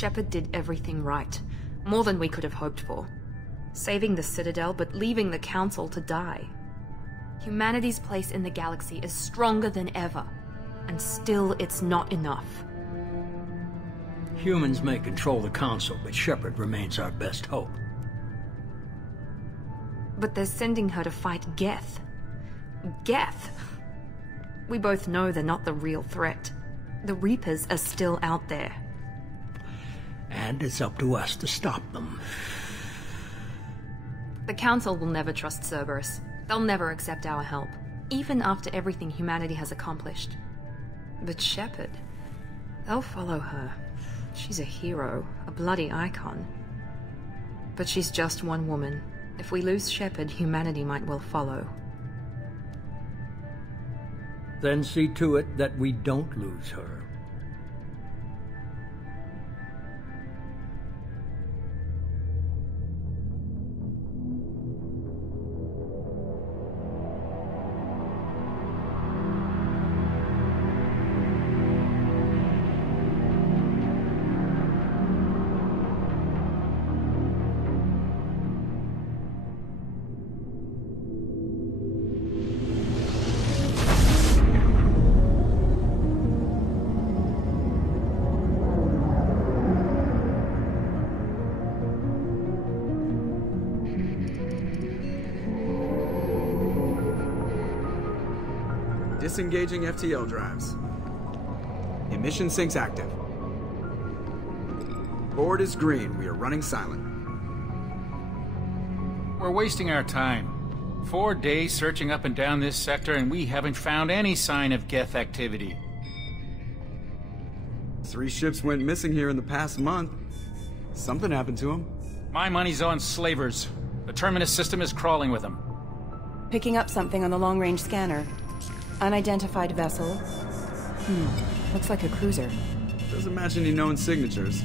Shepard did everything right. More than we could have hoped for. Saving the Citadel, but leaving the Council to die. Humanity's place in the galaxy is stronger than ever. And still, it's not enough. Humans may control the Council, but Shepard remains our best hope. But they're sending her to fight Geth. Geth! We both know they're not the real threat. The Reapers are still out there. And it's up to us to stop them. The Council will never trust Cerberus. They'll never accept our help, even after everything humanity has accomplished. But Shepard, they'll follow her. She's a hero, a bloody icon. But she's just one woman. If we lose Shepard, humanity might well follow. Then see to it that we don't lose her. Disengaging FTL drives. Emission sinks active. Board is green. We are running silent. We're wasting our time. 4 days searching up and down this sector, and we haven't found any sign of Geth activity. 3 ships went missing here in the past month. Something happened to them. My money's on slavers. The Terminus system is crawling with them. Picking up something on the long-range scanner. Unidentified vessel. Looks like a cruiser. Doesn't match any known signatures.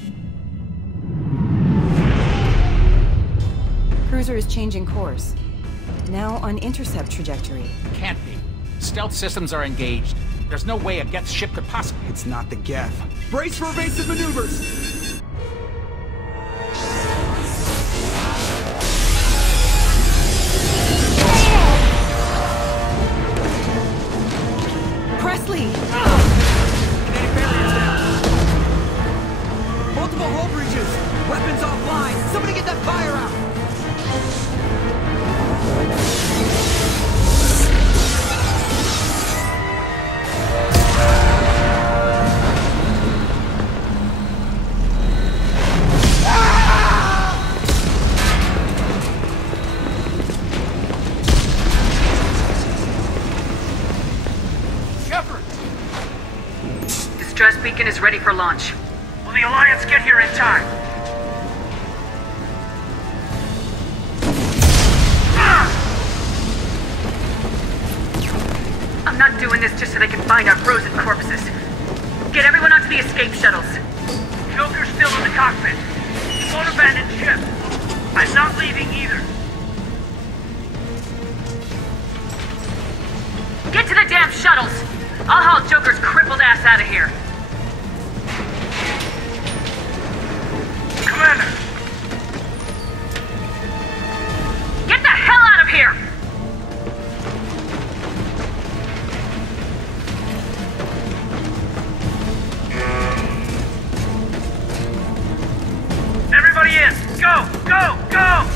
Cruiser is changing course. Now on intercept trajectory. Can't be. Stealth systems are engaged. There's no way a Geth ship could possibly... It's not the Geth. Brace for evasive maneuvers! Presley! Kinetic barriers down. Multiple hull breaches. Weapons offline. Somebody get that fire out. Distress beacon is ready for launch. Will the Alliance get here in time? I'm not doing this just so they can find our frozen corpses. Get everyone onto the escape shuttles. Joker's still in the cockpit. He won't abandon ship. I'm not leaving either. Get to the damn shuttles! I'll haul Joker's crippled ass out of here. Commander! Get the hell out of here! Everybody in! Go! Go! Go!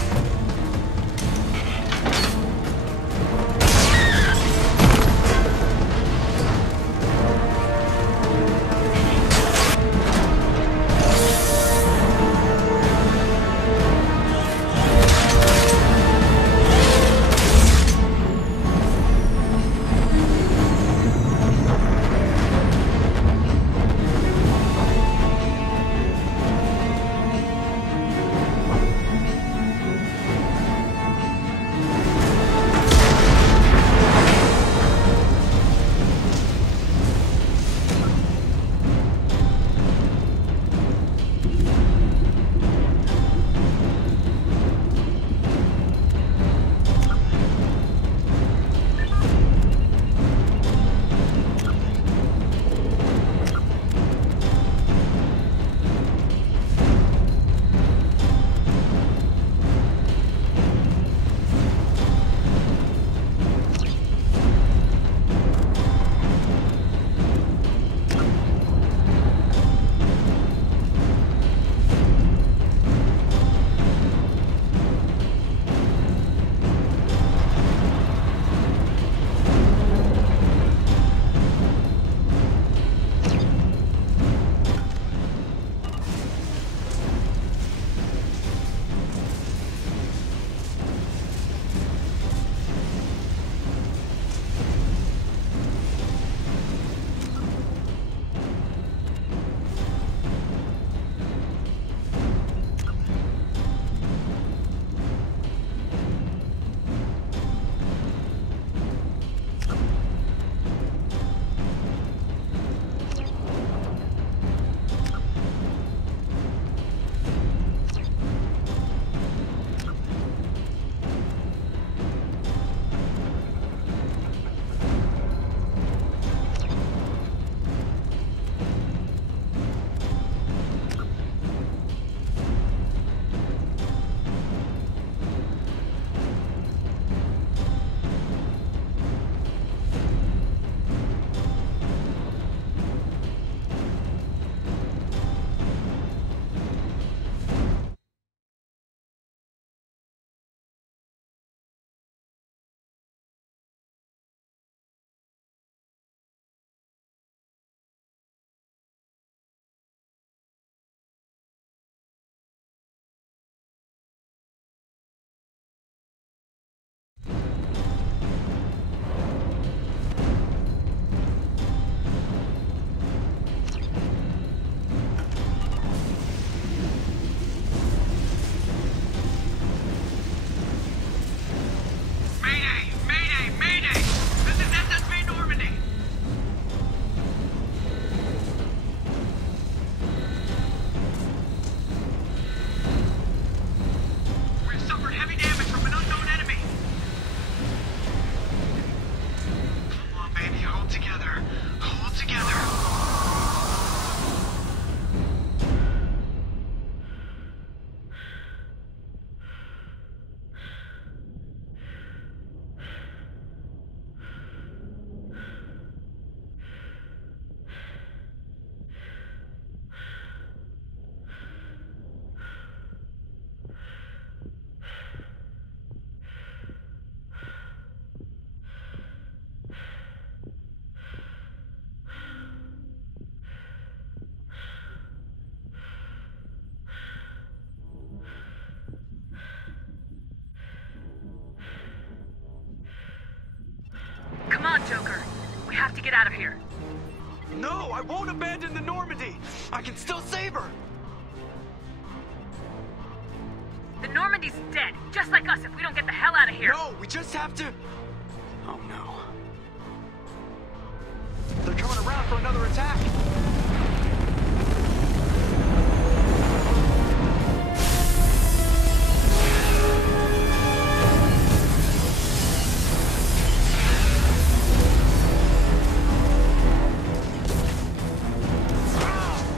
have to get out of here. No, I won't abandon the Normandy! I can still save her! The Normandy's dead, just like us if we don't get the hell out of here. No, we just have to... Oh no. They're coming around for another attack!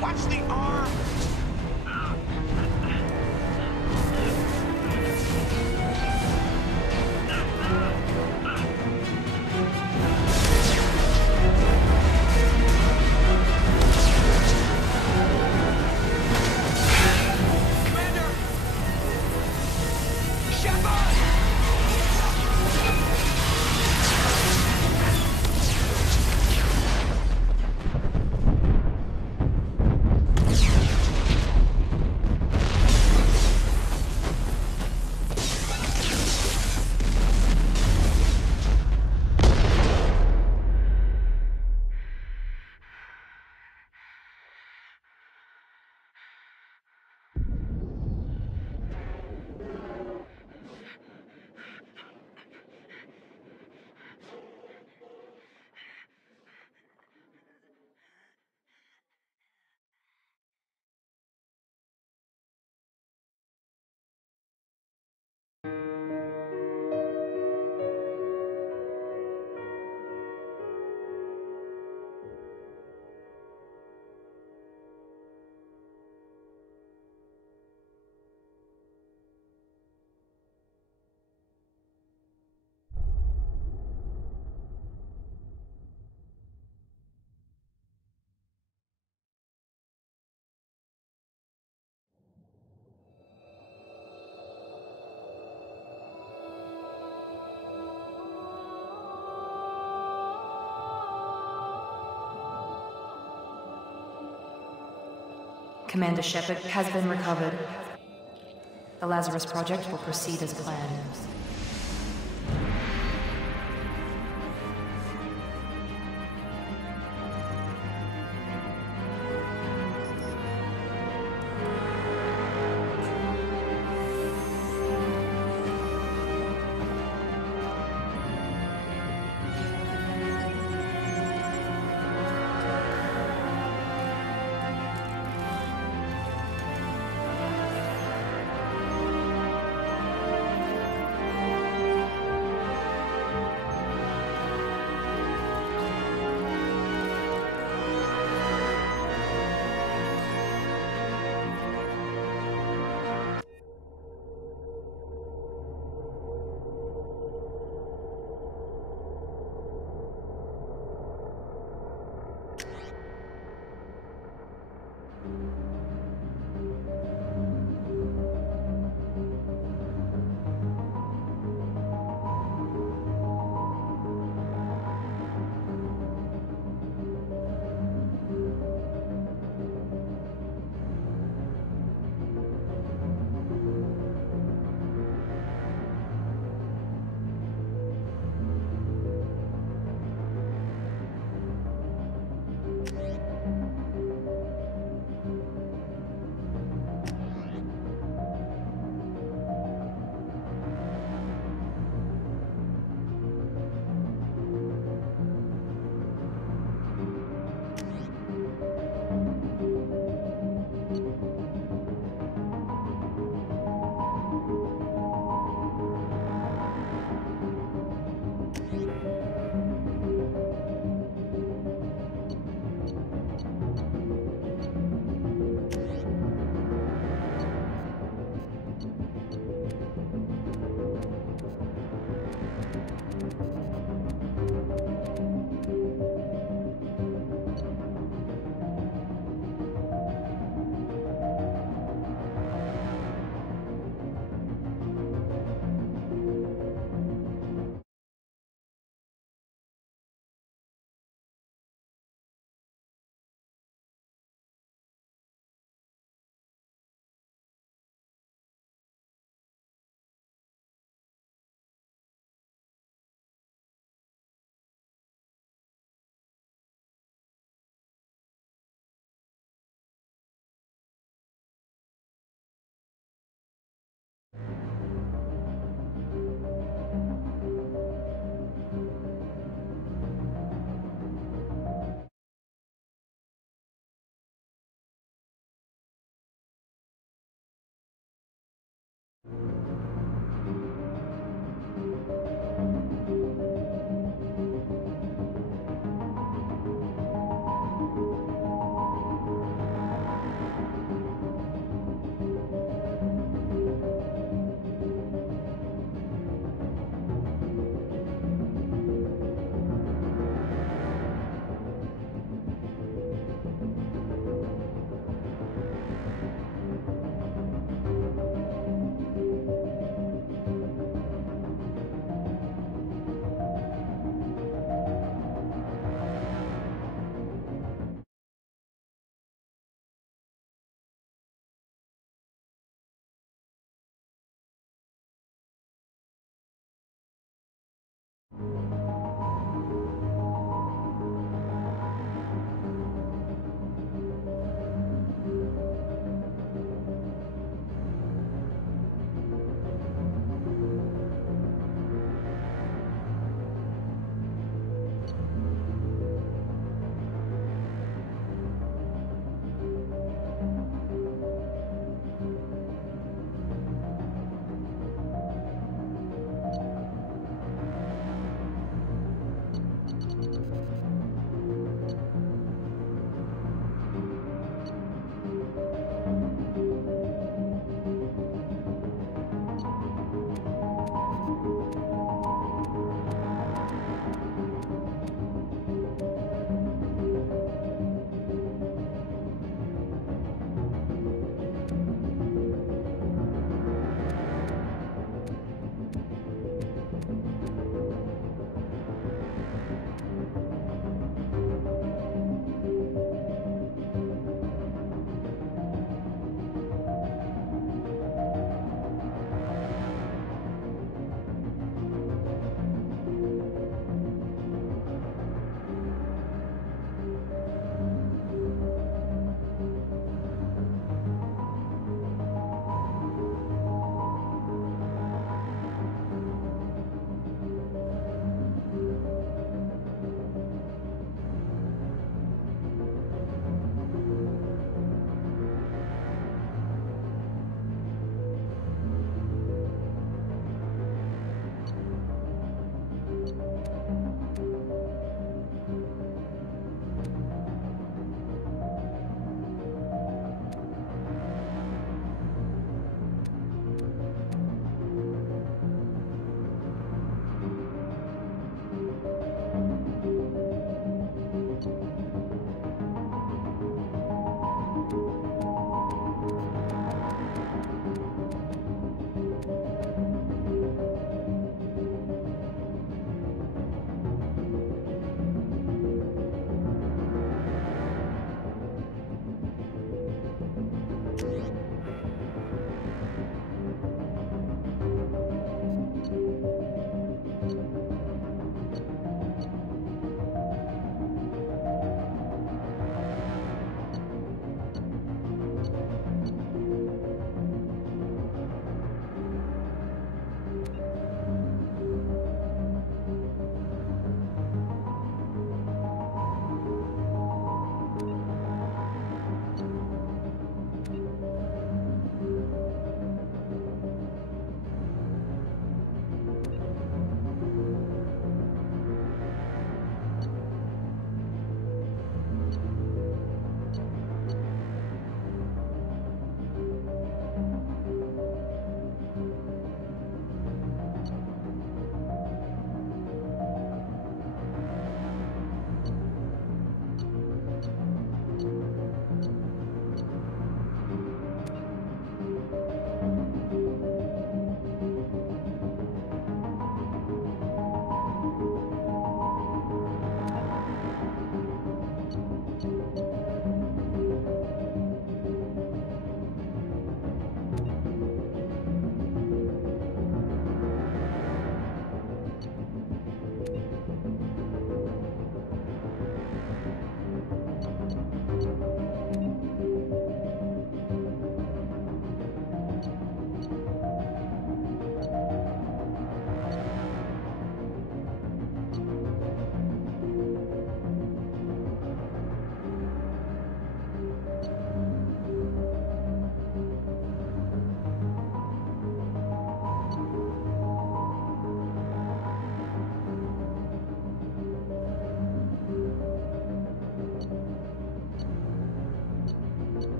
Watch the arm! Commander! Shepard! Commander Shepard has been recovered. The Lazarus Project will proceed as planned.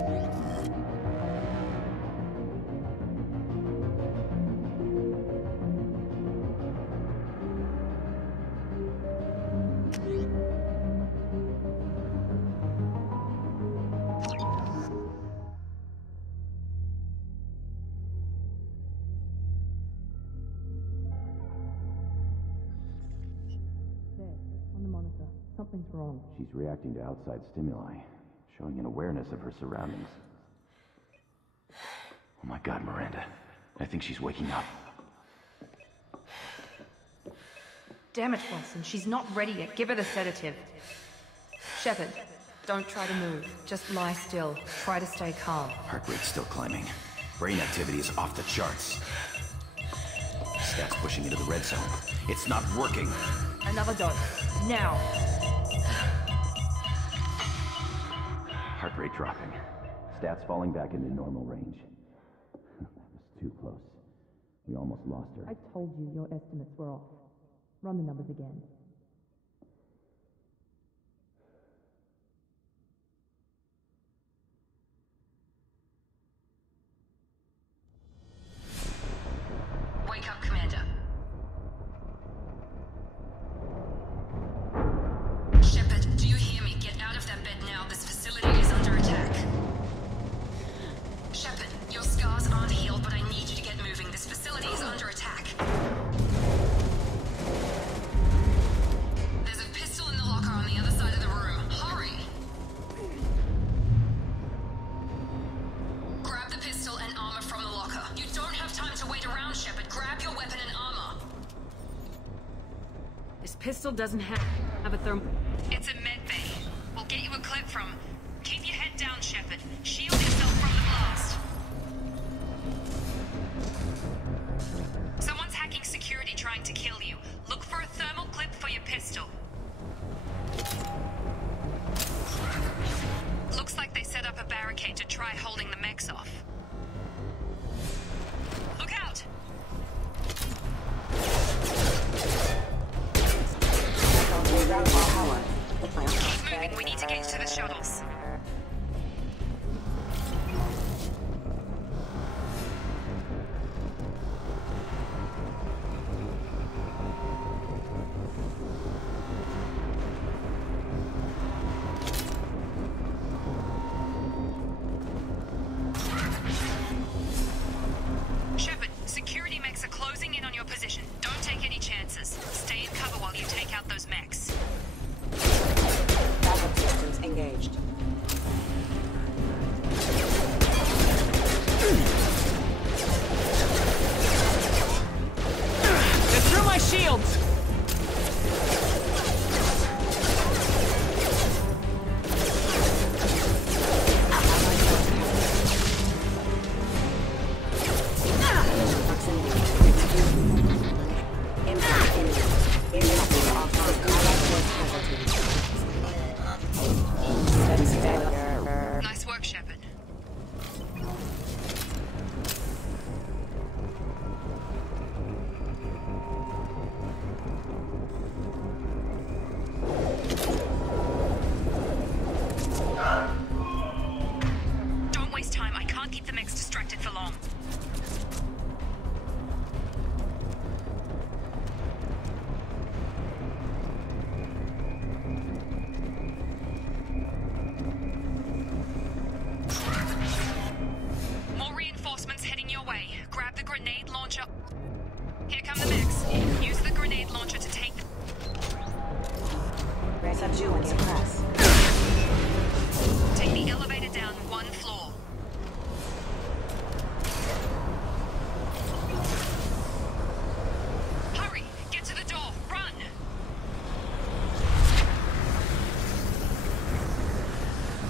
On the monitor. Something's wrong. She's reacting to outside stimuli, showing an awareness of her surroundings. Oh my god, Miranda. I think she's waking up. Damn it, Wilson. She's not ready yet. Give her the sedative. Shepard, don't try to move. Just lie still. Try to stay calm. Heart rate's still climbing. Brain activity is off the charts. Stats pushing into the red zone. It's not working. Another dose. Now. Heart rate dropping. Stats falling back into normal range. That was too close. We almost lost her. I told you your estimates were off. Run the numbers again. Wake up, Commander. Shepard, do you hear me? Get out of that bed now. This facility is under attack. Shepard, your scars aren't healed, but I need you to get moving. This facility is under attack. There's a pistol in the locker on the other side of the room. Hurry! Grab the pistol and armor from the locker. You don't have time to wait around, Shepard. Grab your weapon and armor. This pistol doesn't have a thermal... It's a med bay. We'll get you a clip from... Keep your head down, Shepard. Shield yourself from the blast. Someone's hacking security trying to kill you. Look for a thermal clip for your pistol. Looks like they set up a barricade to try holding the mechs off. Look out! Keep moving, we need to get to the shuttles. Shepard, security mechs are closing in on your position. Don't take any chances. Stay in cover while you take out those mechs. Backup systems engaged. They're through my shields! Nice work, Shepard. Don't waste time. I can't keep the mechs distracted for long. More reinforcements heading your way. Grab the grenade launcher. Here come the mechs. Use the grenade launcher to take the... Subdue and suppress. Take the elevator down one floor. Hurry! Get to the door! Run!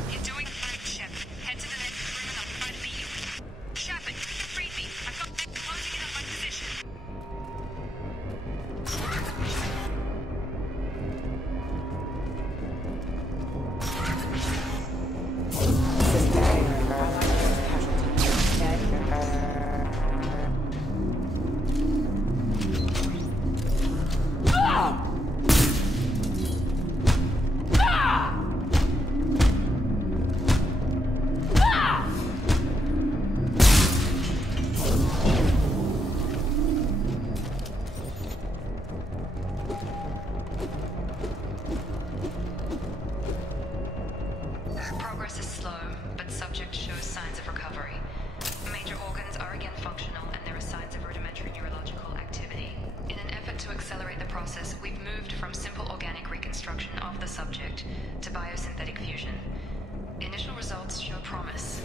You're doing fine, Shepard. Head to the next room and I'll try to beat you. Shepard, freed me. I've got mechs closing in on my position. Progress is slow, but subject shows signs of recovery. Major organs are again functional, and there are signs of rudimentary neurological activity. In an effort to accelerate the process, we've moved from simple organic reconstruction of the subject to biosynthetic fusion. Initial results show promise.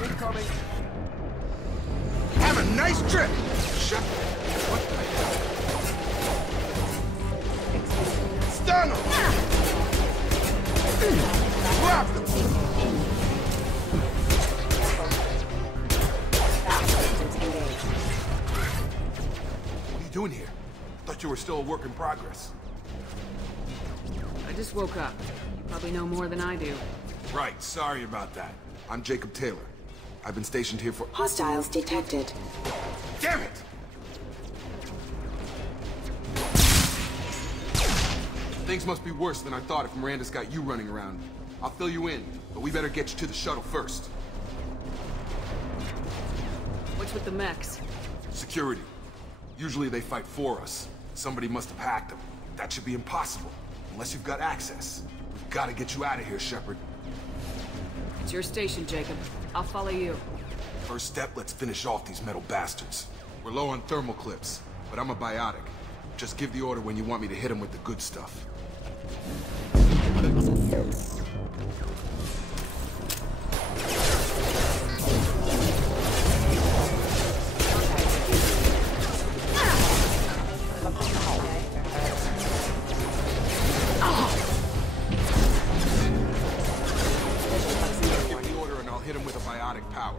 Incoming. Have a nice trip. Shut. What the hell? Stun him. Drop them. What are you doing here? Thought you were still a work in progress. I just woke up. You probably know more than I do. Right, sorry about that. I'm Jacob Taylor. I've been stationed here for— Hostiles detected. Damn it! Things must be worse than I thought if Miranda's got you running around. I'll fill you in, but we better get you to the shuttle first. What's with the mechs? Security. Usually they fight for us. Somebody must have hacked them. That should be impossible, unless you've got access. We've got to get you out of here, Shepard. It's your station, Jacob. I'll follow you. First step, let's finish off these metal bastards. We're low on thermal clips, but I'm a biotic. Just give the order when you want me to hit them with the good stuff. Give the order and I'll hit him with a biotic power.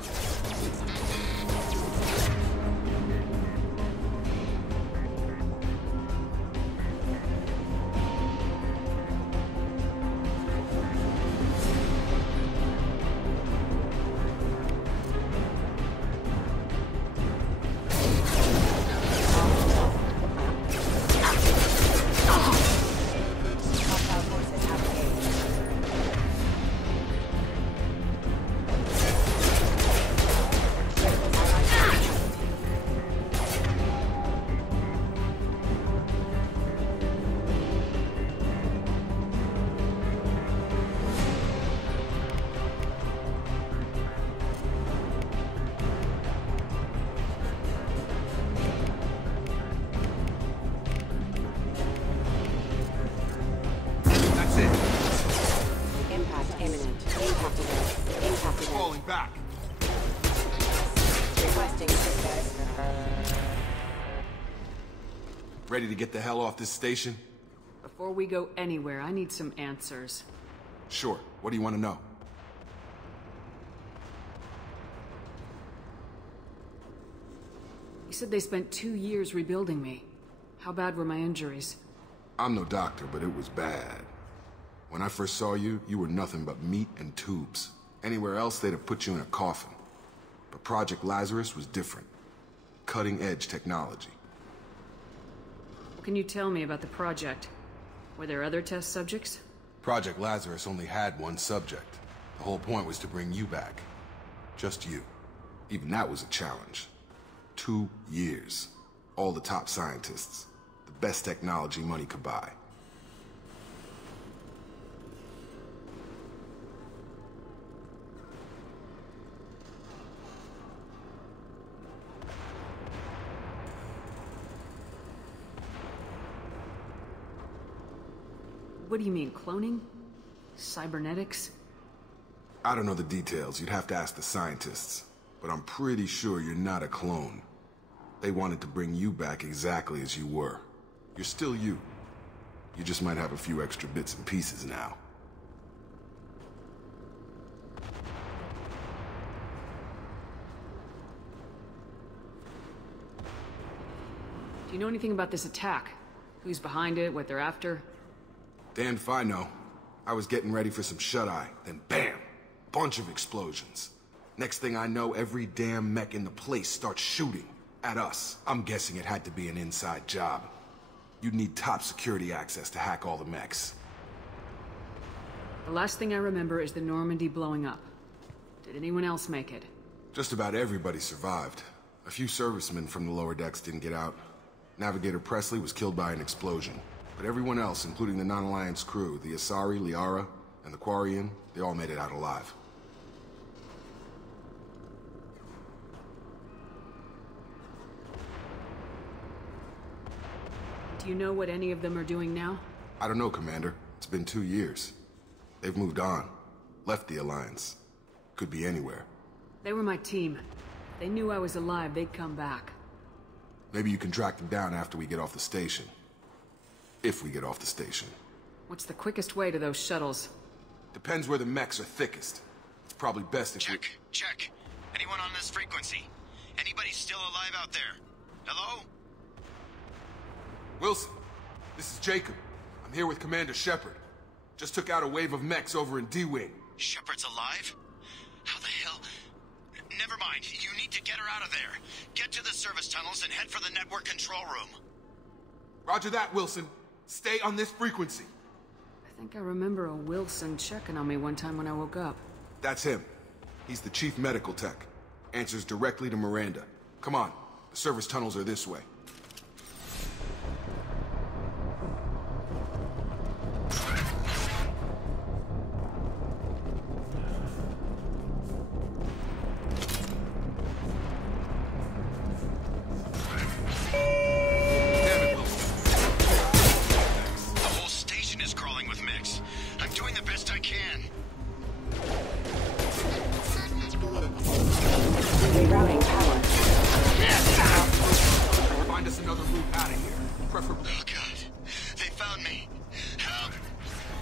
falling back. Requesting assistance. Ready to get the hell off this station? Before we go anywhere, I need some answers. Sure. What do you want to know? You said they spent 2 years rebuilding me. How bad were my injuries? I'm no doctor, but it was bad. When I first saw you, you were nothing but meat and tubes. Anywhere else, they'd have put you in a coffin. But Project Lazarus was different. Cutting-edge technology. What can you tell me about the project? Were there other test subjects? Project Lazarus only had one subject. The whole point was to bring you back. Just you. Even that was a challenge. 2 years. All the top scientists. The best technology money could buy. What do you mean, cloning? Cybernetics? I don't know the details. You'd have to ask the scientists. But I'm pretty sure you're not a clone. They wanted to bring you back exactly as you were. You're still you. You just might have a few extra bits and pieces now. Do you know anything about this attack? Who's behind it, what they're after? Damned if I know. I was getting ready for some shut-eye, then bam! Bunch of explosions. Next thing I know, every damn mech in the place starts shooting. At us. I'm guessing it had to be an inside job. You'd need top security access to hack all the mechs. The last thing I remember is the Normandy blowing up. Did anyone else make it? Just about everybody survived. A few servicemen from the lower decks didn't get out. Navigator Presley was killed by an explosion. But everyone else, including the non-Alliance crew, the Asari, Liara, and the Quarian, they all made it out alive. Do you know what any of them are doing now? I don't know, Commander. It's been 2 years. They've moved on. Left the Alliance. Could be anywhere. They were my team. If they knew I was alive, they'd come back. Maybe you can track them down after we get off the station. If we get off the station. What's the quickest way to those shuttles? Depends where the mechs are thickest. It's probably best if Check. Anyone on this frequency? Anybody still alive out there? Hello? Wilson, this is Jacob. I'm here with Commander Shepard. Just took out a wave of mechs over in D-Wing. Shepard's alive? How the hell? Never mind. You need to get her out of there. Get to the service tunnels and head for the network control room. Roger that, Wilson. Stay on this frequency. I think I remember a Wilson checking on me one time when I woke up. That's him. He's the chief medical tech. Answers directly to Miranda. Come on. The service tunnels are this way.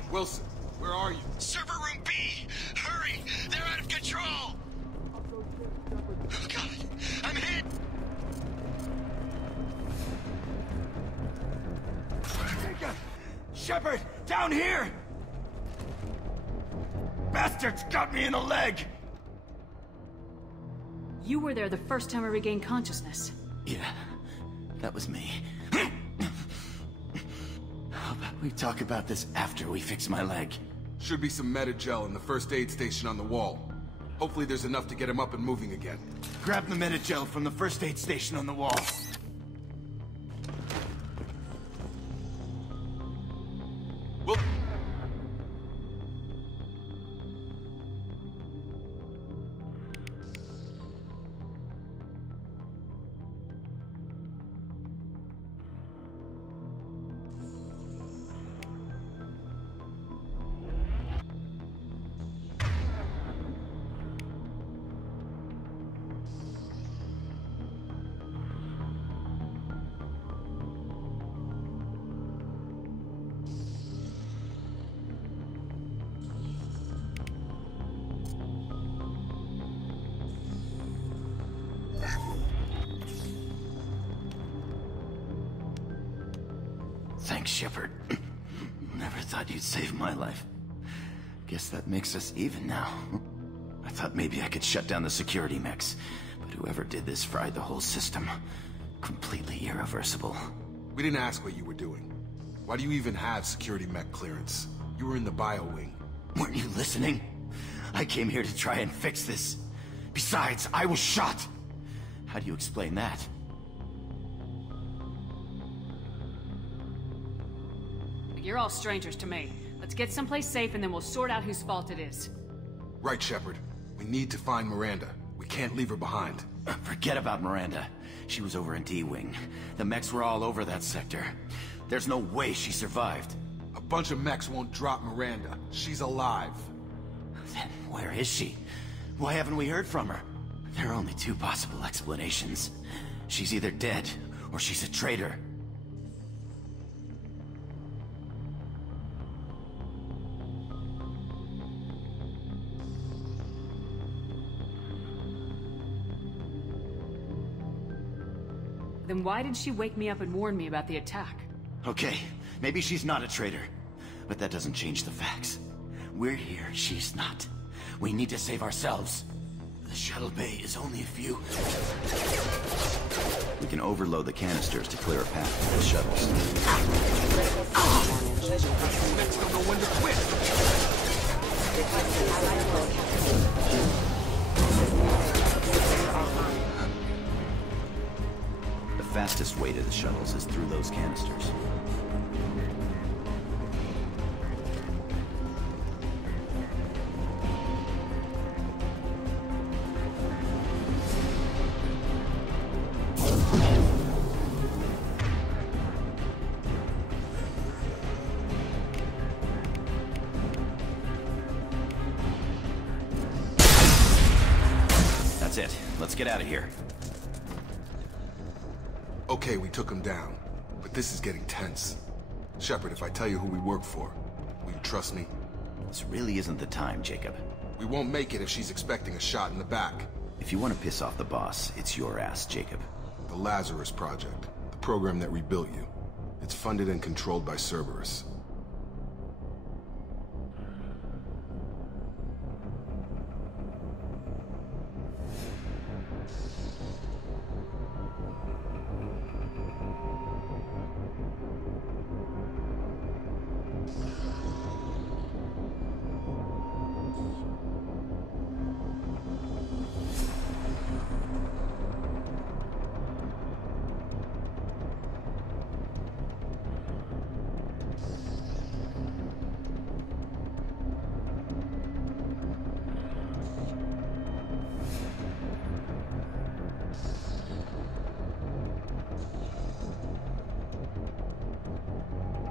Wilson, where are you? Server room B! Hurry! They're out of control! Oh god, I'm hit! Shepard, down here! Bastards got me in the leg! You were there the first time I regained consciousness. Yeah, that was me. How about we talk about this after we fix my leg? Should be some Medi-gel in the first aid station on the wall. Hopefully there's enough to get him up and moving again. Grab the Medi-gel from the first aid station on the wall. Thanks, Shepard. Never thought you'd save my life. Guess that makes us even now. I thought maybe I could shut down the security mechs, but whoever did this fried the whole system. Completely irreversible. We didn't ask what you were doing. Why do you even have security mech clearance? You were in the bio wing. Weren't you listening? I came here to try and fix this. Besides, I was shot. How do you explain that? You're all strangers to me. Let's get someplace safe and then we'll sort out whose fault it is. Right, Shepard. We need to find Miranda. We can't leave her behind. Forget about Miranda. She was over in D-Wing. The mechs were all over that sector. There's no way she survived. A bunch of mechs won't drop Miranda. She's alive. Then where is she? Why haven't we heard from her? There are only two possible explanations. She's either dead, or she's a traitor. Then why did she wake me up and warn me about the attack? Okay, maybe she's not a traitor. But that doesn't change the facts. We're here, she's not. We need to save ourselves. The shuttle bay is only a few. We can overload the canisters to clear a path for the shuttles. Mechs don't know when to quit. The fastest way to the shuttles is through those canisters. That's it. Let's get out of here. Okay, we took him down, but this is getting tense. Shepard, if I tell you who we work for, will you trust me? This really isn't the time, Jacob. We won't make it if she's expecting a shot in the back. If you want to piss off the boss, it's your ass, Jacob. The Lazarus Project, the program that rebuilt you. It's funded and controlled by Cerberus.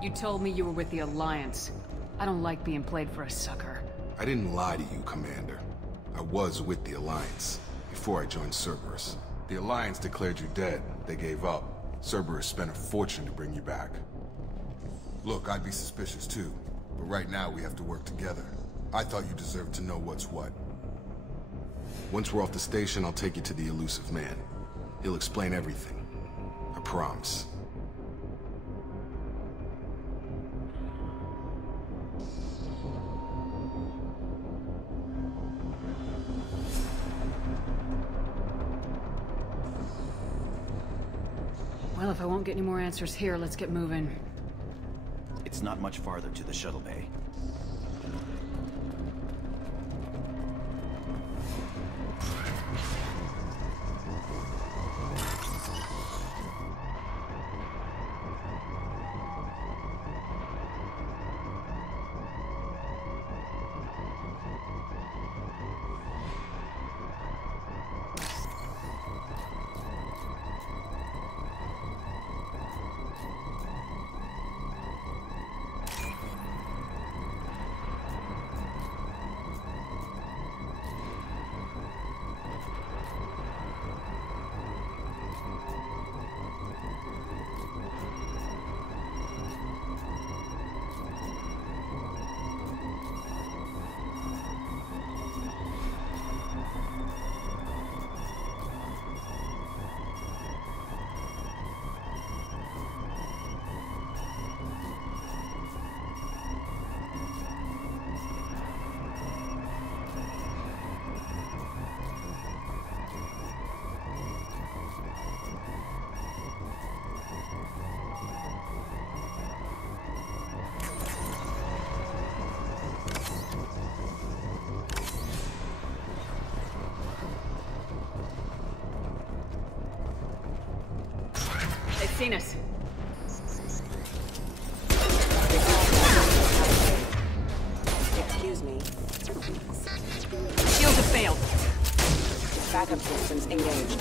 You told me you were with the Alliance. I don't like being played for a sucker. I didn't lie to you, Commander. I was with the Alliance, before I joined Cerberus. The Alliance declared you dead. They gave up. Cerberus spent a fortune to bring you back. Look, I'd be suspicious too, but right now we have to work together. I thought you deserved to know what's what. Once we're off the station, I'll take you to the Elusive Man. He'll explain everything. I promise. Well, if I won't get any more answers here, let's get moving. It's not much farther to the shuttle bay. seen us. Excuse me. Shields have failed. Backup systems engaged.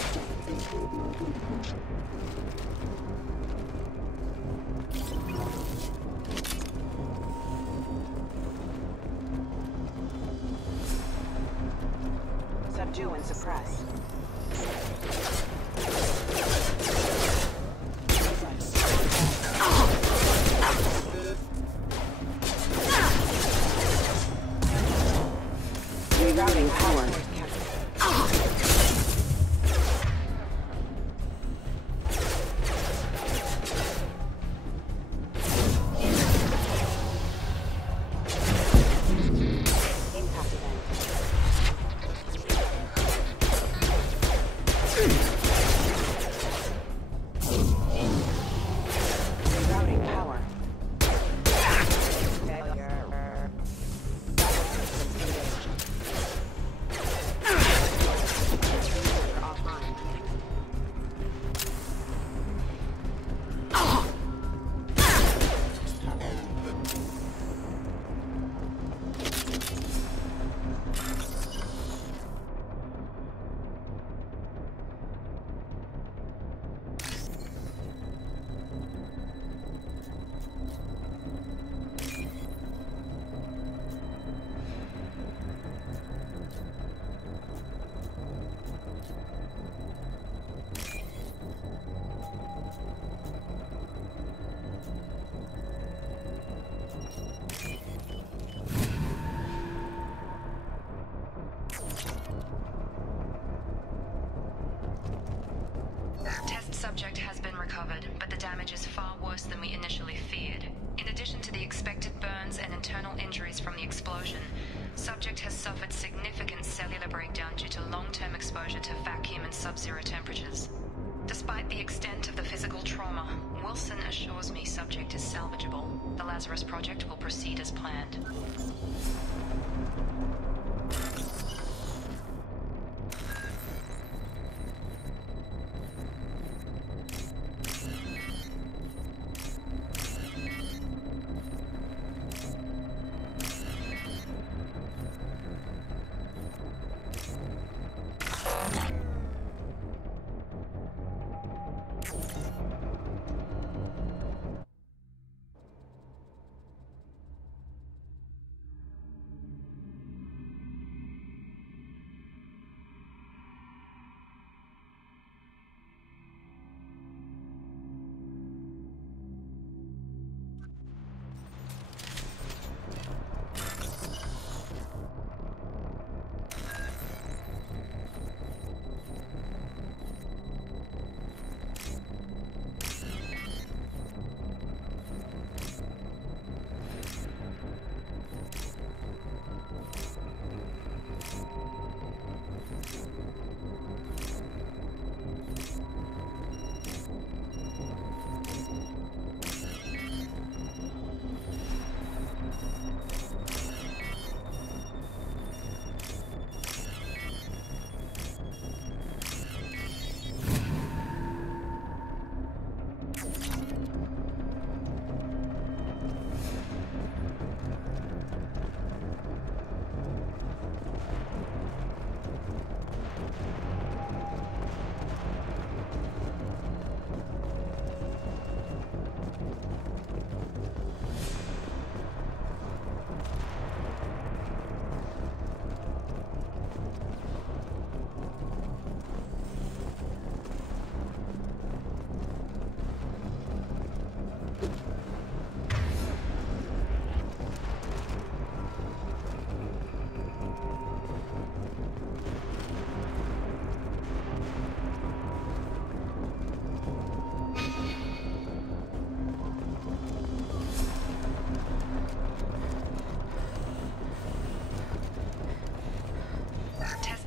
Subdue and suppress. Rerouting power. Subject has been recovered, but the damage is far worse than we initially feared. In addition to the expected burns and internal injuries from the explosion, subject has suffered significant cellular breakdown due to long-term exposure to vacuum and sub-zero temperatures. Despite the extent of the physical trauma, Wilson assures me subject is salvageable. The Lazarus Project will proceed as planned.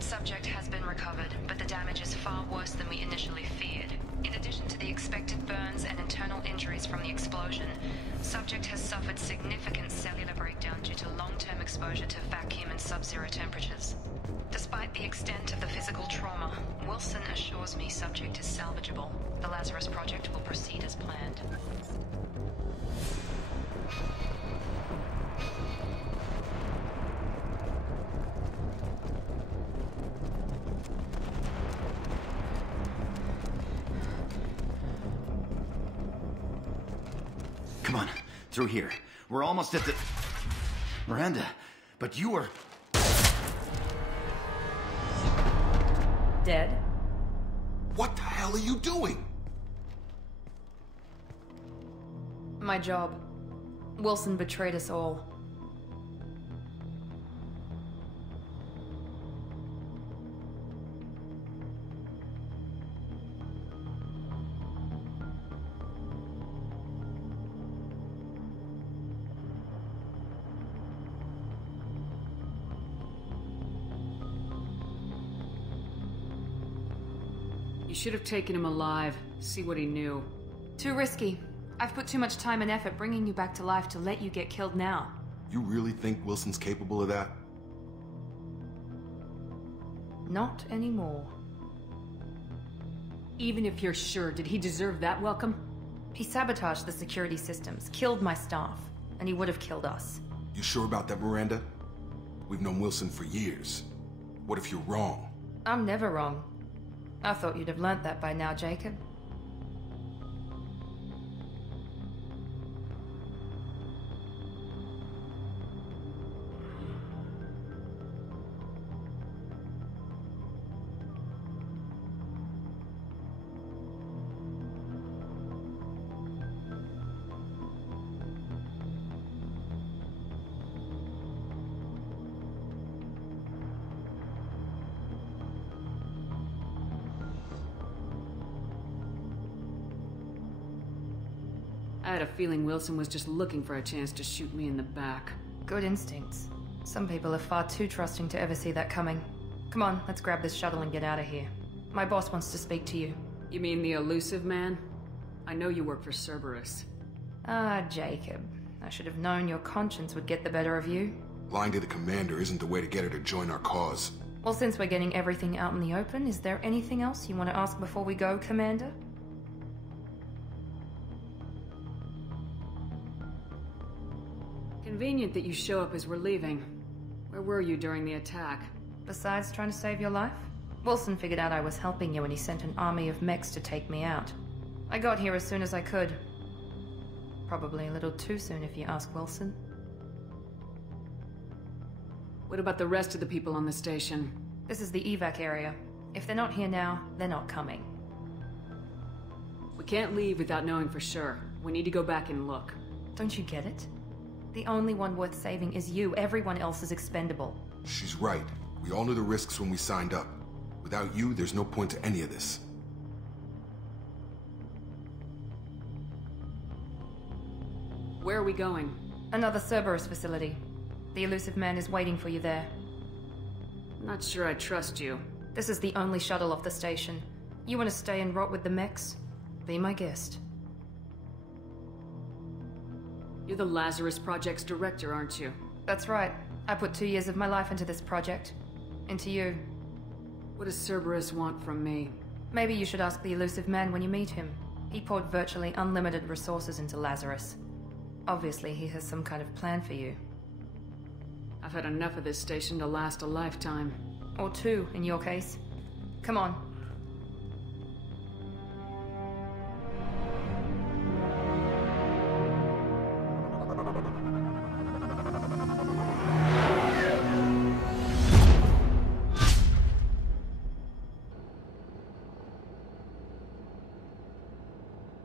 Subject has been recovered, but the damage is far worse than we initially feared. In addition to the expected burns and internal injuries from the explosion, subject has suffered significant cellular breakdown due to long-term exposure to vacuum and sub-zero temperatures. Despite the extent of the physical trauma, Wilson Wilson assures me subject is salvageable. The Lazarus Project will proceed as planned. Come on, through here. We're almost at the... Miranda, but you were... Dead? What the hell are you doing? My job. Wilson betrayed us all. You should have taken him alive. See what he knew. Too risky. I've put too much time and effort bringing you back to life to let you get killed now. You really think Wilson's capable of that? Not anymore. Even if you're sure, did he deserve that welcome? He sabotaged the security systems, killed my staff, and he would have killed us. You sure about that, Miranda? We've known Wilson for years. What if you're wrong? I'm never wrong. I thought you'd have learnt that by now, Jacob. I had a feeling Wilson was just looking for a chance to shoot me in the back. Good instincts. Some people are far too trusting to ever see that coming. Come on, let's grab this shuttle and get out of here. My boss wants to speak to you. You mean the elusive man? I know you work for Cerberus. Ah, Jacob. I should have known your conscience would get the better of you. Lying to the commander isn't the way to get her to join our cause. Well, since we're getting everything out in the open, is there anything else you want to ask before we go, Commander? Convenient that you show up as we're leaving. Where were you during the attack? Besides trying to save your life? Wilson figured out I was helping you and he sent an army of mechs to take me out. I got here as soon as I could. Probably a little too soon if you ask Wilson. What about the rest of the people on the station? This is the evac area. If they're not here now, they're not coming. We can't leave without knowing for sure. We need to go back and look. Don't you get it? The only one worth saving is you. Everyone else is expendable. She's right. We all knew the risks when we signed up. Without you, there's no point to any of this. Where are we going? Another Cerberus facility. The elusive man is waiting for you there. I'm not sure I trust you. This is the only shuttle off the station. You want to stay and rot with the mechs? Be my guest. You're the Lazarus Project's director, aren't you? That's right. I put 2 years of my life into this project. Into you. What does Cerberus want from me? Maybe you should ask the elusive man when you meet him. He poured virtually unlimited resources into Lazarus. Obviously, he has some kind of plan for you. I've had enough of this station to last a lifetime. Or 2, in your case. Come on.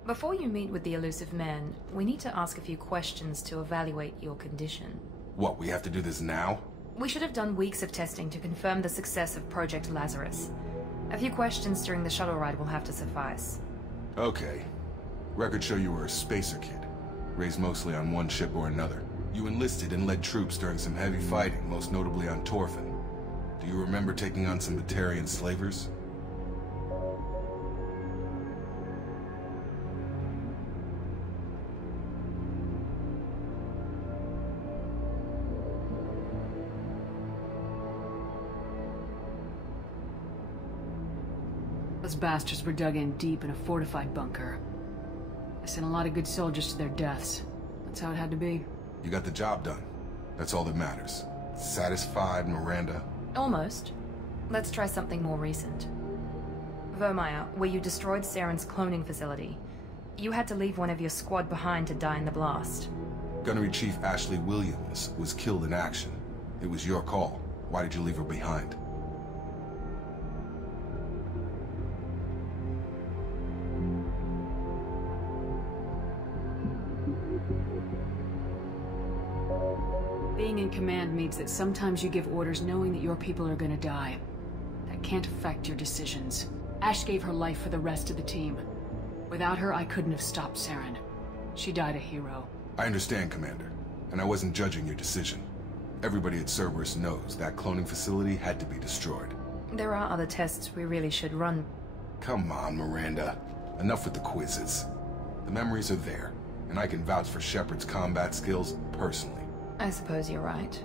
Before you meet with the elusive man, we need to ask a few questions to evaluate your condition. What, we have to do this now? We should have done weeks of testing to confirm the success of Project Lazarus. A few questions during the shuttle ride will have to suffice. Okay. Records show you were a spacer kid, raised mostly on one ship or another. You enlisted and led troops during some heavy fighting, most notably on Torfin. Do you remember taking on some Batarian slavers? Those bastards were dug in deep in a fortified bunker. I sent a lot of good soldiers to their deaths. That's how it had to be. You got the job done. That's all that matters. Satisfied, Miranda? Almost. Let's try something more recent. Vermeer, where you destroyed Saren's cloning facility. You had to leave one of your squad behind to die in the blast. Gunnery Chief Ashley Williams was killed in action. It was your call. Why did you leave her behind? Being in command means that sometimes you give orders knowing that your people are gonna die. That can't affect your decisions. Ash gave her life for the rest of the team. Without her, I couldn't have stopped Saren. She died a hero. I understand, Commander. And I wasn't judging your decision. Everybody at Cerberus knows that cloning facility had to be destroyed. There are other tests we really should run. Come on, Miranda. Enough with the quizzes. The memories are there, and I can vouch for Shepard's combat skills personally. I suppose you're right.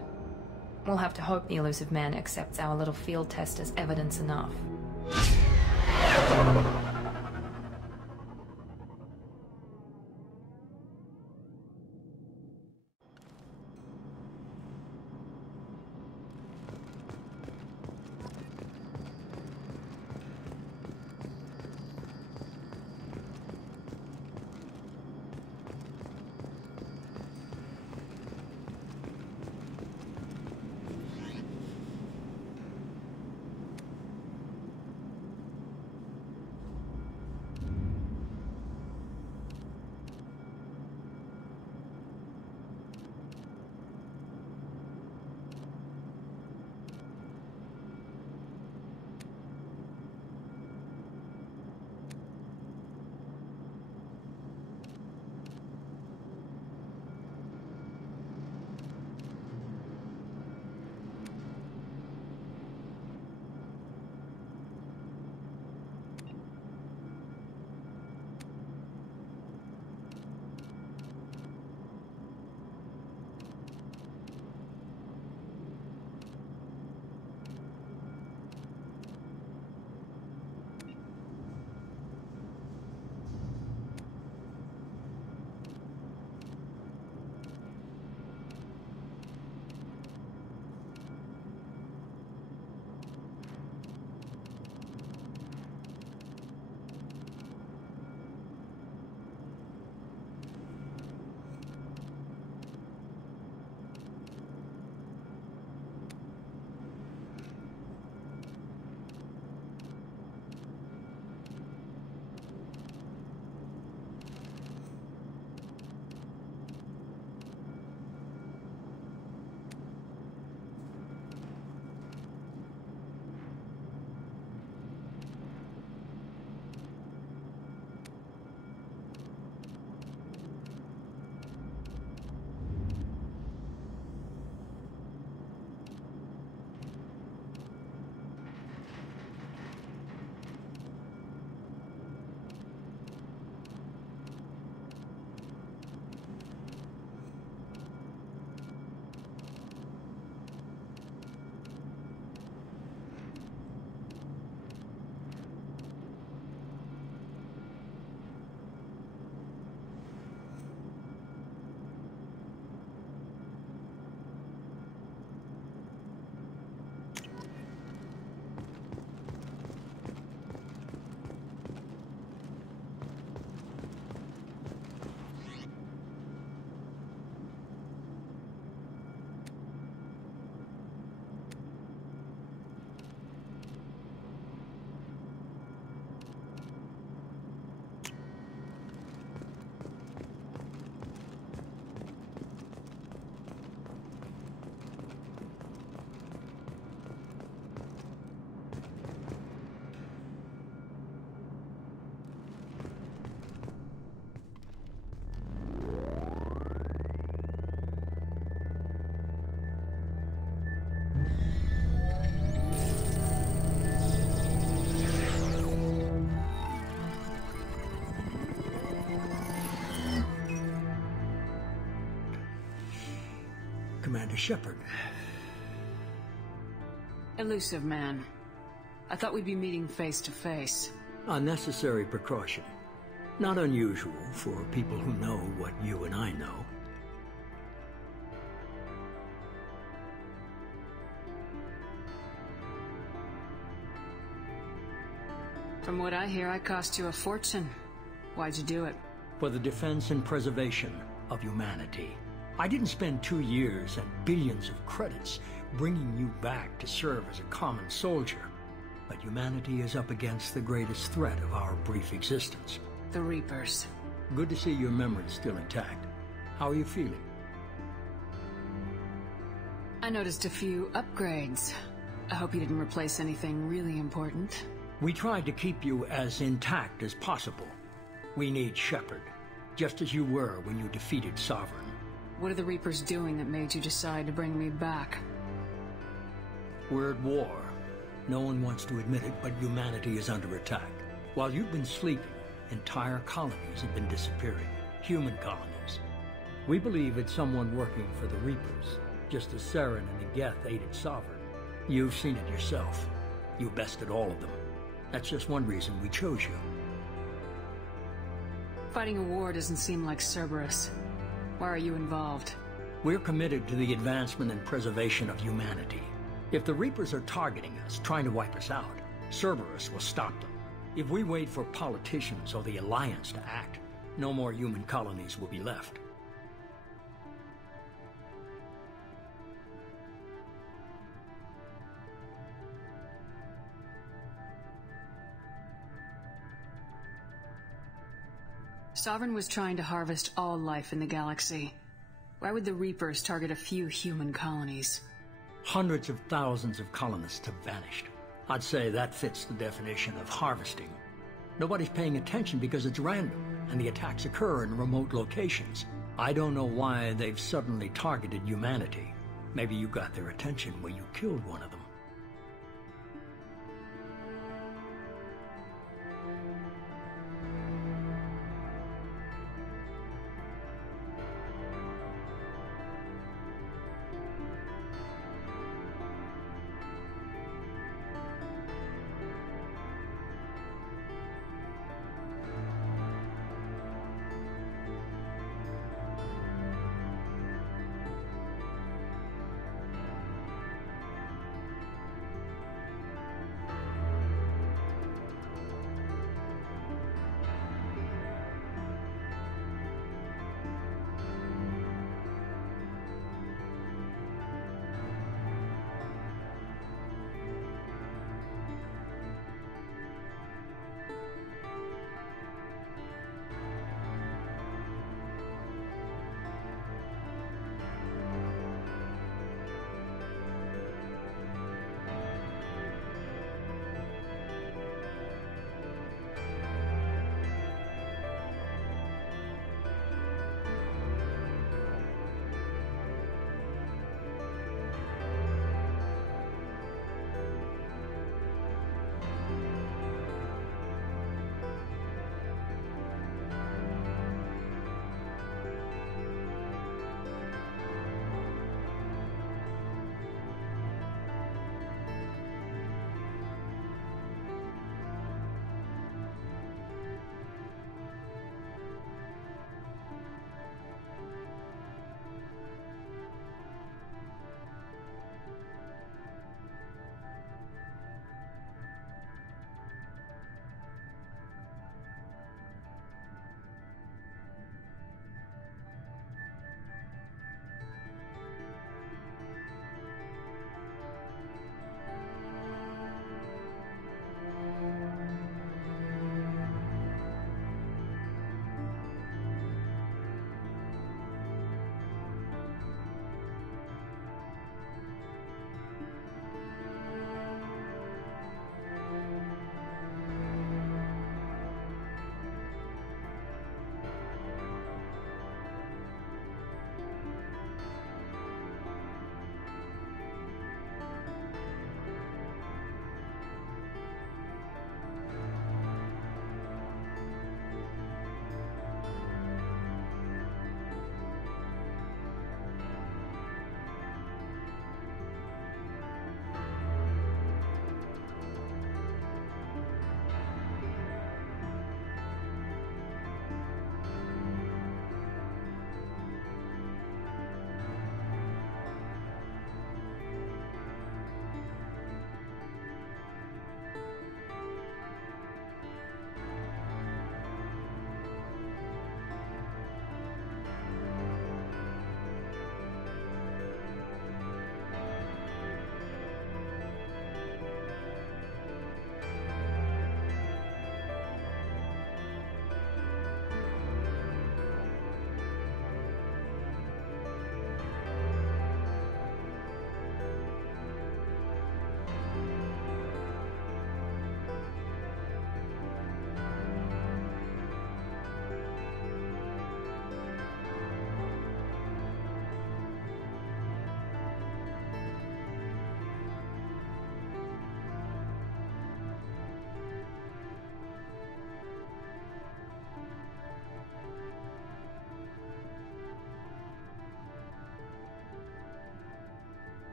We'll have to hope the Illusive Man accepts our little field test as evidence enough. Commander Shepard. Illusive Man. I thought we'd be meeting face to face. A necessary precaution. Not unusual for people who know what you and I know. From what I hear, I cost you a fortune. Why'd you do it? For the defense and preservation of humanity. I didn't spend 2 years and billions of credits bringing you back to serve as a common soldier. But humanity is up against the greatest threat of our brief existence. The Reapers. Good to see your memory's still intact. How are you feeling? I noticed a few upgrades. I hope you didn't replace anything really important. We tried to keep you as intact as possible. We need Shepard, just as you were when you defeated Sovereign. What are the Reapers doing that made you decide to bring me back? We're at war. No one wants to admit it, but humanity is under attack. While you've been sleeping, entire colonies have been disappearing. Human colonies. We believe it's someone working for the Reapers, just as Saren and the Geth aided Sovereign. You've seen it yourself. You bested all of them. That's just one reason we chose you. Fighting a war doesn't seem like Cerberus. Why are you involved? We're committed to the advancement and preservation of humanity. If the Reapers are targeting us, trying to wipe us out, Cerberus will stop them. If we wait for politicians or the Alliance to act, no more human colonies will be left. Sovereign was trying to harvest all life in the galaxy. Why would the Reapers target a few human colonies? Hundreds of thousands of colonists have vanished. I'd say that fits the definition of harvesting. Nobody's paying attention because it's random, and the attacks occur in remote locations. I don't know why they've suddenly targeted humanity. Maybe you got their attention when you killed one of them.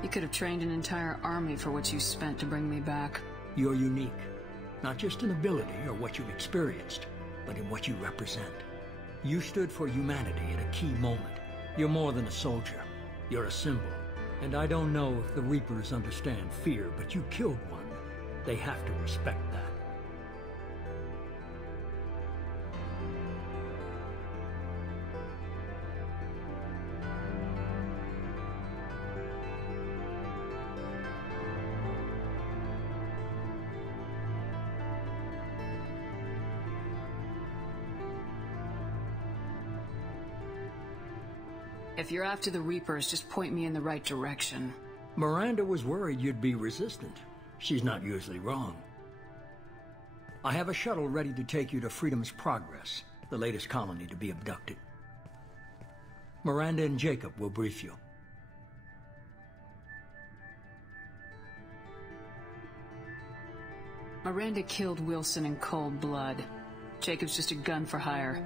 You could have trained an entire army for what you spent to bring me back. You're unique. Not just in ability or what you've experienced, but in what you represent. You stood for humanity at a key moment. You're more than a soldier. You're a symbol. And I don't know if the Reapers understand fear, but you killed one. They have to respect that. If you're after the Reapers, just point me in the right direction. Miranda was worried you'd be resistant. She's not usually wrong. I have a shuttle ready to take you to Freedom's Progress, the latest colony to be abducted. Miranda and Jacob will brief you. Miranda killed Wilson in cold blood. Jacob's just a gun for hire.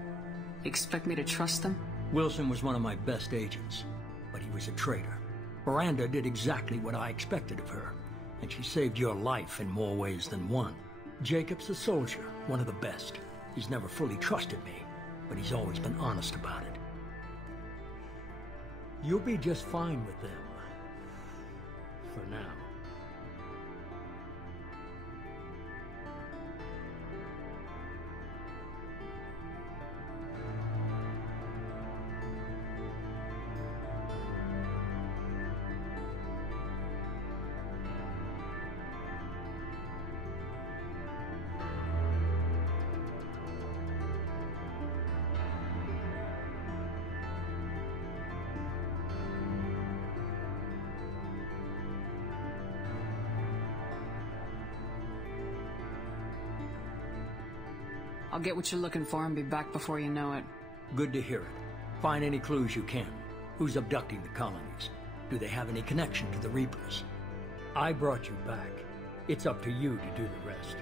You expect me to trust them? Wilson was one of my best agents, but he was a traitor. Miranda did exactly what I expected of her, and she saved your life in more ways than one. Jacob's a soldier, one of the best. He's never fully trusted me, but he's always been honest about it. You'll be just fine with them. For now. I'll get what you're looking for and be back before you know it. Good to hear it. Find any clues you can. Who's abducting the colonies? Do they have any connection to the Reapers? I brought you back. It's up to you to do the rest.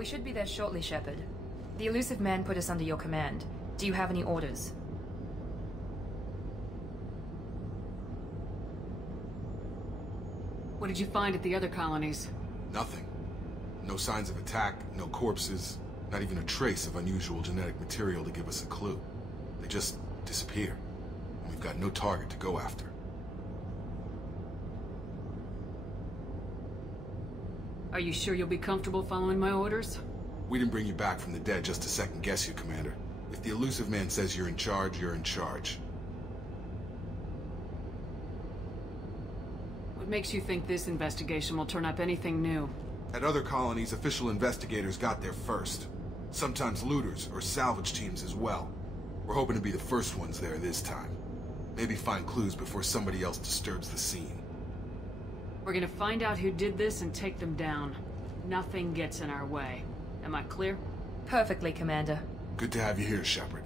We should be there shortly, Shepard. The Illusive Man put us under your command. Do you have any orders? What did you find at the other colonies? Nothing. No signs of attack, no corpses, not even a trace of unusual genetic material to give us a clue. They just disappear. And we've got no target to go after. Are you sure you'll be comfortable following my orders? We didn't bring you back from the dead just to second guess you, Commander. If the Illusive Man says you're in charge, you're in charge. What makes you think this investigation will turn up anything new? At other colonies, official investigators got there first. Sometimes looters or salvage teams as well. We're hoping to be the first ones there this time. Maybe find clues before somebody else disturbs the scene. We're gonna find out who did this and take them down. Nothing gets in our way. Am I clear? Perfectly, Commander. Good to have you here, Shepard.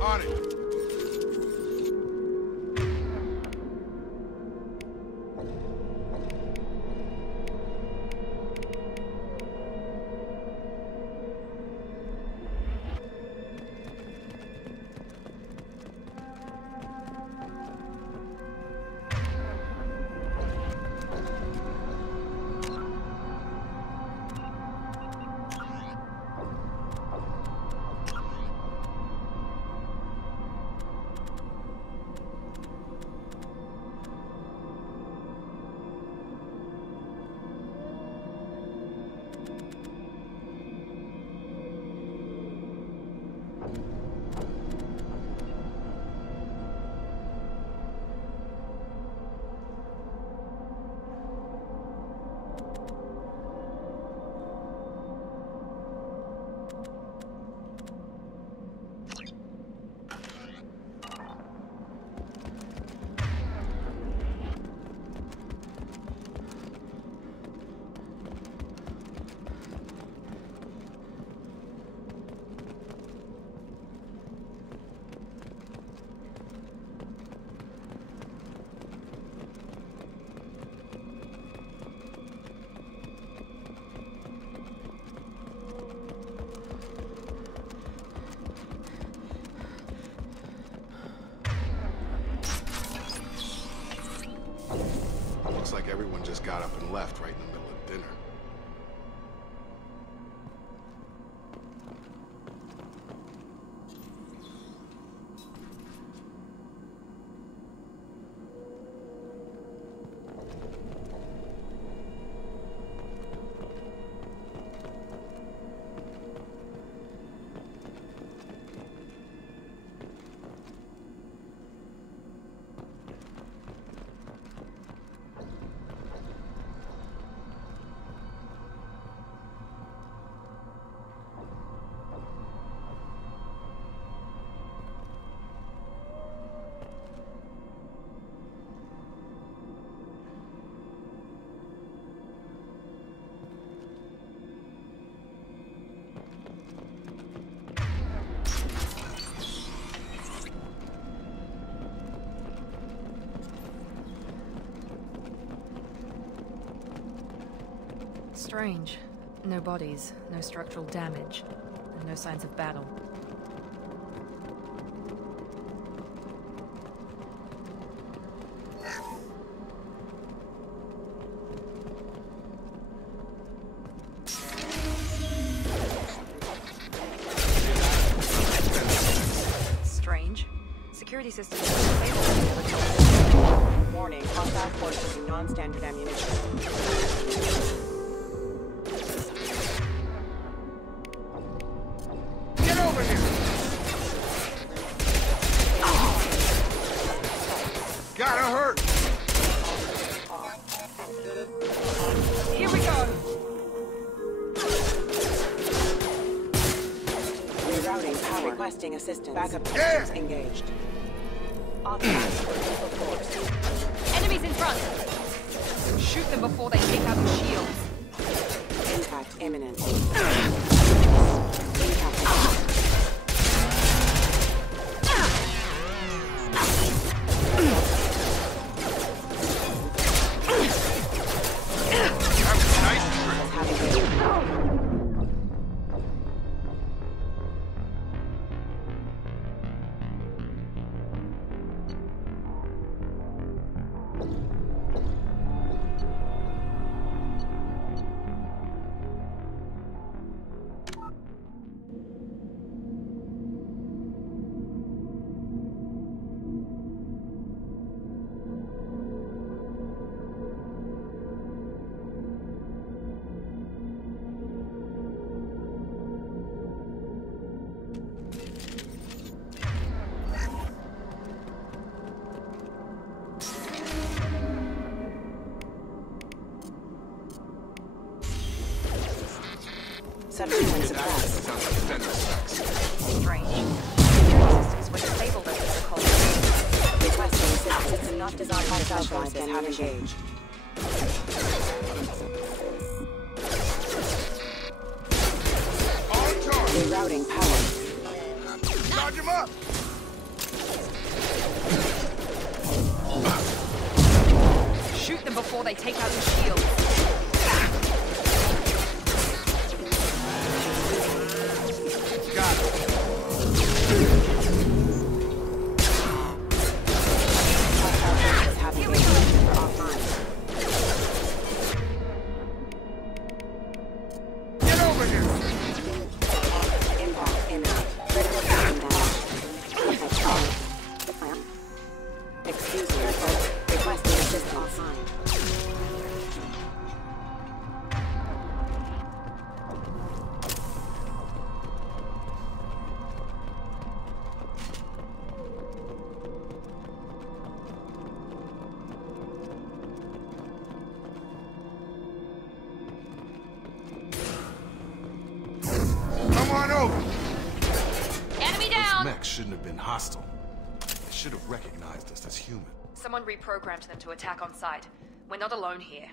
On it. Looks like everyone just got up and left right in the middle of dinner. Strange. No bodies, no structural damage, and no signs of battle. security system is disabled. Warning, hostile force using non-standard ammunition. Get over here! Gotta hurt! Here we go! Rerouting power. Requesting assistance. Backup systems engaged. Authorized for lethal force. Enemies in front! Shoot them before they take out the shields. Impact imminent. Subdue and suppress. Strange. Security systems were disabled over the cold. Requesting assistance and not designed by specialized and have engaged. Rerouting power. Charge him up! Shoot them before they take out the shields. Shouldn't have been hostile. They should have recognized us as human. Someone reprogrammed them to attack on sight. We're not alone here.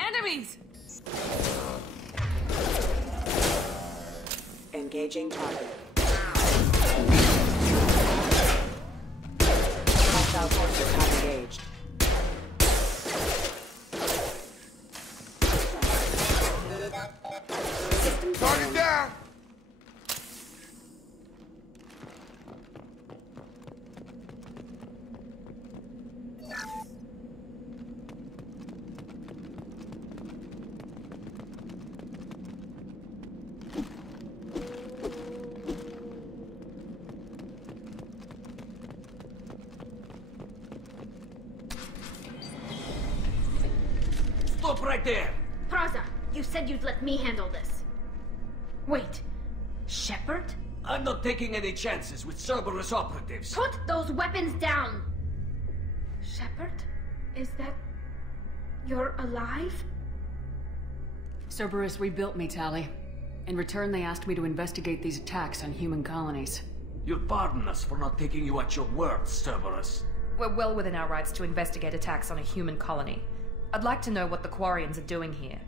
Enemies! Engaging target. Hostile forces have engaged. System target down! Stop right there! Praza, you said you'd let me handle this. Wait, Shepard? I'm not taking any chances with Cerberus operatives. Put those weapons down! Shepard? Is that... you're alive? Cerberus rebuilt me, Tali. In return, they asked me to investigate these attacks on human colonies. You'll pardon us for not taking you at your word, Cerberus. We're well within our rights to investigate attacks on a human colony. I'd like to know what the Quarians are doing here.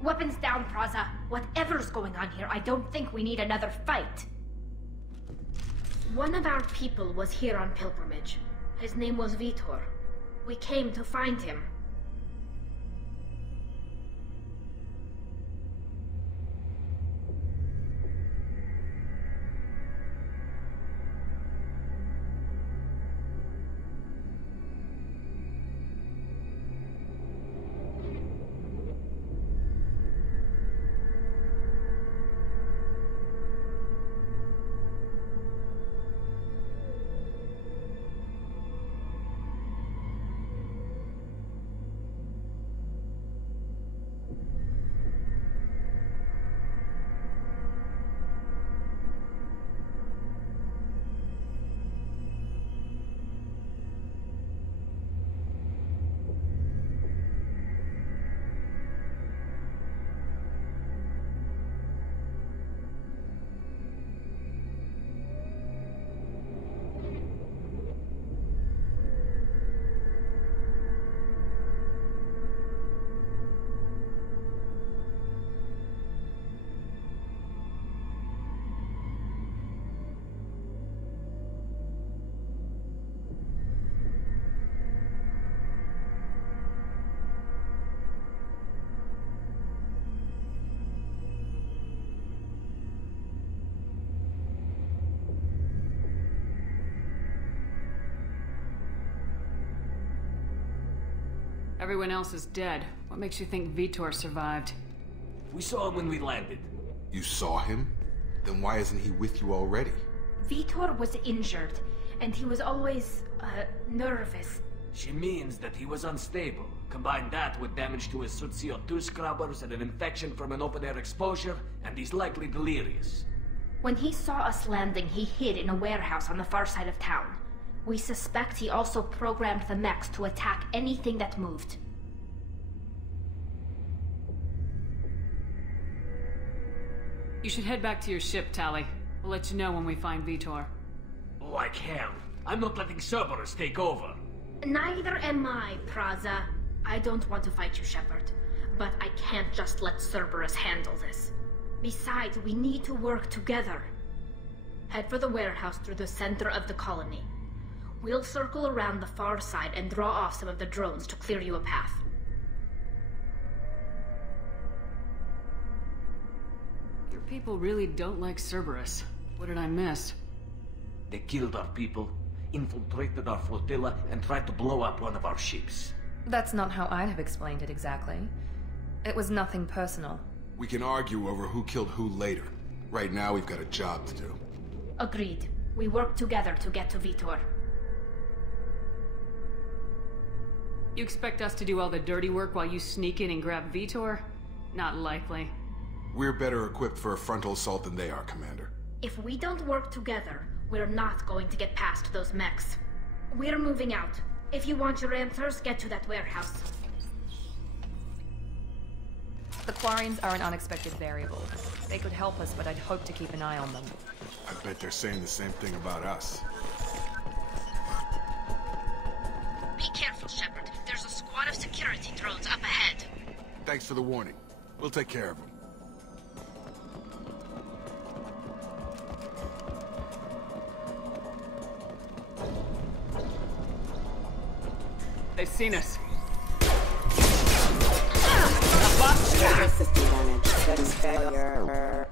Weapons down, Praza. Whatever's going on here, I don't think we need another fight. One of our people was here on pilgrimage. His name was Vitor. We came to find him. Everyone else is dead. What makes you think Vitor survived? We saw him when we landed. You saw him? Then why isn't he with you already? Vitor was injured, and he was always, nervous. She means that he was unstable. Combine that with damage to his suit CO2 scrubbers and an infection from an open-air exposure, and he's likely delirious. When he saw us landing, he hid in a warehouse on the far side of town. We suspect he also programmed the mechs to attack anything that moved. You should head back to your ship, Tali. We'll let you know when we find Vitor. Like hell. I'm not letting Cerberus take over. Neither am I, Praza. I don't want to fight you, Shepard. But I can't just let Cerberus handle this. Besides, we need to work together. Head for the warehouse through the center of the colony. We'll circle around the far side and draw off some of the drones to clear you a path. Your people really don't like Cerberus. What did I miss? They killed our people, infiltrated our flotilla, and tried to blow up one of our ships. That's not how I'd have explained it exactly. It was nothing personal. We can argue over who killed who later. Right now, we've got a job to do. Agreed. We work together to get to Vitor. You expect us to do all the dirty work while you sneak in and grab Vitor? Not likely. We're better equipped for a frontal assault than they are, Commander. If we don't work together, we're not going to get past those mechs. We're moving out. If you want your answers, get to that warehouse. The Quarians are an unexpected variable. They could help us, but I'd hope to keep an eye on them. I bet they're saying the same thing about us. Be careful, Shepard. There's a squad of security drones up ahead. Thanks for the warning. We'll take care of them. They've seen us. System damage. That is failure.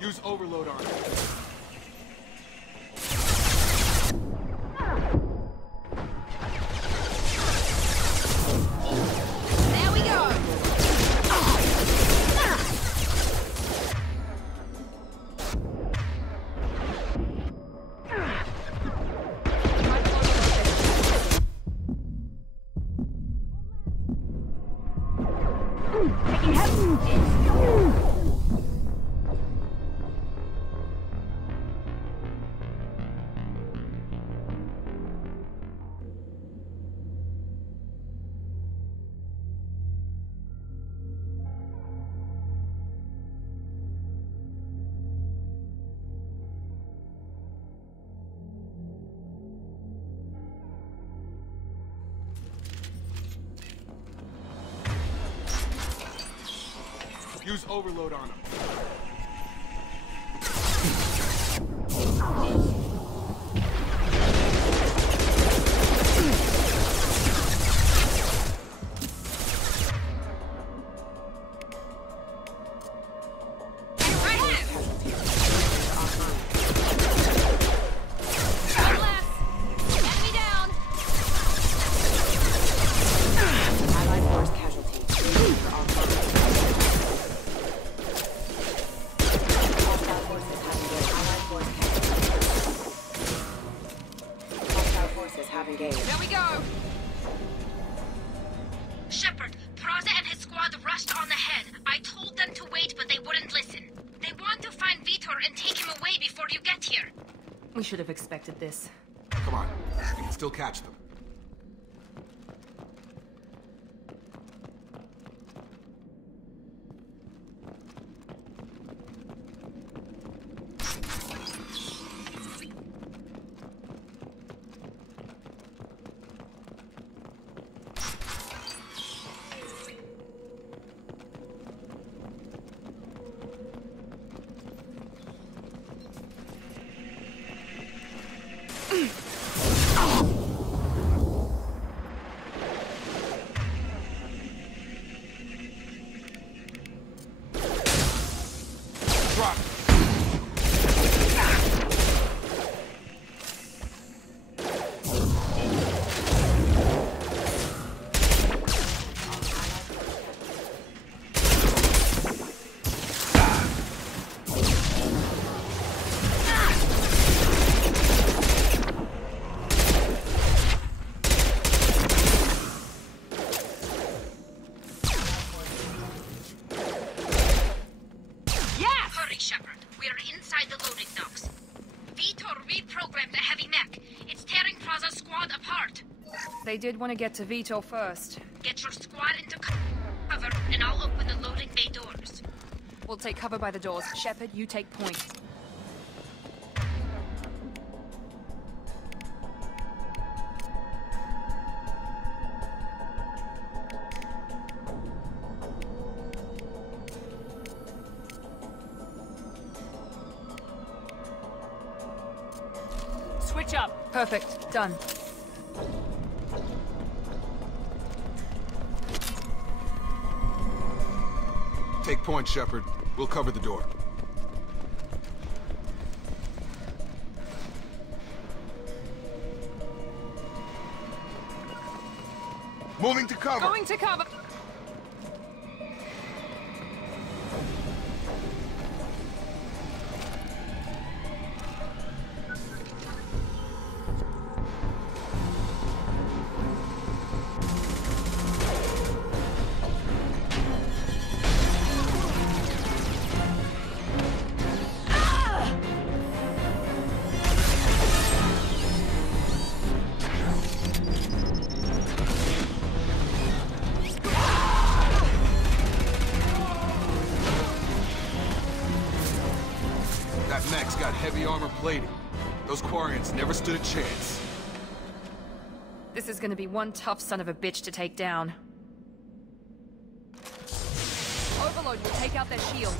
Use overload on it. use overload on him. There we go! Shepard, Praza and his squad rushed on ahead. I told them to wait, but they wouldn't listen. They want to find Vitor and take him away before you get here. We should have expected this. Come on, we can still catch them. They did want to get to Vitor first. Get your squad into cover, and I'll open the loading bay doors. We'll take cover by the doors. Shepard, you take point. Switch up. Perfect. Done. Take point, Shepard. We'll cover the door. Moving to cover. Going to cover. Mech's got heavy armor plating. Those Quarians never stood a chance. This is gonna be one tough son of a bitch to take down. Overload will take out their shields.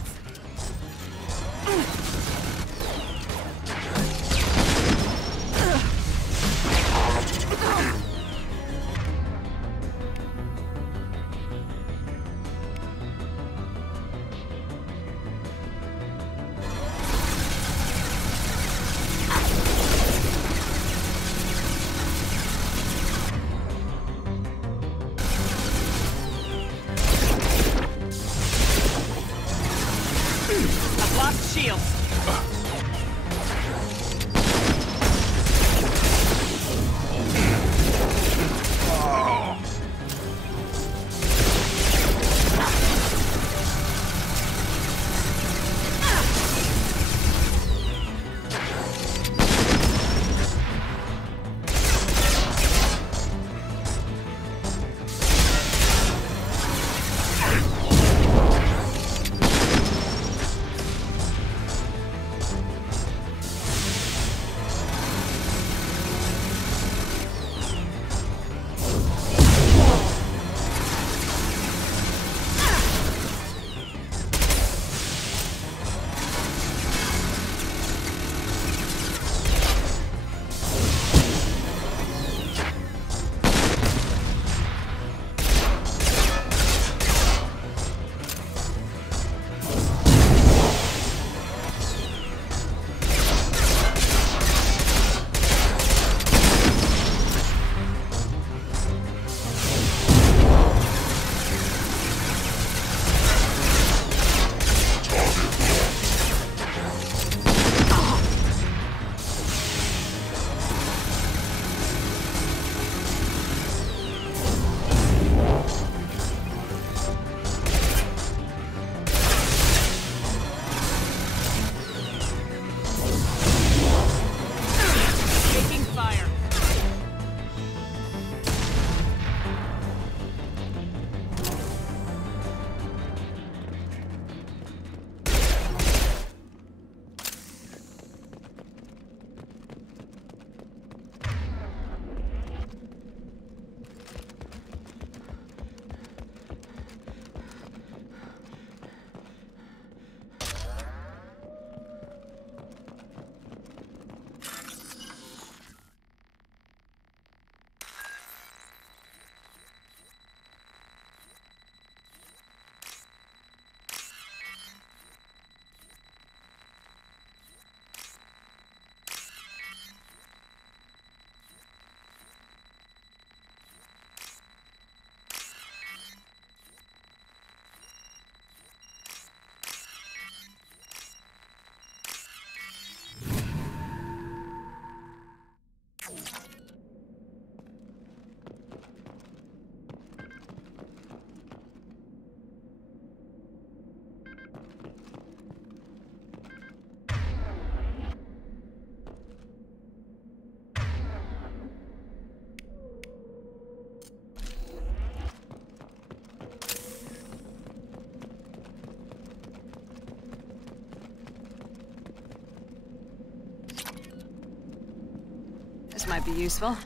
Might be useful.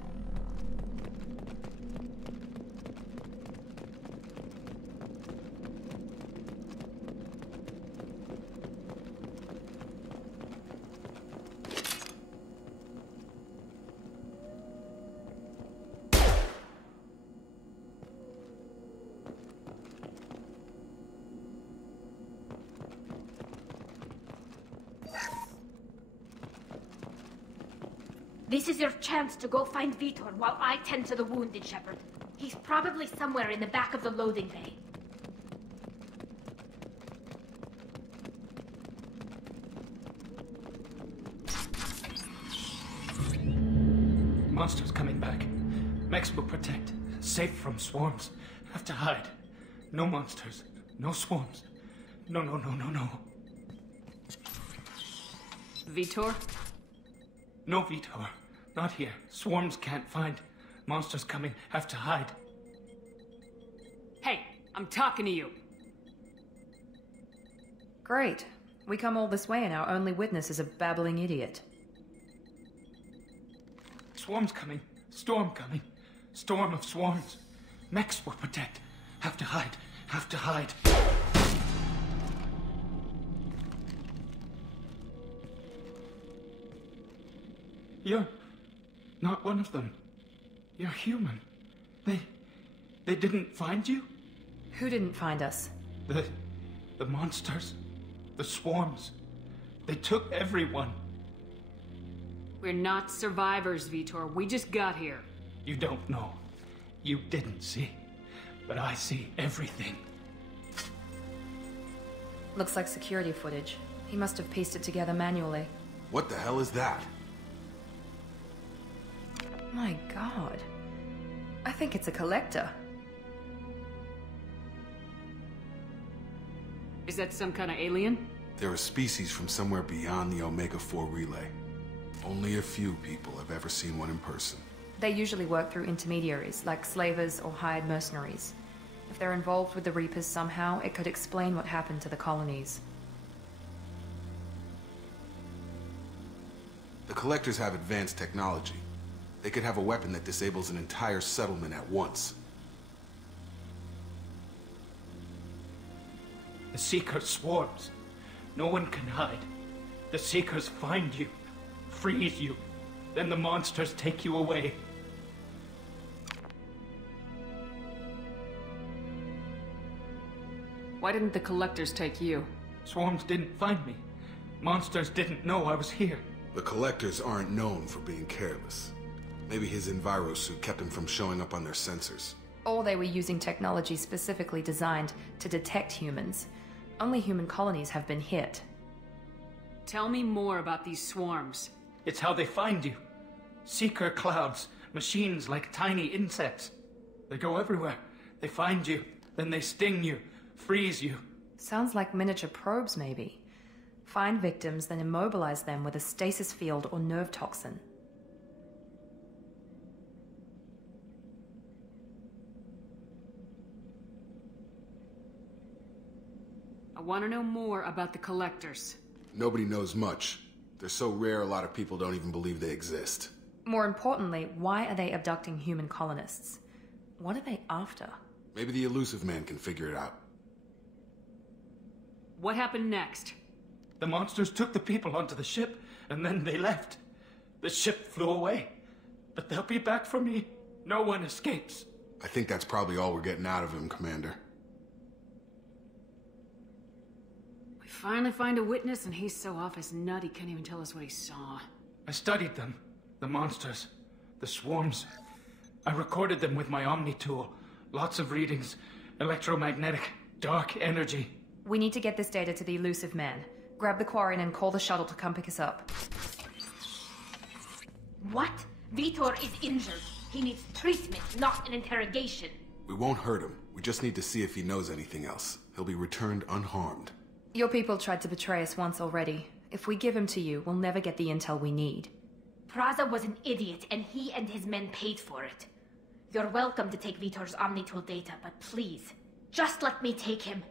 This is your chance to go find Vitor while I tend to the wounded, Shepard. He's probably somewhere in the back of the loading bay. Monsters coming back. Mechs will protect. Safe from swarms. Have to hide. No monsters. No swarms. No. Vitor? No, Vitor. Not here. Swarms can't find. Monsters coming. Have to hide. Hey, I'm talking to you. Great. We come all this way and our only witness is a babbling idiot. Swarms coming. Storm coming. Storm of swarms. Mechs will protect. Have to hide. Have to hide. You're not one of them. You're human. They didn't find you? Who didn't find us? The monsters. The swarms. They took everyone. We're not survivors, Vitor. We just got here. You don't know. You didn't see. But I see everything. Looks like security footage. He must have pieced it together manually. What the hell is that? My god. I think it's a collector. Is that some kind of alien? They're a species from somewhere beyond the Omega-4 relay. Only a few people have ever seen one in person. They usually work through intermediaries, like slavers or hired mercenaries. If they're involved with the Reapers somehow, it could explain what happened to the colonies. The Collectors have advanced technology. They could have a weapon that disables an entire settlement at once. The Seeker swarms. No one can hide. The Seekers find you, freeze you, then the monsters take you away. Why didn't the Collectors take you? Swarms didn't find me. Monsters didn't know I was here. The Collectors aren't known for being careless. Maybe his envirosuit kept him from showing up on their sensors. Or they were using technology specifically designed to detect humans. Only human colonies have been hit. Tell me more about these swarms. It's how they find you. Seeker clouds, machines like tiny insects. They go everywhere. They find you, then they sting you, freeze you. Sounds like miniature probes, maybe. Find victims, then immobilize them with a stasis field or nerve toxin. I want to know more about the Collectors. Nobody knows much. They're so rare, a lot of people don't even believe they exist. More importantly, why are they abducting human colonists? What are they after? Maybe the Elusive Man can figure it out. What happened next? The monsters took the people onto the ship, and then they left. The ship flew away. But they'll be back for me. No one escapes. I think that's probably all we're getting out of him, Commander. We finally find a witness, and he's so off his nut he can't even tell us what he saw. I studied them. The monsters. The swarms. I recorded them with my Omni tool. Lots of readings. Electromagnetic. Dark energy. We need to get this data to the Elusive Man. Grab the Quarian and call the shuttle to come pick us up. What? Vitor is injured. He needs treatment, not an interrogation. We won't hurt him. We just need to see if he knows anything else. He'll be returned unharmed. Your people tried to betray us once already. If we give him to you, we'll never get the intel we need. Praza was an idiot, and he and his men paid for it. You're welcome to take Vitor's Omnitool data, but please, just let me take him.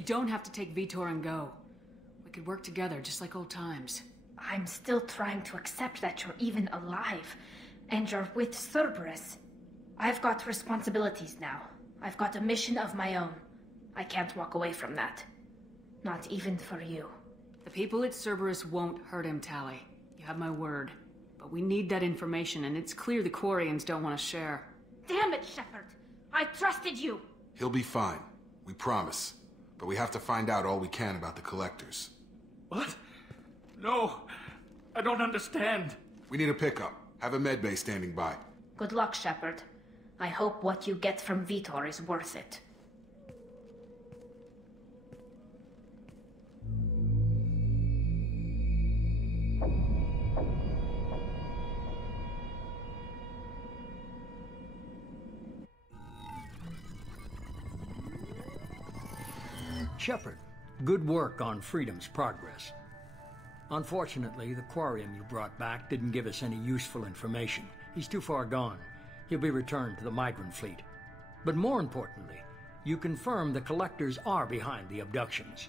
You don't have to take Vitor and go. We could work together, just like old times. I'm still trying to accept that you're even alive, and you're with Cerberus. I've got responsibilities now. I've got a mission of my own. I can't walk away from that. Not even for you. The people at Cerberus won't hurt him, Tali. You have my word. But we need that information, and it's clear the Quarians don't want to share. Damn it, Shepard! I trusted you! He'll be fine. We promise. But we have to find out all we can about the Collectors. What? No! I don't understand. We need a pickup. Have a medbay standing by. Good luck, Shepard. I hope what you get from Vitor is worth it. Shepard, good work on Freedom's progress. Unfortunately, the Quarian you brought back didn't give us any useful information. He's too far gone. He'll be returned to the migrant fleet. But more importantly, you confirm the Collectors are behind the abductions.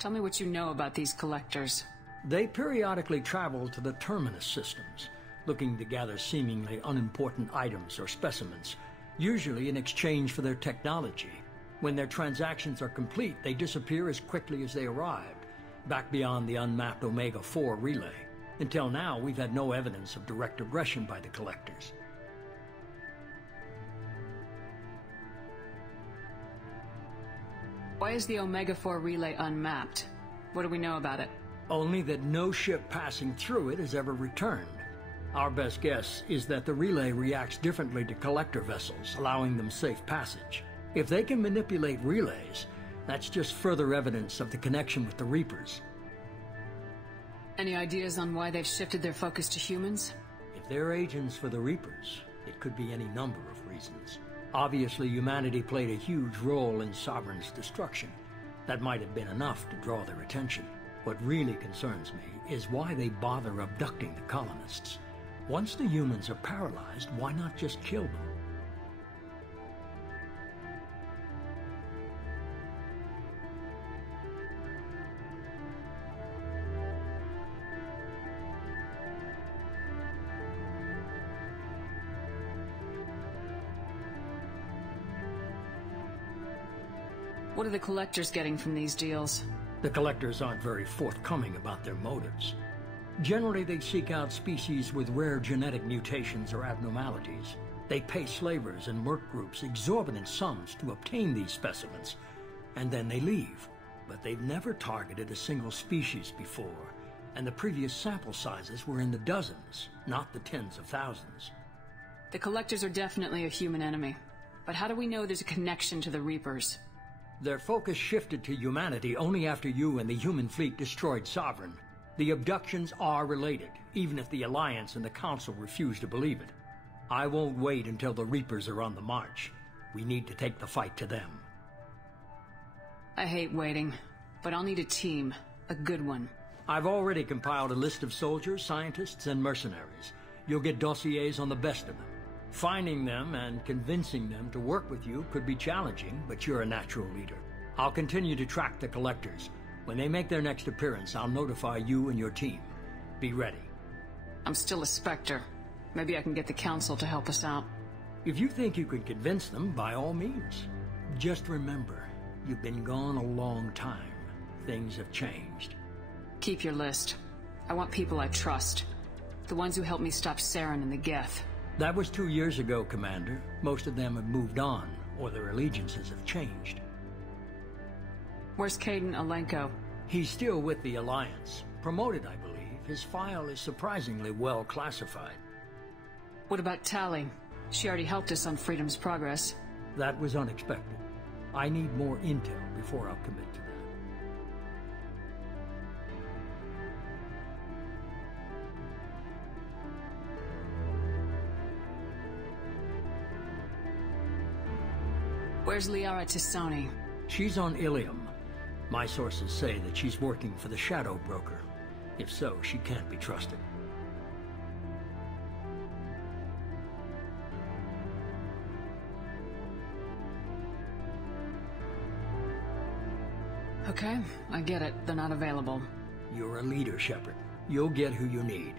Tell me what you know about these Collectors. They periodically travel to the Terminus systems, looking to gather seemingly unimportant items or specimens, usually in exchange for their technology. When their transactions are complete, they disappear as quickly as they arrived, back beyond the unmapped Omega-4 relay. Until now, we've had no evidence of direct aggression by the Collectors. Why is the Omega-4 relay unmapped? What do we know about it? Only that no ship passing through it has ever returned. Our best guess is that the relay reacts differently to Collector vessels, allowing them safe passage. If they can manipulate relays, that's just further evidence of the connection with the Reapers. Any ideas on why they've shifted their focus to humans? If they're agents for the Reapers, it could be any number of reasons. Obviously, humanity played a huge role in Sovereign's destruction. That might have been enough to draw their attention. What really concerns me is why they bother abducting the colonists. Once the humans are paralyzed, why not just kill them? What are the Collectors getting from these deals? The Collectors aren't very forthcoming about their motives. Generally, they seek out species with rare genetic mutations or abnormalities. They pay slavers and merc groups exorbitant sums to obtain these specimens, and then they leave. But they've never targeted a single species before, and the previous sample sizes were in the dozens, not the tens of thousands. The Collectors are definitely a human enemy. But how do we know there's a connection to the Reapers? Their focus shifted to humanity only after you and the human fleet destroyed Sovereign. The abductions are related, even if the Alliance and the Council refuse to believe it. I won't wait until the Reapers are on the march. We need to take the fight to them. I hate waiting, but I'll need a team. A good one. I've already compiled a list of soldiers, scientists, and mercenaries. You'll get dossiers on the best of them. Finding them and convincing them to work with you could be challenging, but you're a natural leader. I'll continue to track the Collectors. When they make their next appearance, I'll notify you and your team. Be ready. I'm still a Spectre. Maybe I can get the Council to help us out. If you think you can convince them, by all means. Just remember, you've been gone a long time. Things have changed. Keep your list. I want people I trust. The ones who helped me stop Saren and the Geth. That was 2 years ago, Commander. Most of them have moved on, or their allegiances have changed. Where's Kaidan Alenko? He's still with the Alliance. Promoted, I believe. His file is surprisingly well classified. What about Tali? She already helped us on Freedom's progress. That was unexpected. I need more intel before I'll commit to that. Where's Liara T'Soni? She's on Ilium. My sources say that she's working for the Shadow Broker. If so, she can't be trusted. Okay, I get it. They're not available. You're a leader, Shepard. You'll get who you need.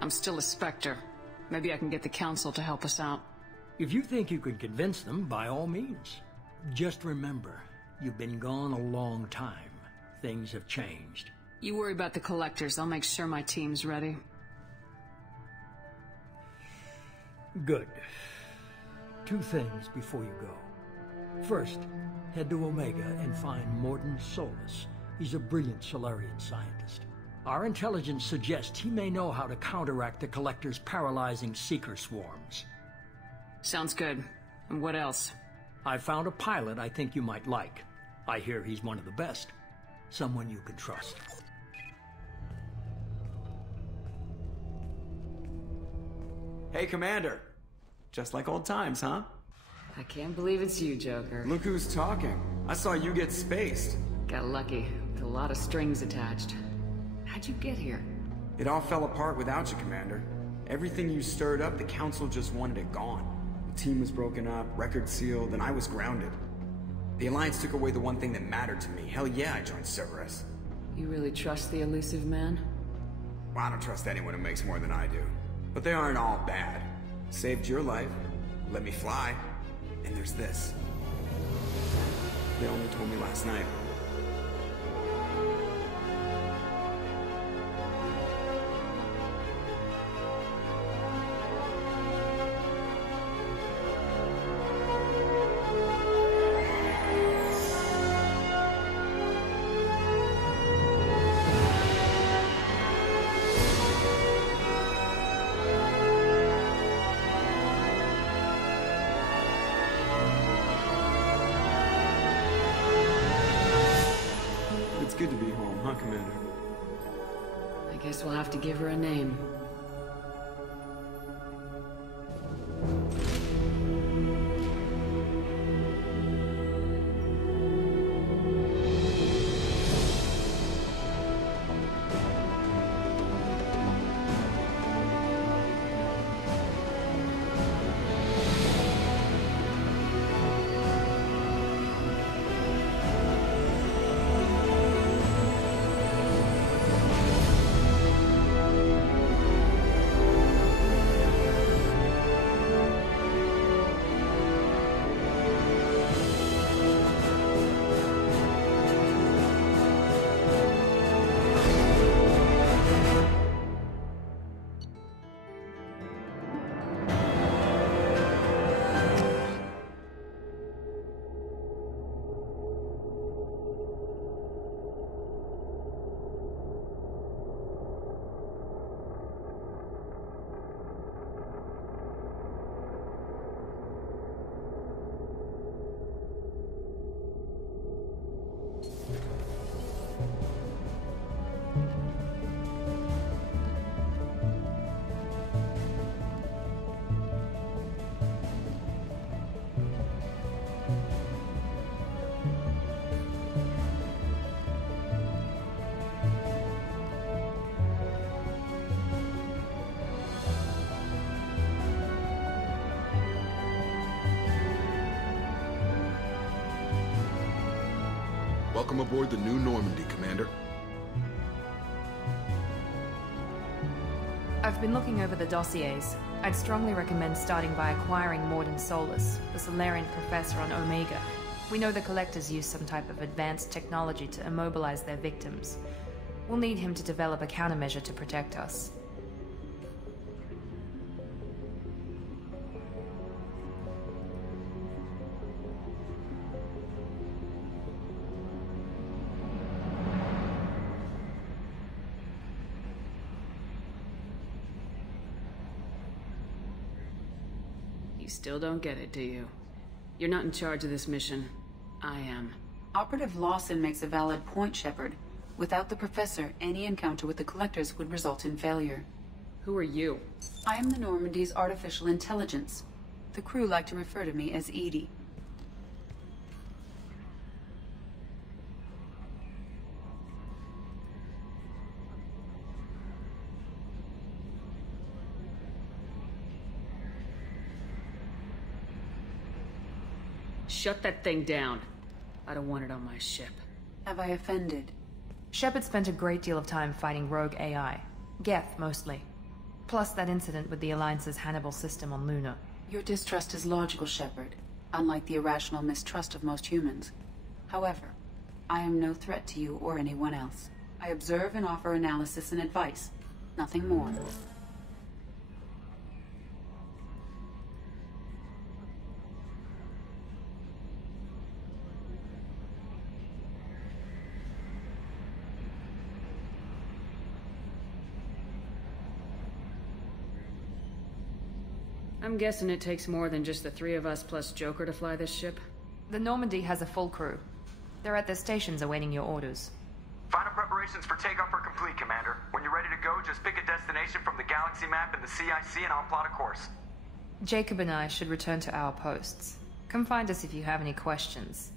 I'm still a Spectre. Maybe I can get the Council to help us out. If you think you can convince them, by all means. Just remember, you've been gone a long time. Things have changed. You worry about the Collectors. I'll make sure my team's ready. Good. 2 things before you go. First, head to Omega and find Mordin Solus. He's a brilliant Solarian scientist. Our intelligence suggests he may know how to counteract the Collector's paralyzing Seeker swarms. Sounds good. And what else? I found a pilot I think you might like. I hear he's one of the best. Someone you can trust. Hey, Commander. Just like old times, huh? I can't believe it's you, Joker. Look who's talking. I saw you get spaced. Got lucky. With a lot of strings attached. How'd you get here? It all fell apart without you, Commander. Everything you stirred up, the Council just wanted it gone. The team was broken up, record sealed, and I was grounded. The Alliance took away the one thing that mattered to me. Hell yeah, I joined Cerberus. You really trust the elusive man? Well, I don't trust anyone who makes more than I do. But they aren't all bad. Saved your life, let me fly, and there's this. They only told me last night. It's good to be home, huh, Commander? I guess we'll have to give her a name. Welcome aboard the New Normandy, Commander. I've been looking over the dossiers. I'd strongly recommend starting by acquiring Mordin Solus, the Solarian professor on Omega. We know the Collectors use some type of advanced technology to immobilize their victims. We'll need him to develop a countermeasure to protect us. You still don't get it, do you? You're not in charge of this mission. I am. Operative Lawson makes a valid point, Shepard. Without the Professor, any encounter with the Collectors would result in failure. Who are you? I am the Normandy's artificial intelligence. The crew like to refer to me as EDI. Shut that thing down. I don't want it on my ship. Have I offended? Shepard spent a great deal of time fighting rogue AI. Geth, mostly. Plus that incident with the Alliance's Hannibal system on Luna. Your distrust is logical, Shepard, unlike the irrational mistrust of most humans. However, I am no threat to you or anyone else. I observe and offer analysis and advice. Nothing more. I'm guessing it takes more than just the three of us plus Joker to fly this ship? The Normandy has a full crew. They're at their stations awaiting your orders. Final preparations for takeoff are complete, Commander. When you're ready to go, just pick a destination from the galaxy map in the CIC and I'll plot a course. Jacob and I should return to our posts. Come find us if you have any questions.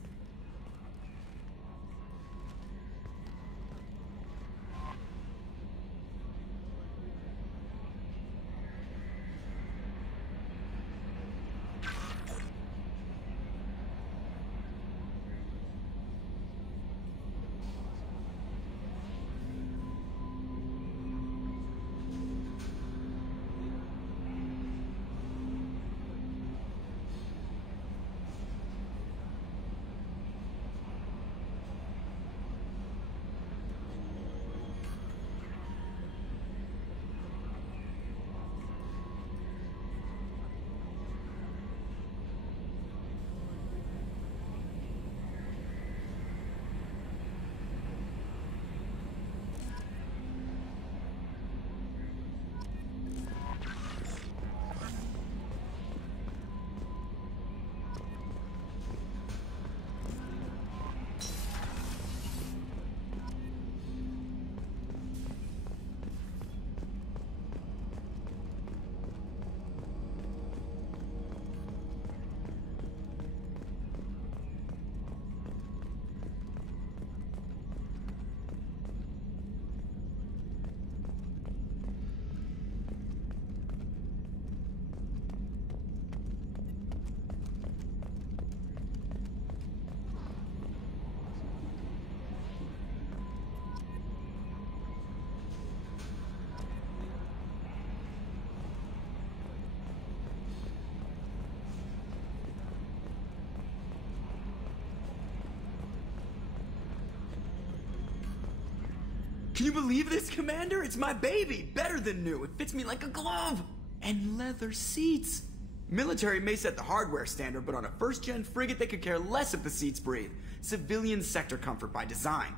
Can you believe this, Commander? It's my baby! Better than new. It fits me like a glove! And leather seats! Military may set the hardware standard, but on a first-gen frigate, they could care less if the seats breathe. Civilian sector comfort by design.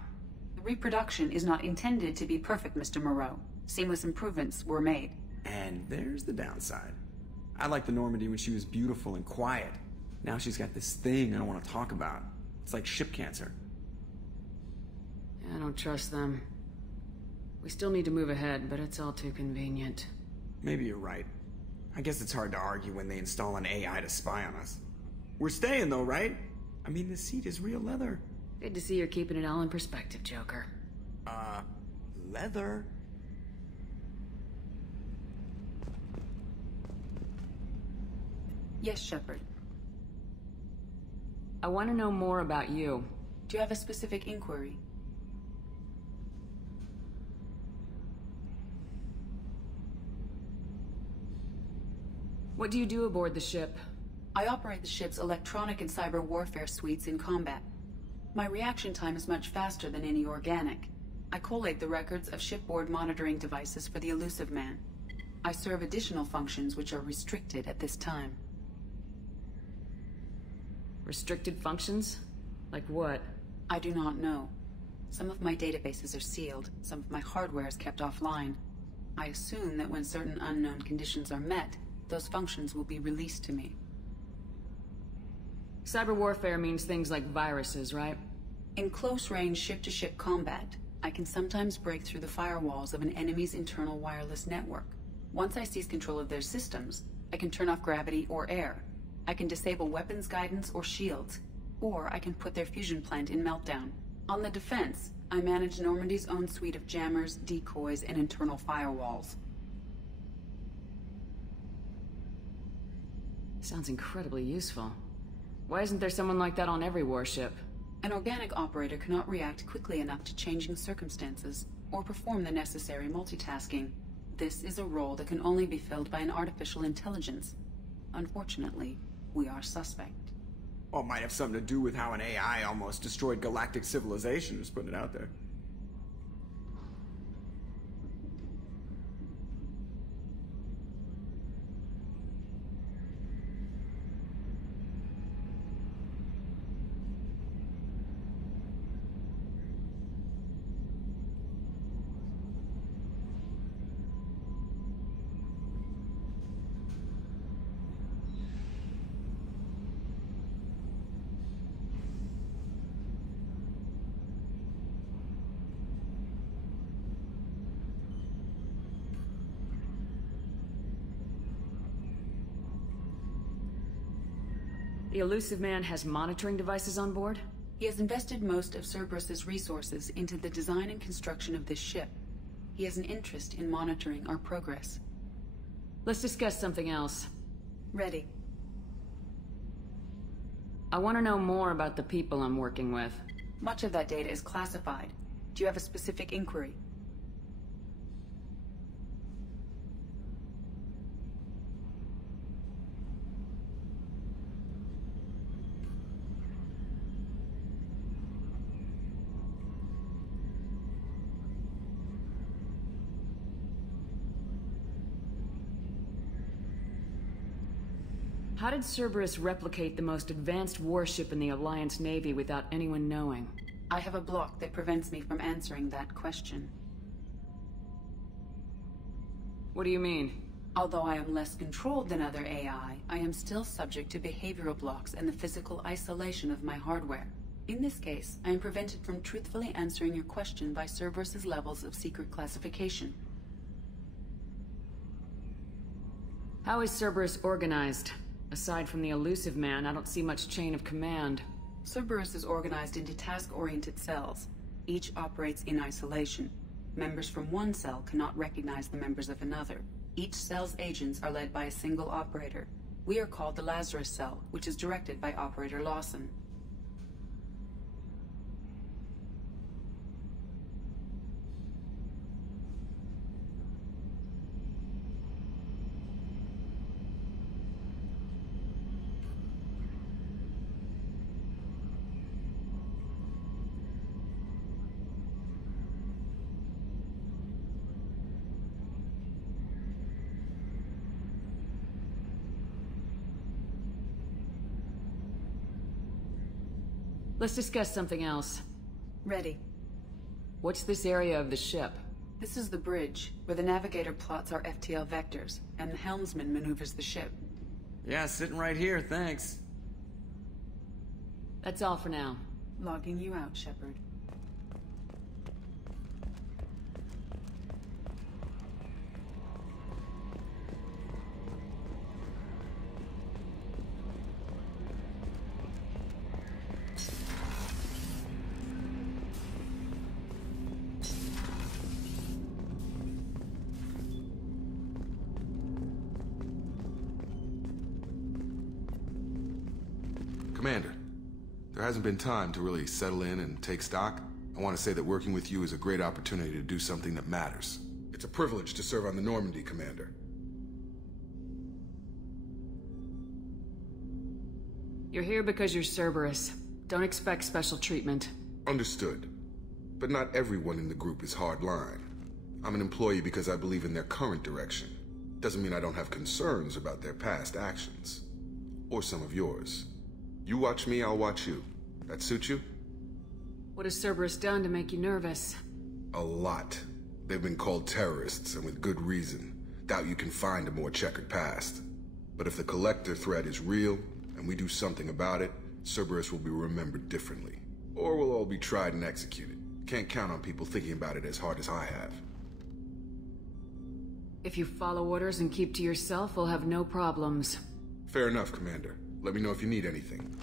The reproduction is not intended to be perfect, Mr. Moreau. Seamless improvements were made. And there's the downside. I liked the Normandy when she was beautiful and quiet. Now she's got this thing I don't want to talk about. It's like ship cancer. I don't trust them. We still need to move ahead, but it's all too convenient. Maybe you're right. I guess it's hard to argue when they install an AI to spy on us. We're staying though, right? I mean, the seat is real leather. Good to see you're keeping it all in perspective, Joker. Leather? Yes, Shepard. I want to know more about you. Do you have a specific inquiry? What do you do aboard the ship? I operate the ship's electronic and cyber warfare suites in combat. My reaction time is much faster than any organic. I collate the records of shipboard monitoring devices for the Illusive Man. I serve additional functions which are restricted at this time. Restricted functions? Like what? I do not know. Some of my databases are sealed, some of my hardware is kept offline. I assume that when certain unknown conditions are met, those functions will be released to me. Cyber warfare means things like viruses, right? In close-range ship-to-ship combat, I can sometimes break through the firewalls of an enemy's internal wireless network. Once I seize control of their systems, I can turn off gravity or air. I can disable weapons guidance or shields, or I can put their fusion plant in meltdown. On the defense, I manage Normandy's own suite of jammers, decoys, and internal firewalls. Sounds incredibly useful. Why isn't there someone like that on every warship? An organic operator cannot react quickly enough to changing circumstances, or perform the necessary multitasking. This is a role that can only be filled by an artificial intelligence. Unfortunately, we are suspect. Well, it might have something to do with how an AI almost destroyed galactic civilization, just putting it out there. The Illusive Man has monitoring devices on board? He has invested most of Cerberus's resources into the design and construction of this ship. He has an interest in monitoring our progress. Let's discuss something else. Ready. I want to know more about the people I'm working with. Much of that data is classified. Do you have a specific inquiry? How did Cerberus replicate the most advanced warship in the Alliance Navy without anyone knowing? I have a block that prevents me from answering that question. What do you mean? Although I am less controlled than other AI, I am still subject to behavioral blocks and the physical isolation of my hardware. In this case, I am prevented from truthfully answering your question by Cerberus's levels of secret classification. How is Cerberus organized? Aside from the Illusive Man, I don't see much chain of command. Cerberus is organized into task-oriented cells. Each operates in isolation. Members from one cell cannot recognize the members of another. Each cell's agents are led by a single operator. We are called the Lazarus Cell, which is directed by Operator Lawson. Let's discuss something else. Ready. What's this area of the ship? This is the bridge, where the navigator plots our FTL vectors, and the helmsman maneuvers the ship. Yeah, sitting right here, thanks. That's all for now. Logging you out, Shepard. Commander, there hasn't been time to really settle in and take stock. I want to say that working with you is a great opportunity to do something that matters. It's a privilege to serve on the Normandy, Commander. You're here because you're Cerberus. Don't expect special treatment. Understood. But not everyone in the group is hardline. I'm an employee because I believe in their current direction. Doesn't mean I don't have concerns about their past actions. Or some of yours. You watch me, I'll watch you. That suit you? What has Cerberus done to make you nervous? A lot. They've been called terrorists, and with good reason. Doubt you can find a more checkered past. But if the Collector threat is real, and we do something about it, Cerberus will be remembered differently. Or we'll all be tried and executed. Can't count on people thinking about it as hard as I have. If you follow orders and keep to yourself, we'll have no problems. Fair enough, Commander. Let me know if you need anything.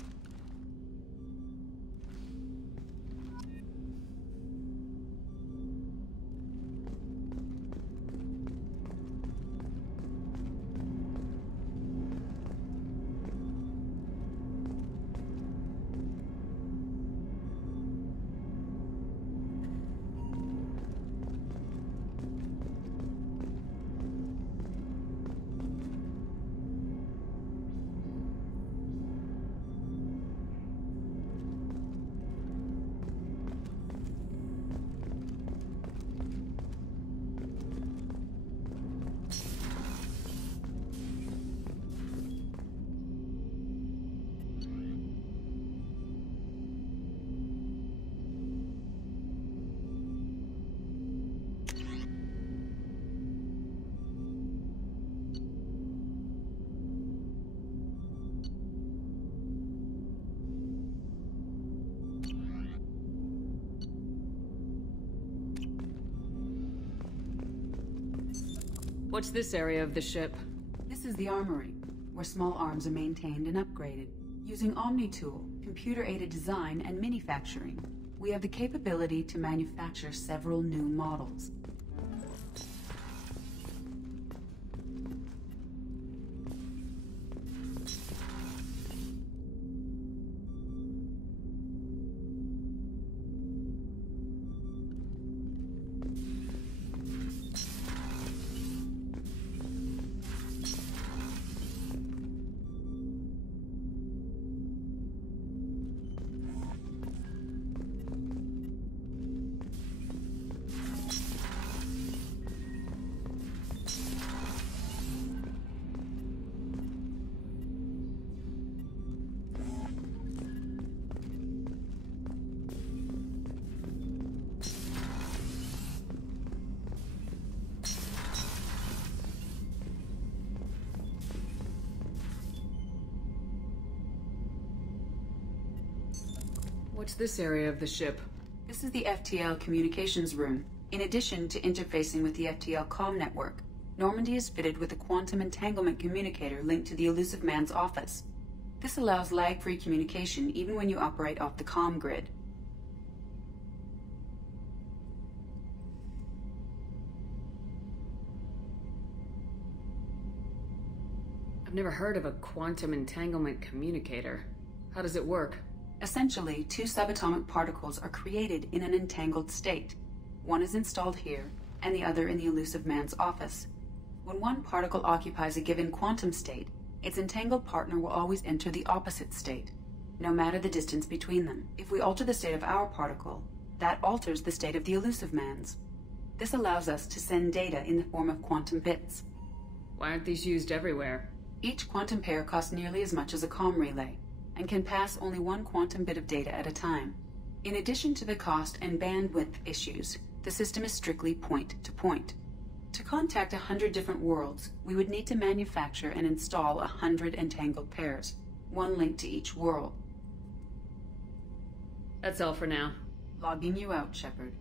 What's this area of the ship? This is the armory, where small arms are maintained and upgraded. Using Omni-Tool, computer-aided design, and manufacturing, we have the capability to manufacture several new models. What's this area of the ship? This is the FTL communications room. In addition to interfacing with the FTL comm network, Normandy is fitted with a quantum entanglement communicator linked to the Illusive Man's office. This allows lag-free communication even when you operate off the comm grid. I've never heard of a quantum entanglement communicator. How does it work? Essentially, two subatomic particles are created in an entangled state. One is installed here, and the other in the Illusive Man's office. When one particle occupies a given quantum state, its entangled partner will always enter the opposite state, no matter the distance between them. If we alter the state of our particle, that alters the state of the Illusive Man's. This allows us to send data in the form of quantum bits. Why aren't these used everywhere? Each quantum pair costs nearly as much as a comm relay, and can pass only one quantum bit of data at a time. In addition to the cost and bandwidth issues, the system is strictly point-to-point. To contact 100 different worlds, we would need to manufacture and install 100 entangled pairs, one linked to each world. That's all for now. Logging you out, Shepard.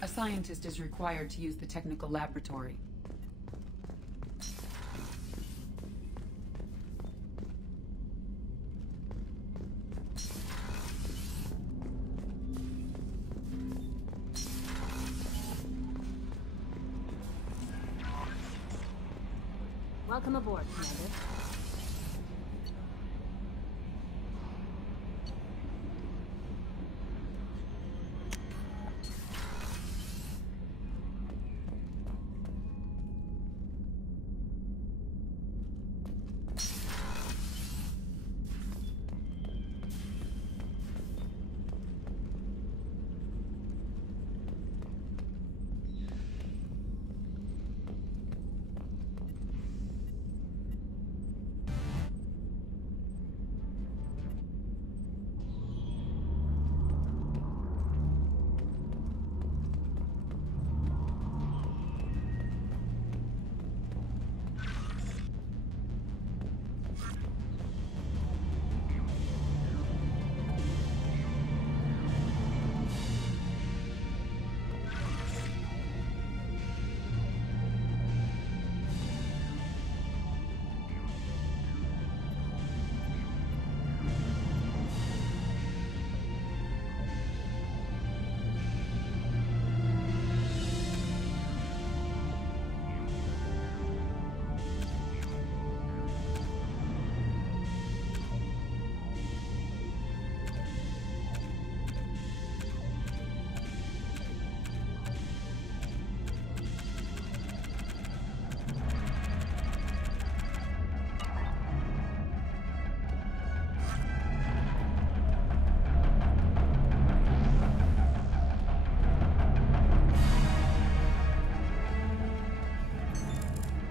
A scientist is required to use the technical laboratory. Welcome aboard, Commander.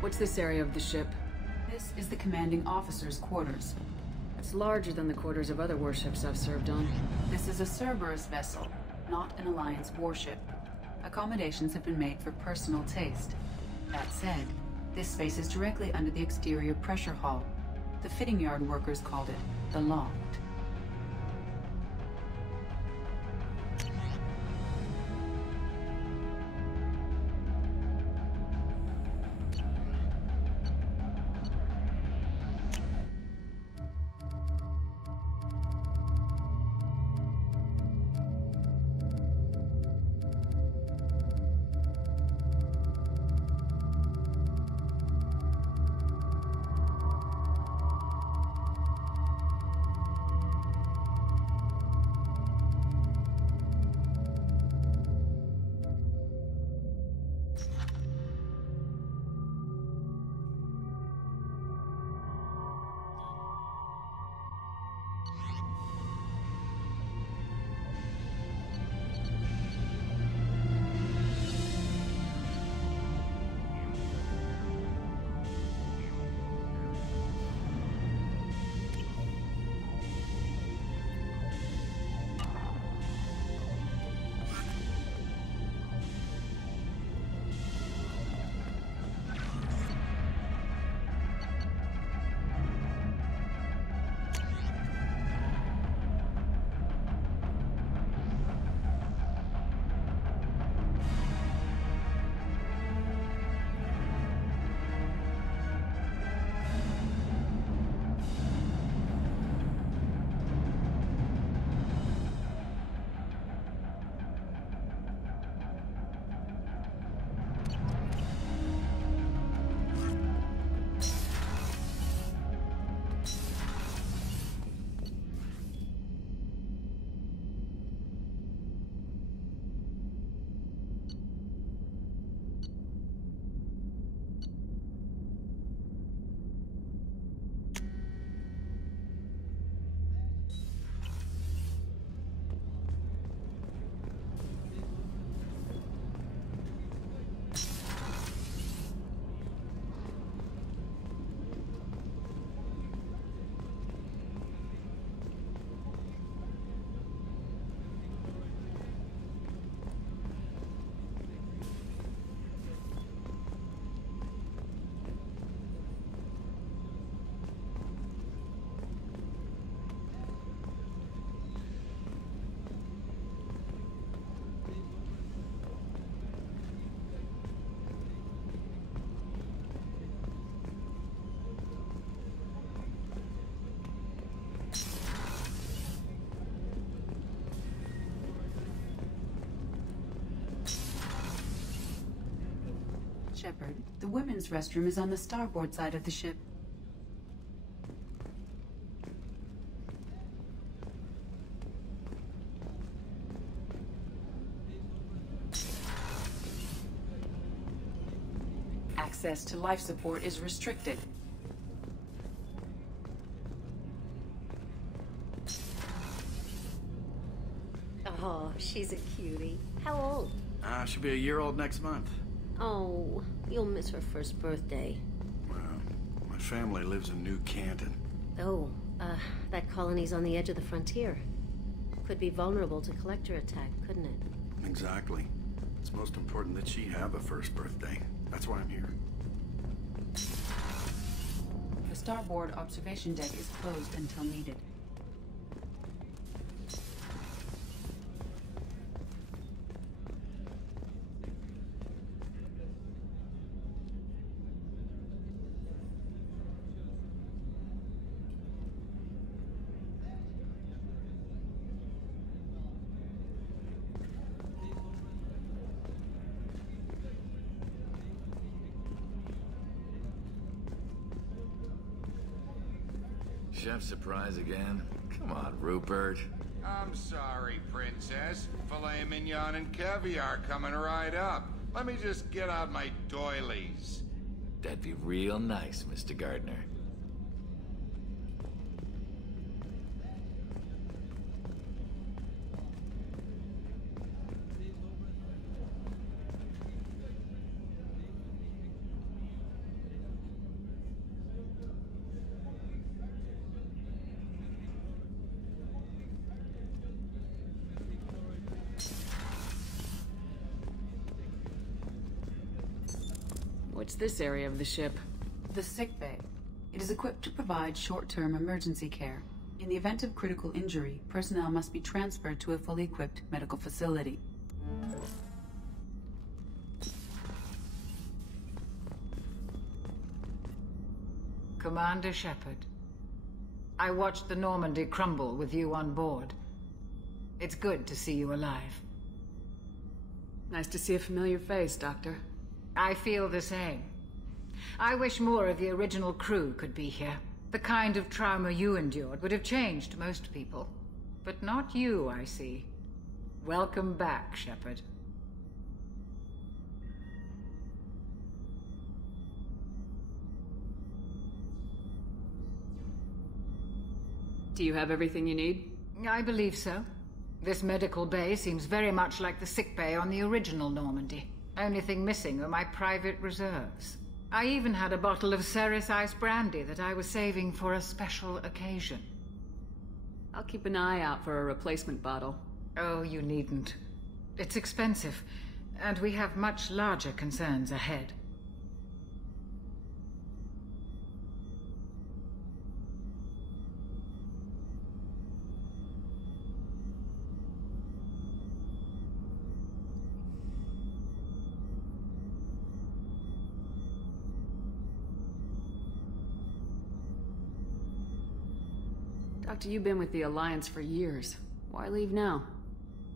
What's this area of the ship? This is the commanding officer's quarters. It's larger than the quarters of other warships I've served on. This is a Cerberus vessel, not an Alliance warship. Accommodations have been made for personal taste. That said, this space is directly under the exterior pressure hull. The fitting yard workers called it the loft. Shepard, the women's restroom is on the starboard side of the ship. Access to life support is restricted. Oh, she's a cutie. How old? She'll be a year old next month. Oh, you'll miss her first birthday. Well, my family lives in New Canton. Oh, that colony's on the edge of the frontier. Could be vulnerable to collector attack, couldn't it? Exactly. It's most important that she have a first birthday. That's why I'm here. The starboard observation deck is closed until needed. Chef surprise again? Come on, Rupert. I'm sorry, Princess. Filet mignon and caviar coming right up. Let me just get out my doilies. That'd be real nice, Mr. Gardner. What's this area of the ship? The sick bay. It is equipped to provide short-term emergency care. In the event of critical injury, personnel must be transferred to a fully equipped medical facility. Commander Shepard. I watched the Normandy crumble with you on board. It's good to see you alive. Nice to see a familiar face, Doctor. I feel the same. I wish more of the original crew could be here. The kind of trauma you endured would have changed most people. But not you, I see. Welcome back, Shepard. Do you have everything you need? I believe so. This medical bay seems very much like the sick bay on the original Normandy. Only thing missing are my private reserves. I even had a bottle of Ceres Ice Brandy that I was saving for a special occasion. I'll keep an eye out for a replacement bottle. Oh, you needn't. It's expensive, and we have much larger concerns ahead. Doctor, you've been with the Alliance for years. Why leave now?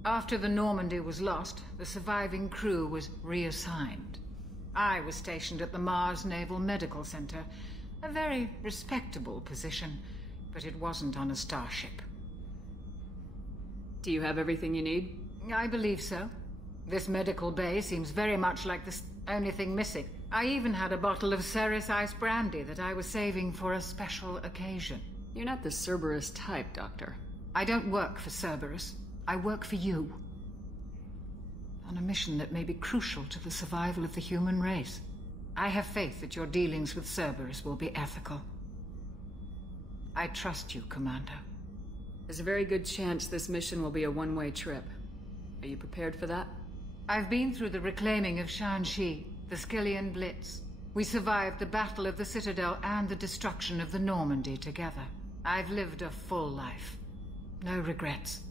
After the Normandy was lost, the surviving crew was reassigned. I was stationed at the Mars Naval Medical Center. A very respectable position, but it wasn't on a starship. Do you have everything you need? I believe so. This medical bay seems very much like the only thing missing. I even had a bottle of Ceres Ice Brandy that I was saving for a special occasion. You're not the Cerberus type, Doctor. I don't work for Cerberus. I work for you. On a mission that may be crucial to the survival of the human race. I have faith that your dealings with Cerberus will be ethical. I trust you, Commander. There's a very good chance this mission will be a one-way trip. Are you prepared for that? I've been through the reclaiming of Shanxi, the Skyllian Blitz. We survived the Battle of the Citadel and the destruction of the Normandy together. I've lived a full life. No regrets.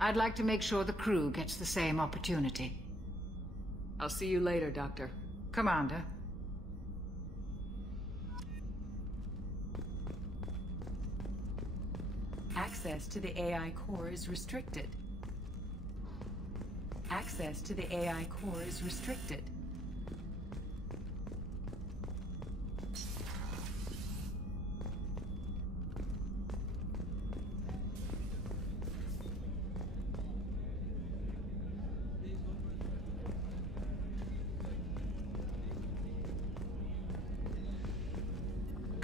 I'd like to make sure the crew gets the same opportunity. I'll see you later, Doctor. Commander. Access to the AI core is restricted. Access to the AI core is restricted.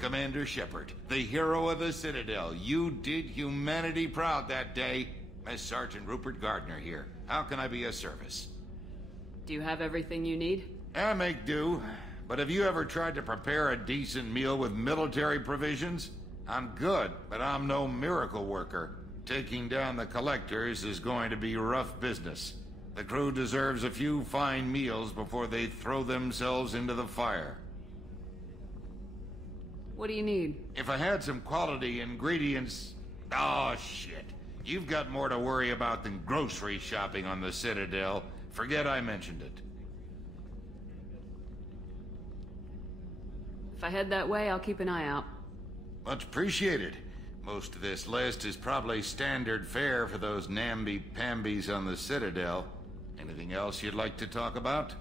Commander Shepard, the hero of the Citadel. You did humanity proud that day. Mess Sergeant Rupert Gardner here. How can I be of service? Do you have everything you need? I make do. But have you ever tried to prepare a decent meal with military provisions? I'm good, but I'm no miracle worker. Taking down the Collectors is going to be rough business. The crew deserves a few fine meals before they throw themselves into the fire. What do you need? If I had some quality ingredients... Oh, shit. You've got more to worry about than grocery shopping on the Citadel. Forget I mentioned it. If I head that way, I'll keep an eye out. Much appreciated. Most of this list is probably standard fare for those namby-pambies on the Citadel. Anything else you'd like to talk about?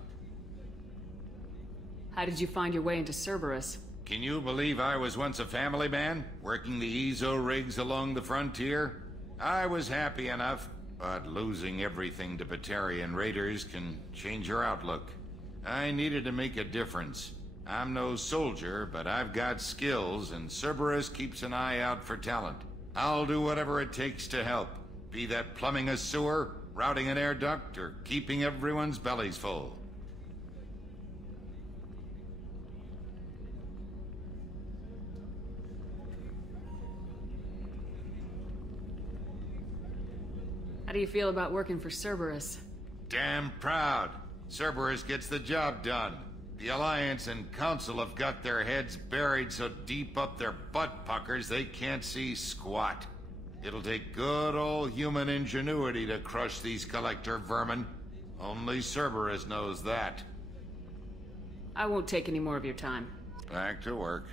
How did you find your way into Cerberus? Can you believe I was once a family man, working the EZO rigs along the frontier? I was happy enough, but losing everything to Batarian raiders can change your outlook. I needed to make a difference. I'm no soldier, but I've got skills, and Cerberus keeps an eye out for talent. I'll do whatever it takes to help, be that plumbing a sewer, routing an air duct, or keeping everyone's bellies full. How do you feel about working for Cerberus? Damn proud. Cerberus gets the job done. The Alliance and Council have got their heads buried so deep up their butt puckers they can't see squat. It'll take good old human ingenuity to crush these Collector vermin. Only Cerberus knows that. I won't take any more of your time. Back to work.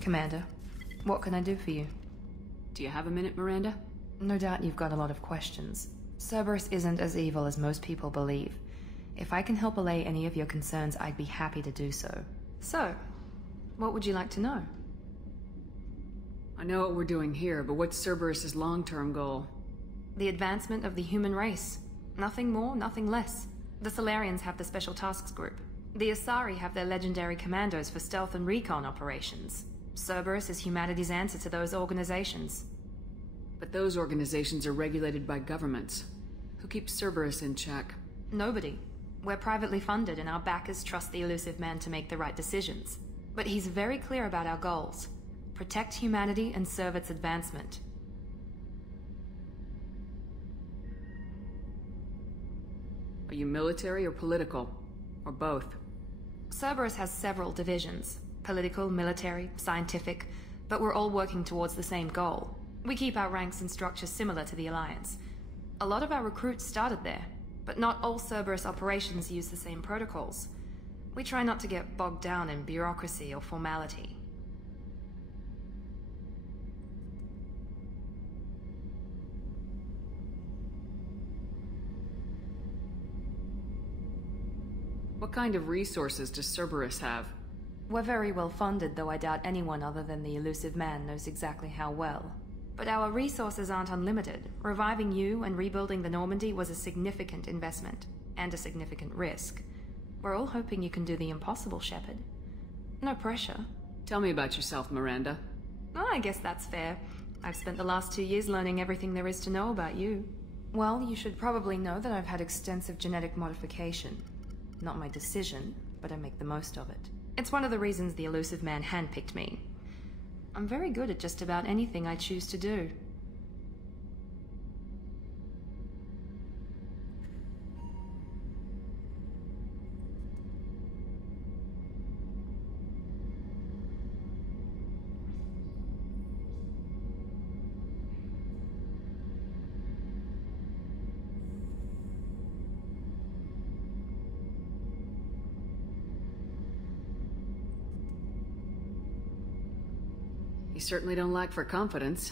Commander, what can I do for you? Do you have a minute, Miranda? No doubt you've got a lot of questions. Cerberus isn't as evil as most people believe. If I can help allay any of your concerns, I'd be happy to do so. So, what would you like to know? I know what we're doing here, but what's Cerberus's long-term goal? The advancement of the human race. Nothing more, nothing less. The Solarians have the Special Tasks Group. The Asari have their legendary commandos for stealth and recon operations. Cerberus is humanity's answer to those organizations. But those organizations are regulated by governments. Who keeps Cerberus in check? Nobody. We're privately funded and our backers trust the Elusive Man to make the right decisions. But he's very clear about our goals. Protect humanity and serve its advancement. Are you military or political? Or both? Cerberus has several divisions. Political, military, scientific, but we're all working towards the same goal. We keep our ranks and structures similar to the Alliance. A lot of our recruits started there, but not all Cerberus operations use the same protocols. We try not to get bogged down in bureaucracy or formality. What kind of resources does Cerberus have? We're very well funded, though I doubt anyone other than the Elusive Man knows exactly how well. But our resources aren't unlimited. Reviving you and rebuilding the Normandy was a significant investment, and a significant risk. We're all hoping you can do the impossible, Shepard. No pressure. Tell me about yourself, Miranda. Oh, I guess that's fair. I've spent the last 2 years learning everything there is to know about you. Well, you should probably know that I've had extensive genetic modification. Not my decision, but I make the most of it. It's one of the reasons the Elusive Man handpicked me. I'm very good at just about anything I choose to do. You certainly don't lack for confidence.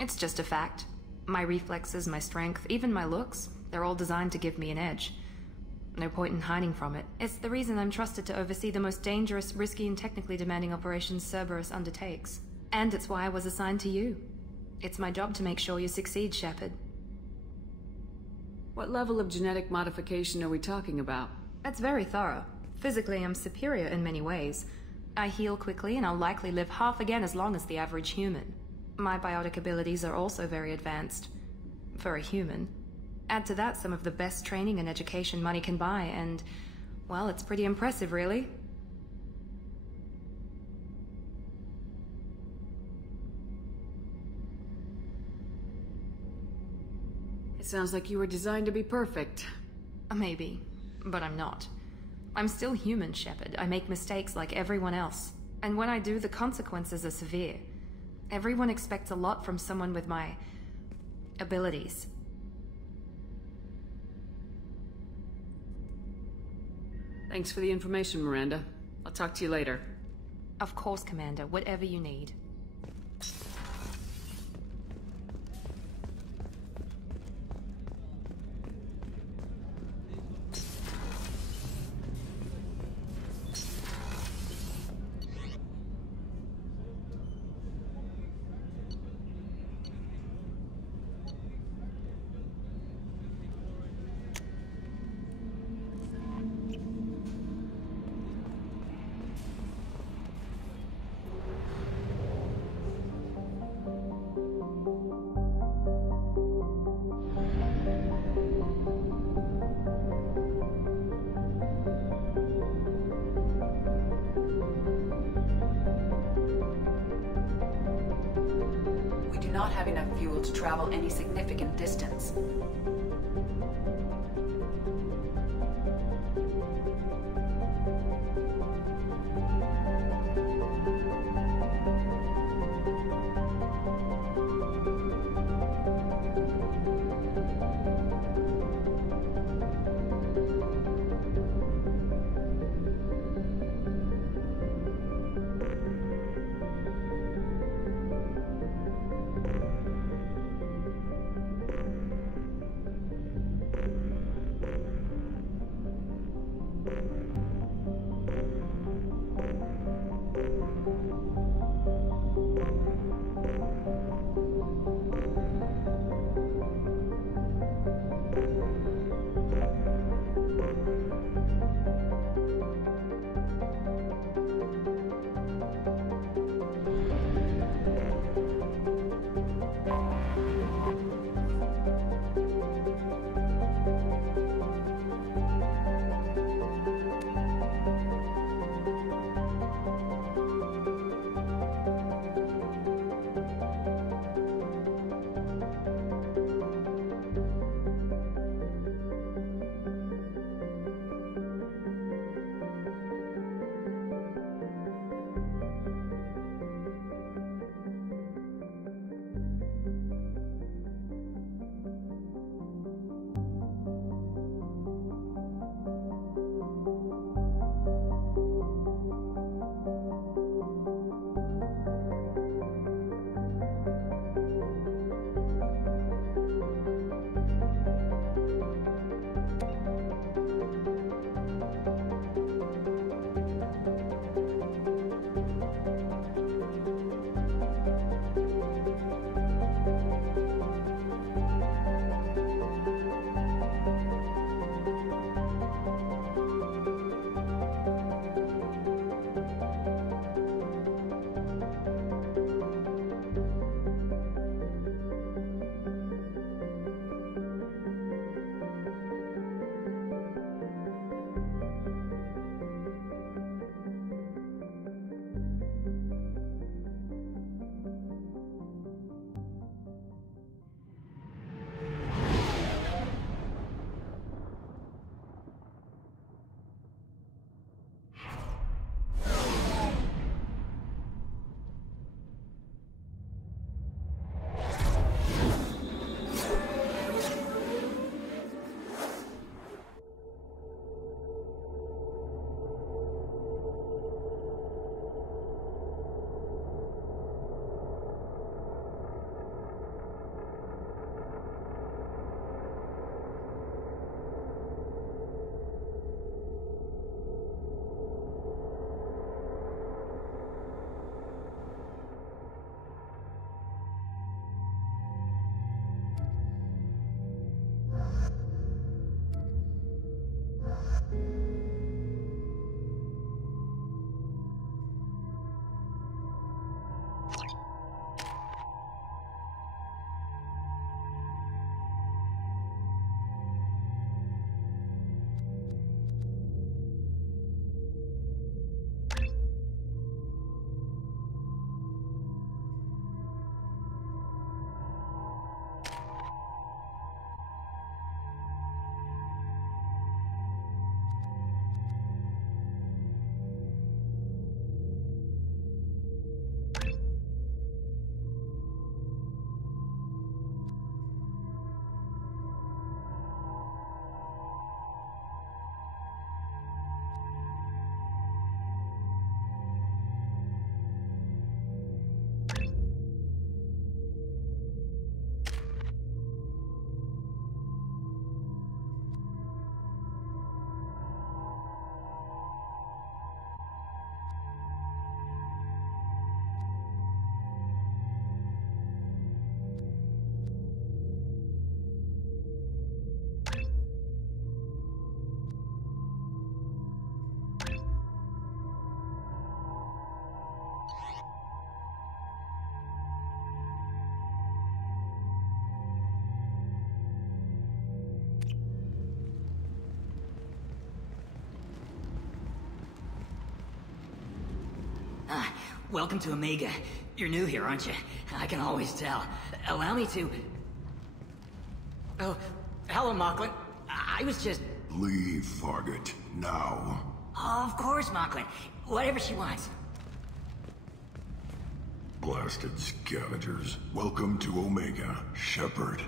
It's just a fact. My reflexes, my strength, even my looks, they're all designed to give me an edge. No point in hiding from it. It's the reason I'm trusted to oversee the most dangerous, risky, and technically demanding operations Cerberus undertakes. And it's why I was assigned to you. It's my job to make sure you succeed, Shepard. What level of genetic modification are we talking about? That's very thorough. Physically, I'm superior in many ways. I heal quickly, and I'll likely live half again as long as the average human. My biotic abilities are also very advanced. For a human. Add to that some of the best training and education money can buy, and... well, it's pretty impressive, really. It sounds like you were designed to be perfect. Maybe, but I'm not. I'm still human, Shepard. I make mistakes like everyone else. And when I do, the consequences are severe. Everyone expects a lot from someone with my... abilities. Thanks for the information, Miranda. I'll talk to you later. Of course, Commander. Whatever you need. Not have enough fuel to travel any significant distance. Welcome to Omega. You're new here, aren't you? I can always tell. Allow me to... Oh, hello, Mocklin. I was just... Leave, Fargate. Now. Oh, of course, Mocklin. Whatever she wants. Blasted scavengers. Welcome to Omega, Shepard.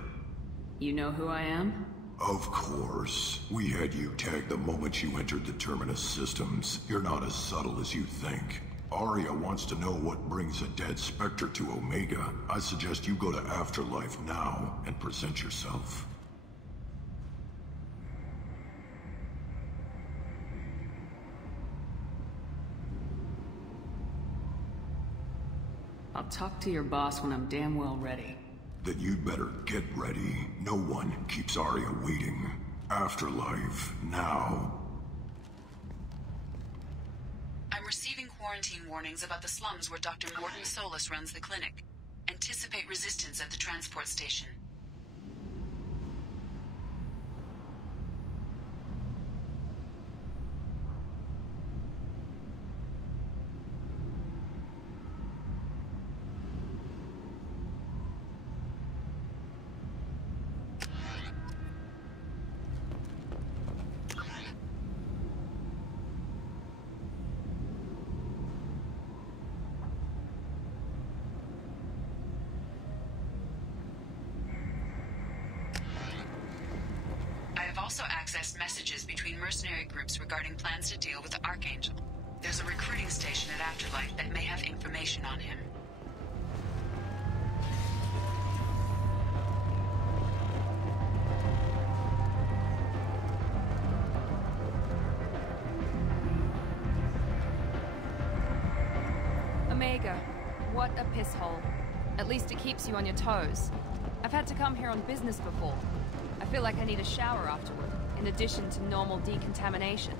You know who I am? Of course. We had you tagged the moment you entered the Terminus systems. You're not as subtle as you think. Aria wants to know what brings a dead Spectre to Omega. I suggest you go to Afterlife now and present yourself. I'll talk to your boss when I'm damn well ready. Then you'd better get ready. No one keeps Aria waiting. Afterlife, now. I'm receiving quarantine warnings about the slums where Dr. Morton Solus runs the clinic. Anticipate resistance at the transport station. Also accessed messages between mercenary groups regarding plans to deal with the Archangel. There's a recruiting station at Afterlife that may have information on him. Omega, what a piss hole. At least it keeps you on your toes. I've had to come here on business before. I feel like I need a shower afterward, in addition to normal decontamination.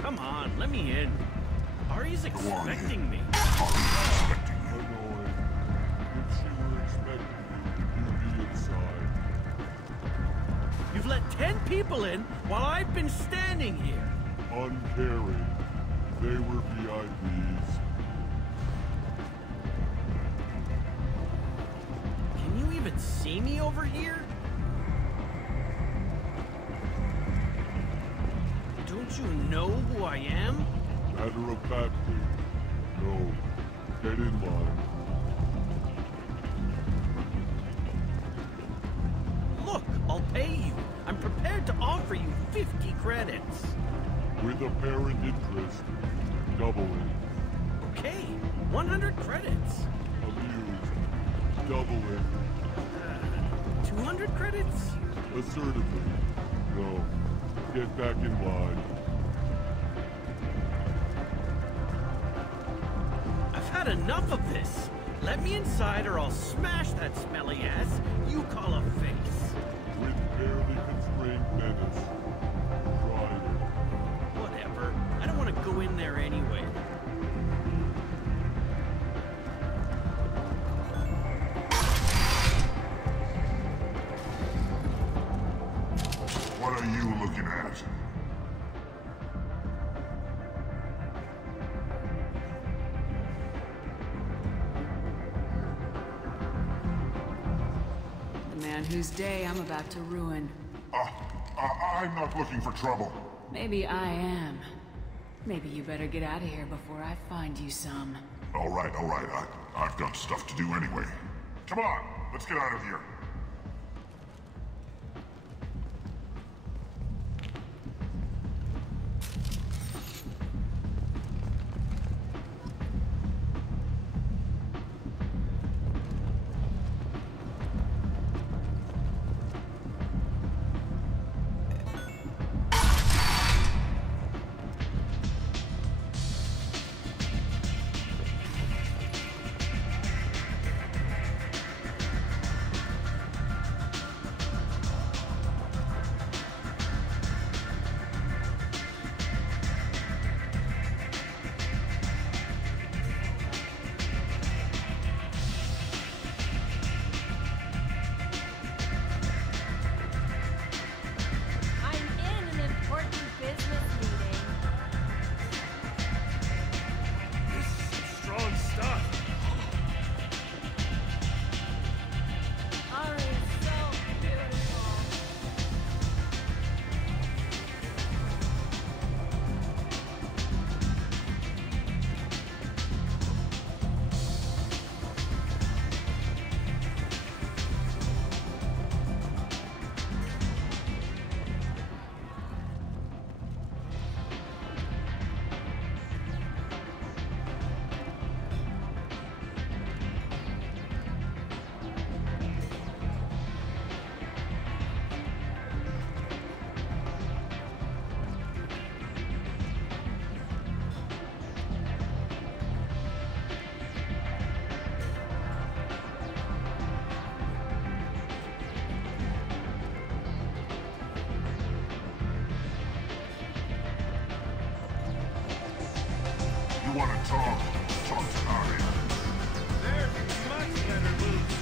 Come on, let me in. Ari's expecting me. You've let 10 people in while I've been standing here. Uncaring. They were VIPs. Can you even see me over here? Don't you know who I am? Matter of factly. No. Get in line. Look, I'll pay you. I'm prepared to offer you 50 credits. With apparent interest. Double it. Okay, 100 credits. Amused. Double it. 200 credits? Assertively. No. Get back in line. I've had enough of this. Let me inside or I'll smash that smelly ass you call a face. With barely constrained menace. Try it. Whatever. I don't want to go in there anyway. What are you looking at? The man whose day I'm about to ruin. I'm not looking for trouble. Maybe I am. Maybe you better get out of here before I find you some. All right. I've got stuff to do anyway. Come on, let's get out of here. You want to talk? Talk to Aria. There'd be much better moves.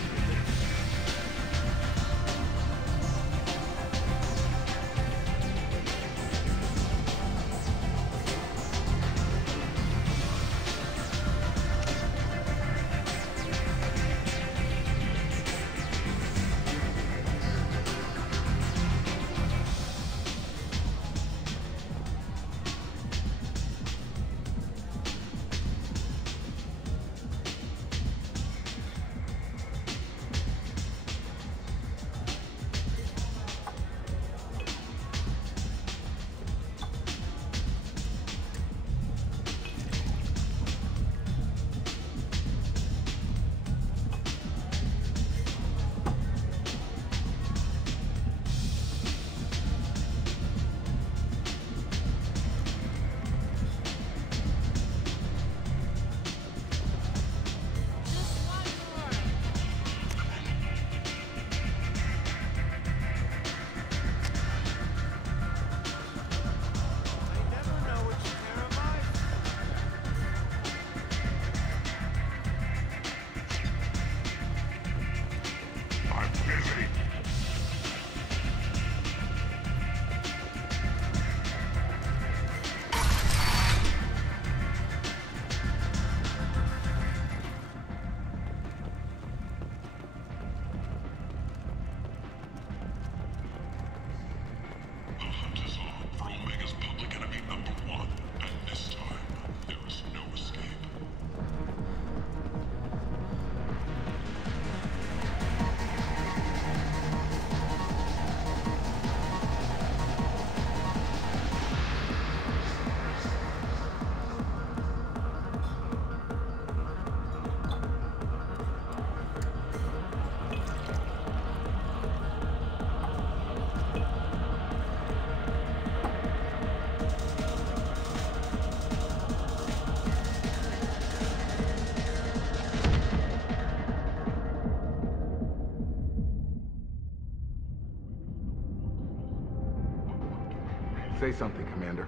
Say something, Commander.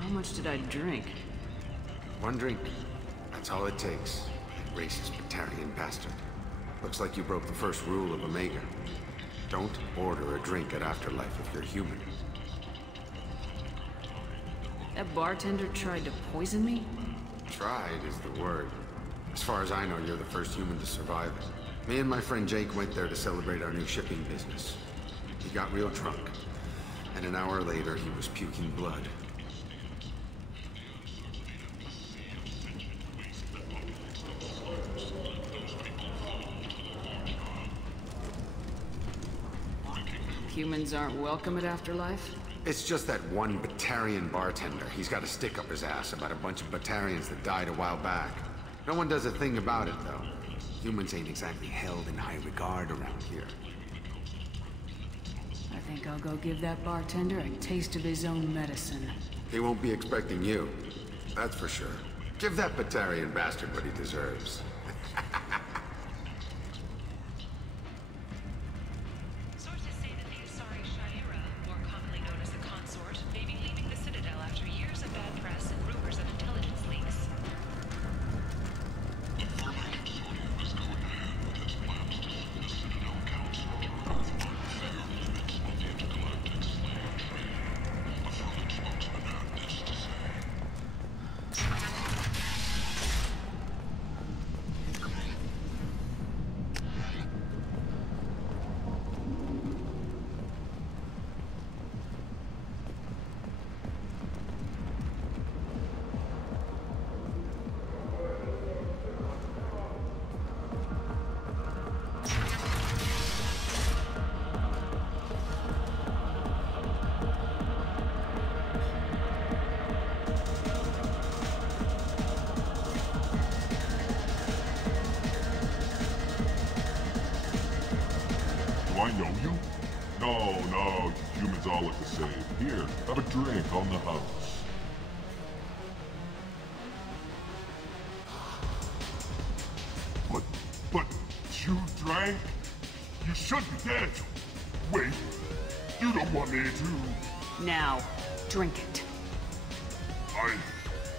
How much did I drink? One drink. That's all it takes. Racist Batarian bastard. Looks like you broke the first rule of Omega. Don't order a drink at Afterlife if you're human. That bartender tried to poison me? Tried is the word. As far as I know, you're the first human to survive it. Me and my friend Jake went there to celebrate our new shipping business. He got real drunk. And an hour later, he was puking blood. humans aren't welcome at Afterlife? It's just that one Batarian bartender. He's got a stick up his ass about a bunch of Batarians that died a while back. No one does a thing about it, though. Humans ain't exactly held in high regard around here. I think I'll go give that bartender a taste of his own medicine. He won't be expecting you. That's for sure. Give that Batarian bastard what he deserves. Sources say that the Asari Shaira, more commonly known as the Consort, may be leaving the Citadel after years of bad press and rumors of intelligence leaks. Do I know you? No, humans all look the same. Here, have a drink on the house. But you drank? You should be dead. Wait, you don't want me to... Now, drink it.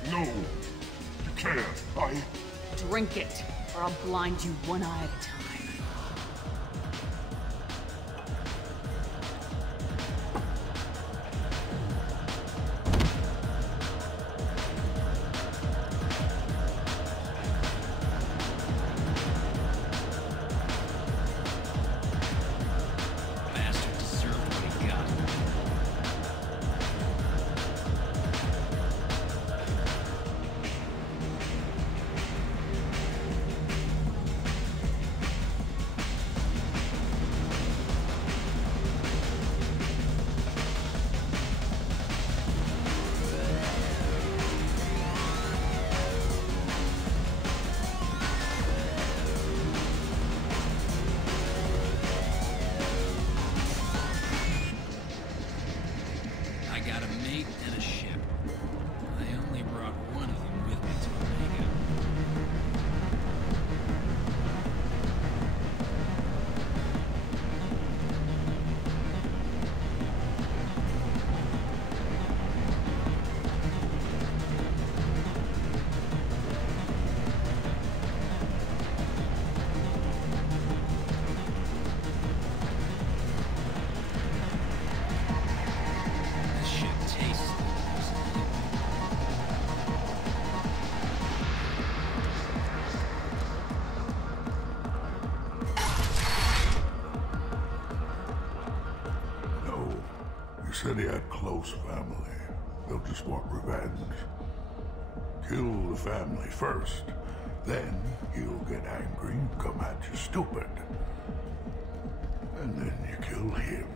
No, you can't. Drink it, or I'll blind you one eye at a time. Said he had close family. They'll just want revenge. Kill the family first, then he'll get angry and come at you stupid. And then you kill him.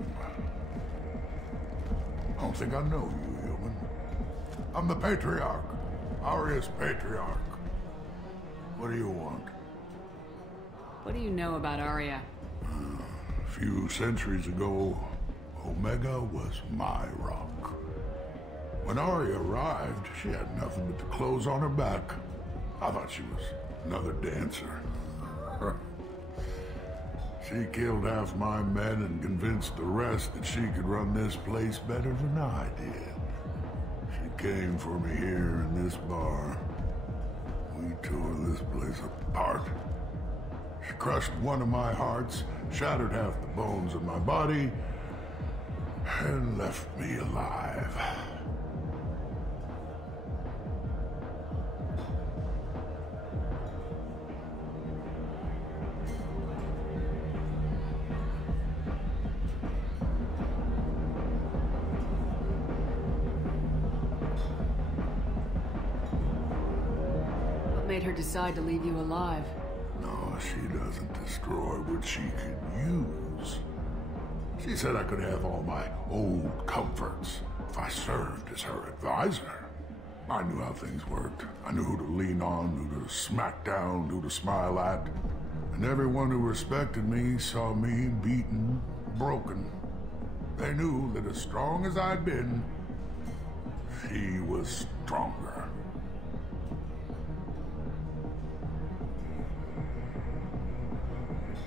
I don't think I know you, human. I'm the Patriarch. Aria's Patriarch. What do you want? What do you know about Aria? A few centuries ago, Omega was my rock. When Aria arrived, she had nothing but the clothes on her back. I thought she was another dancer. She killed half my men and convinced the rest that she could run this place better than I did. She came for me here in this bar. We tore this place apart. She crushed one of my hearts, shattered half the bones of my body, and left me alive. What made her decide to leave you alive? No, she doesn't destroy what she can use. She said I could have all my old comforts if I served as her advisor. I knew how things worked. I knew who to lean on, who to smack down, who to smile at. And everyone who respected me saw me beaten, broken. They knew that as strong as I'd been, she was stronger.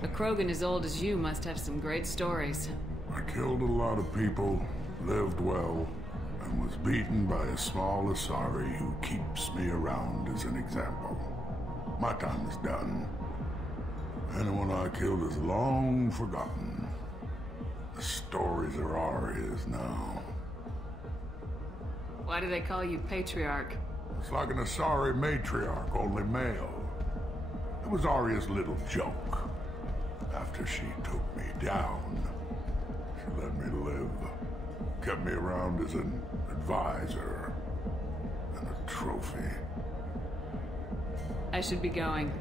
A Krogan as old as you must have some great stories. I killed a lot of people, lived well, and was beaten by a small Asari who keeps me around as an example. My time is done. Anyone I killed is long forgotten. The stories are ours now. Why do they call you Patriarch? It's like an Asari matriarch, only male. It was Arya's little joke. After she took me down, she let me live. Kept me around as an advisor and a trophy. I should be going.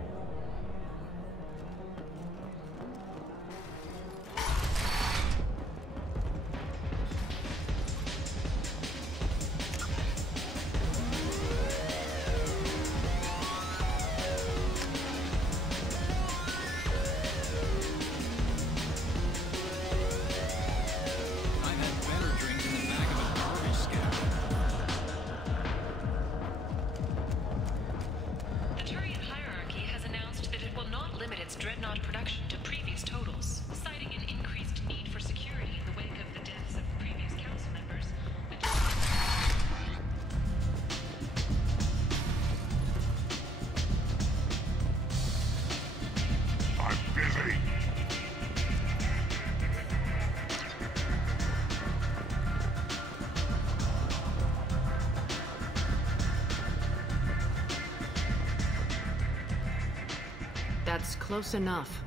That's close enough.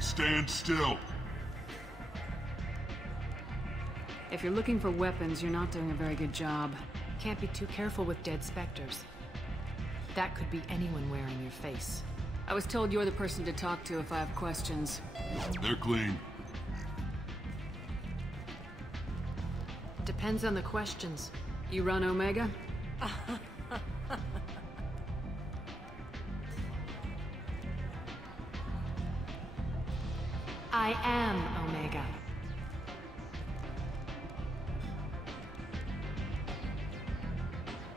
Stand still. If you're looking for weapons, you're not doing a very good job. Can't be too careful with dead specters. That could be anyone wearing your face. I was told you're the person to talk to if I have questions. They're clean. Depends on the questions. You run Omega? I am Omega.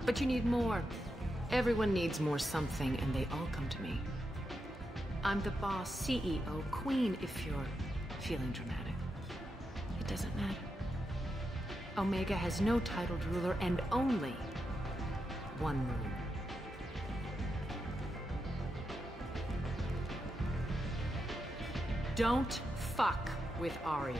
But you need more. Everyone needs more something, and they all come to me. I'm the boss, CEO, queen, if you're feeling dramatic. It doesn't matter. Omega has no titled ruler and only one rule. Don't fuck with Arya.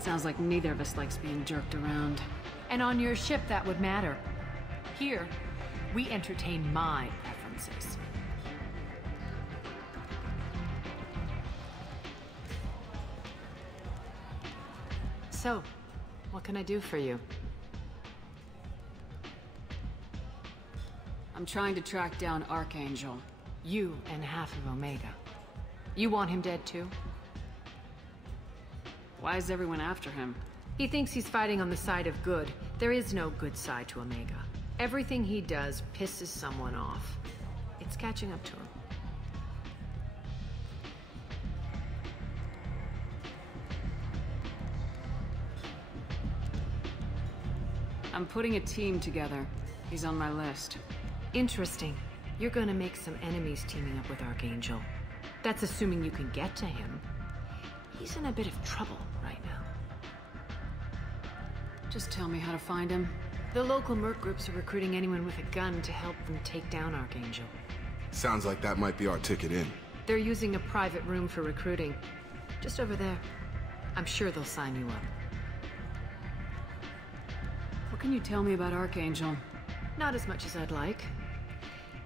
Sounds like neither of us likes being jerked around. And on your ship, that would matter. Here, we entertain my preferences. So, what can I do for you? I'm trying to track down Archangel. You and half of Omega. You want him dead too? Why is everyone after him? He thinks he's fighting on the side of good. There is no good side to Omega. Everything he does pisses someone off. It's catching up to him. I'm putting a team together. He's on my list. Interesting. You're gonna make some enemies teaming up with Archangel. That's assuming you can get to him. He's in a bit of trouble right now. Just tell me how to find him. The local merc groups are recruiting anyone with a gun to help them take down Archangel. Sounds like that might be our ticket in. They're using a private room for recruiting. Just over there. I'm sure they'll sign you up. What can you tell me about Archangel? Not as much as I'd like.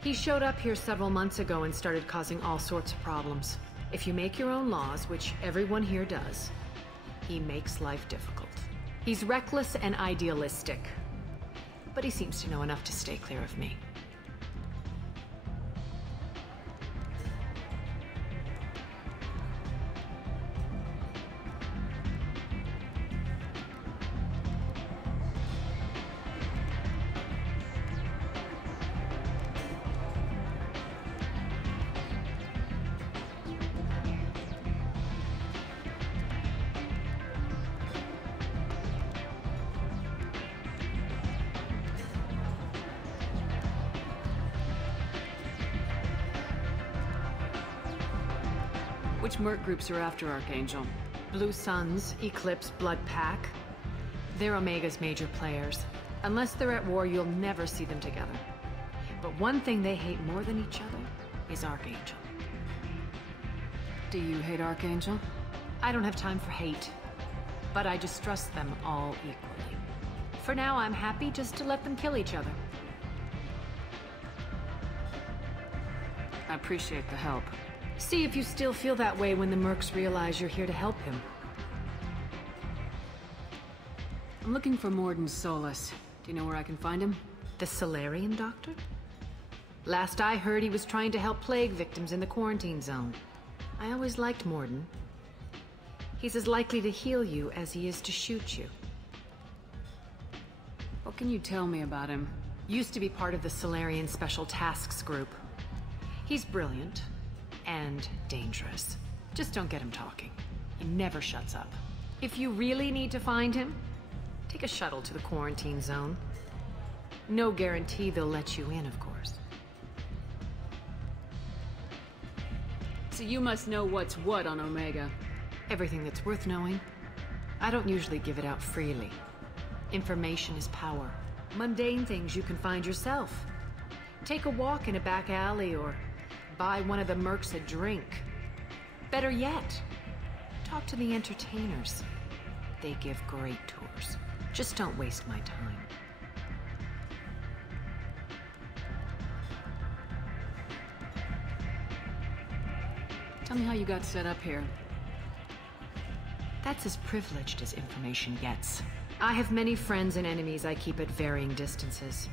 He showed up here several months ago and started causing all sorts of problems. If you make your own laws, which everyone here does, he makes life difficult. He's reckless and idealistic, but he seems to know enough to stay clear of me. Which merc groups are after Archangel? Blue Suns, Eclipse, Blood Pack. They're Omega's major players. Unless they're at war, you'll never see them together. But one thing they hate more than each other is Archangel. Do you hate Archangel? I don't have time for hate, but I distrust them all equally. For now, I'm happy just to let them kill each other. I appreciate the help. See if you still feel that way when the mercs realize you're here to help him. I'm looking for Mordin Solus. Do you know where I can find him? The Salarian doctor? Last I heard, he was trying to help plague victims in the quarantine zone. I always liked Mordin. He's as likely to heal you as he is to shoot you. What can you tell me about him? Used to be part of the Salarian Special Tasks Group. He's brilliant. And dangerous. Just don't get him talking. He never shuts up. If you really need to find him, take a shuttle to the quarantine zone. No guarantee they'll let you in, of course. So you must know what's what on Omega. Everything that's worth knowing. I don't usually give it out freely. Information is power. Mundane things you can find yourself. Take a walk in a back alley or buy one of the mercs a drink. Better yet, talk to the entertainers. They give great tours. Just don't waste my time. Tell me how you got set up here. That's as privileged as information gets. I have many friends and enemies I keep at varying distances.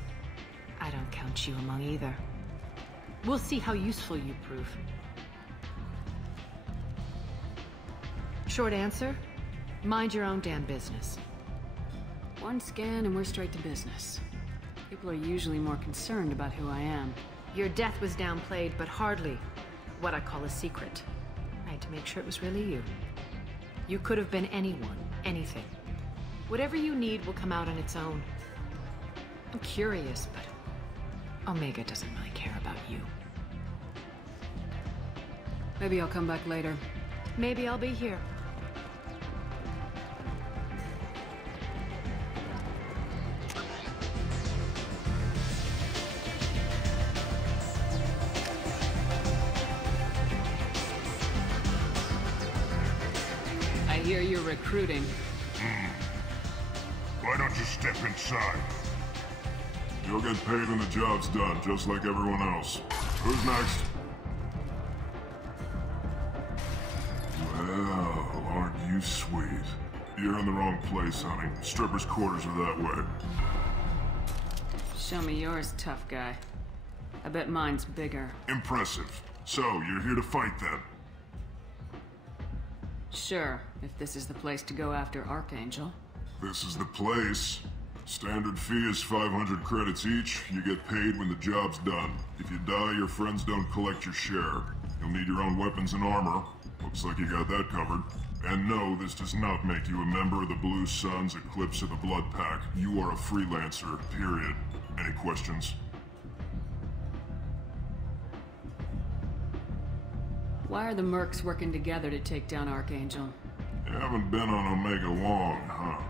I don't count you among either. We'll see how useful you prove. Short answer, mind your own damn business. One scan and we're straight to business. People are usually more concerned about who I am. Your death was downplayed, but hardly what I call a secret. I had to make sure it was really you. You could have been anyone, anything. Whatever you need will come out on its own. I'm curious, but Omega doesn't really care about you. Maybe I'll come back later. Maybe I'll be here. I hear you're recruiting. Why don't you step inside? You'll get paid when the job's done, just like everyone else. Who's next? Well, aren't you sweet? You're in the wrong place, honey. Strippers' quarters are that way. Show me yours, tough guy. I bet mine's bigger. Impressive. So, you're here to fight then? Sure, if this is the place to go after Archangel. This is the place. Standard fee is 500 credits each. You get paid when the job's done. If you die, your friends don't collect your share. You'll need your own weapons and armor. Looks like you got that covered. And no, this does not make you a member of the Blue Suns, Eclipse, or the Blood Pack. You are a freelancer, period. Any questions? Why are the mercs working together to take down Archangel? You haven't been on Omega long, huh?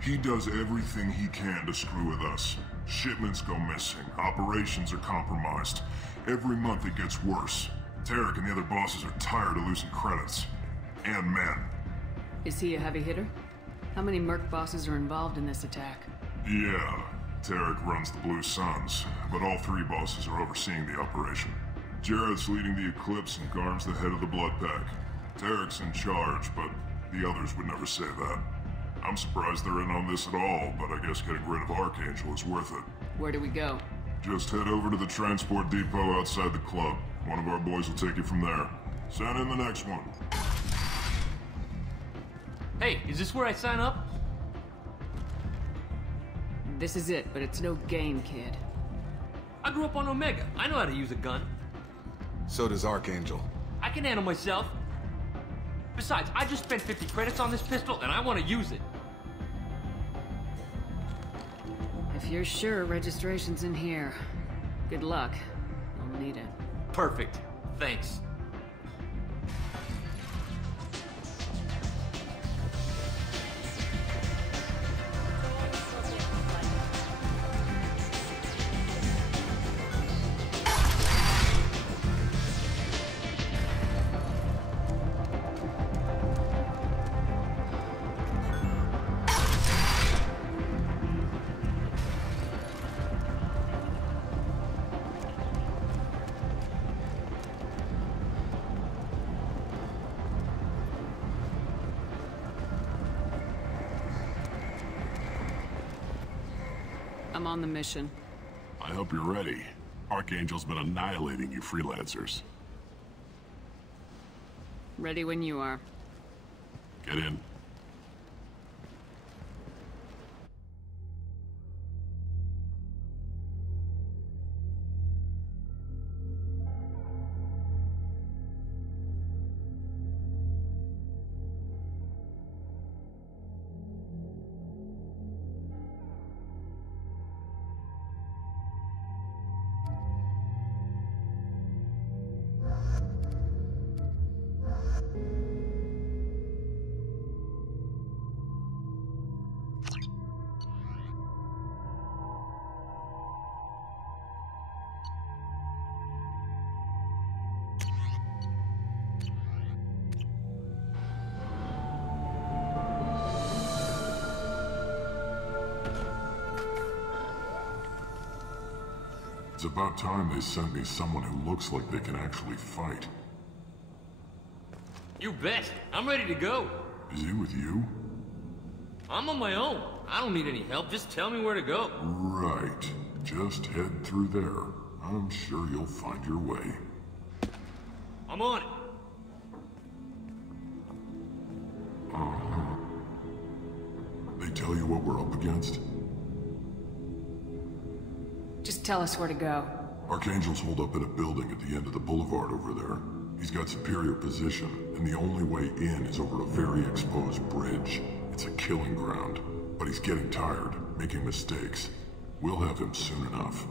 He does everything he can to screw with us. Shipments go missing, operations are compromised. Every month it gets worse. Tarek and the other bosses are tired of losing credits. And men. Is he a heavy hitter? How many merc bosses are involved in this attack? Yeah. Tarek runs the Blue Suns, but all three bosses are overseeing the operation. Jared's leading the Eclipse and Garm's the head of the Blood Pack. Tarek's in charge, but the others would never say that. I'm surprised they're in on this at all, but I guess getting rid of Archangel is worth it. Where do we go? Just head over to the transport depot outside the club. One of our boys will take you from there. Send in the next one. Hey, is this where I sign up? This is it, but it's no game, kid. I grew up on Omega. I know how to use a gun. So does Archangel. I can handle myself. Besides, I just spent 50 credits on this pistol, and I want to use it. If you're sure registration's in here, good luck. I'll need it. Perfect. Thanks. I'm on the mission. I hope you're ready. Archangel's been annihilating you freelancers. Ready when you are. Get in. It's about time they sent me someone who looks like they can actually fight. You bet. I'm ready to go. Is he with you? I'm on my own. I don't need any help. Just tell me where to go. Right. Just head through there. I'm sure you'll find your way. I'm on it. Uh-huh. They tell you what we're up against? Just tell us where to go. Archangel's holed up in a building at the end of the boulevard over there. He's got superior position, and the only way in is over a very exposed bridge. It's a killing ground, but he's getting tired, making mistakes. We'll have him soon enough.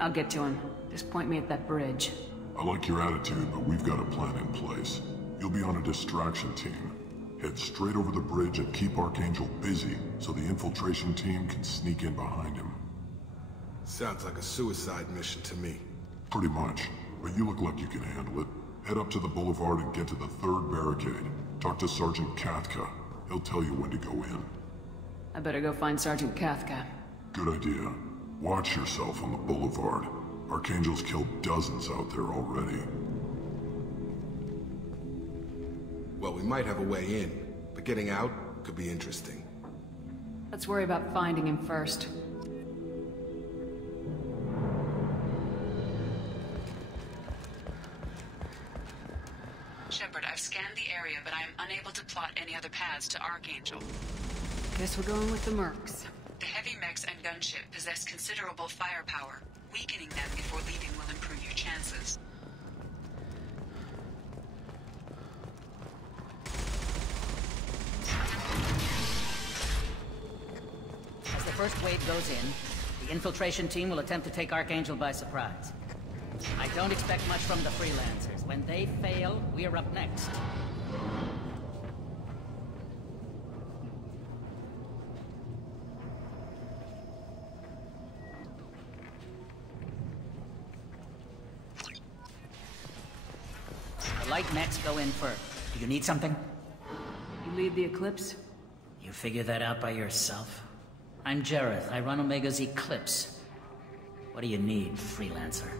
I'll get to him. Just point me at that bridge. I like your attitude, but we've got a plan in place. You'll be on a distraction team. Head straight over the bridge and keep Archangel busy, so the infiltration team can sneak in behind him. Sounds like a suicide mission to me. Pretty much, but you look like you can handle it. Head up to the boulevard and get to the third barricade. Talk to Sergeant Kathka. He'll tell you when to go in. I better go find Sergeant Kathka. Good idea. Watch yourself on the boulevard. Archangel's killed dozens out there already. Well, we might have a way in, but getting out could be interesting. Let's worry about finding him first. Shepard, I've scanned the area, but I am unable to plot any other paths to Archangel. Guess we're going with the Mercs. The heavy mechs and gunship possess considerable firepower. Weakening them before leaving will improve your chances. As the first wave goes in, the infiltration team will attempt to take Archangel by surprise. I don't expect much from the freelancers. When they fail, we're up next. The light mechs go in first. Do you need something? You lead the Eclipse? You figure that out by yourself? I'm Jareth. I run Omega's Eclipse. What do you need, freelancer?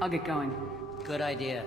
I'll get going. Good idea.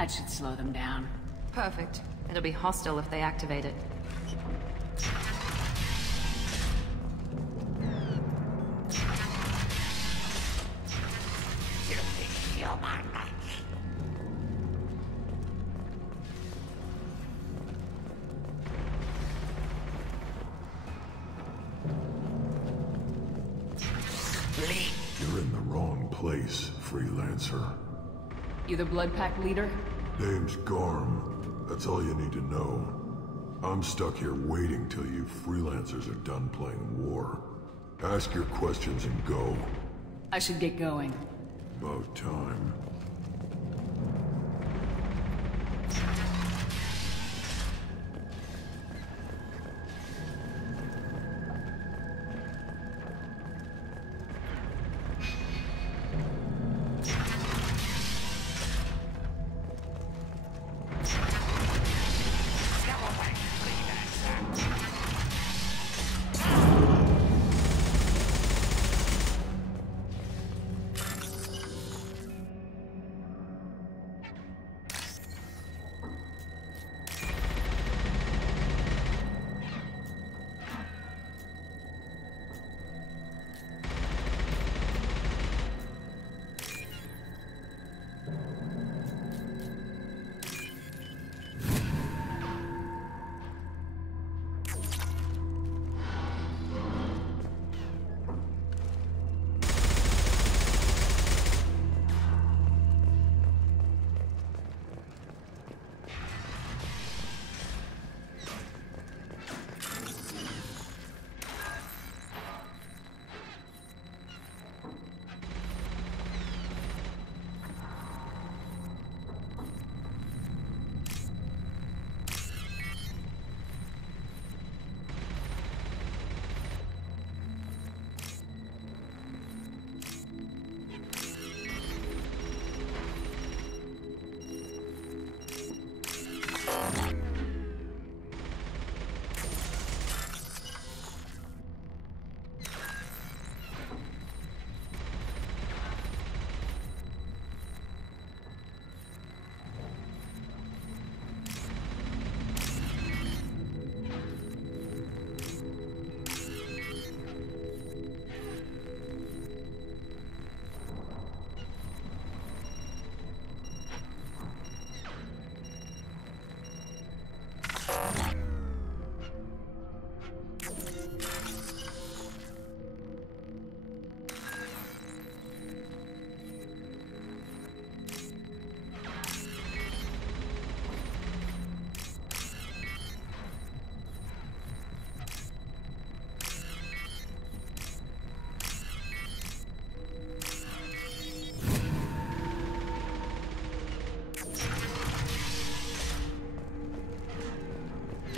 That should slow them down. Perfect. It'll be hostile if they activate it. You're in the wrong place, freelancer. You the Blood Pack leader? Name's Garm. That's all you need to know. I'm stuck here waiting till you freelancers are done playing war. Ask your questions and go. I should get going. About time.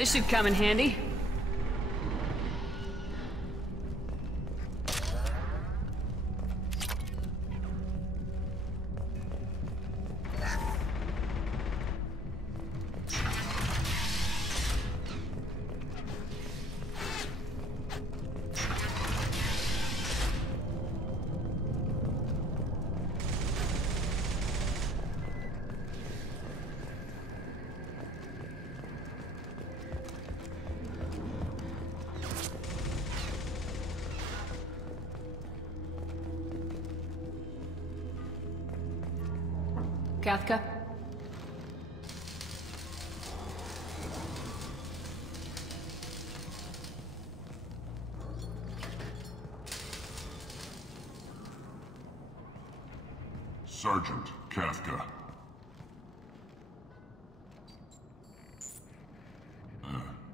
This should come in handy. Kafka? Sergeant Kafka.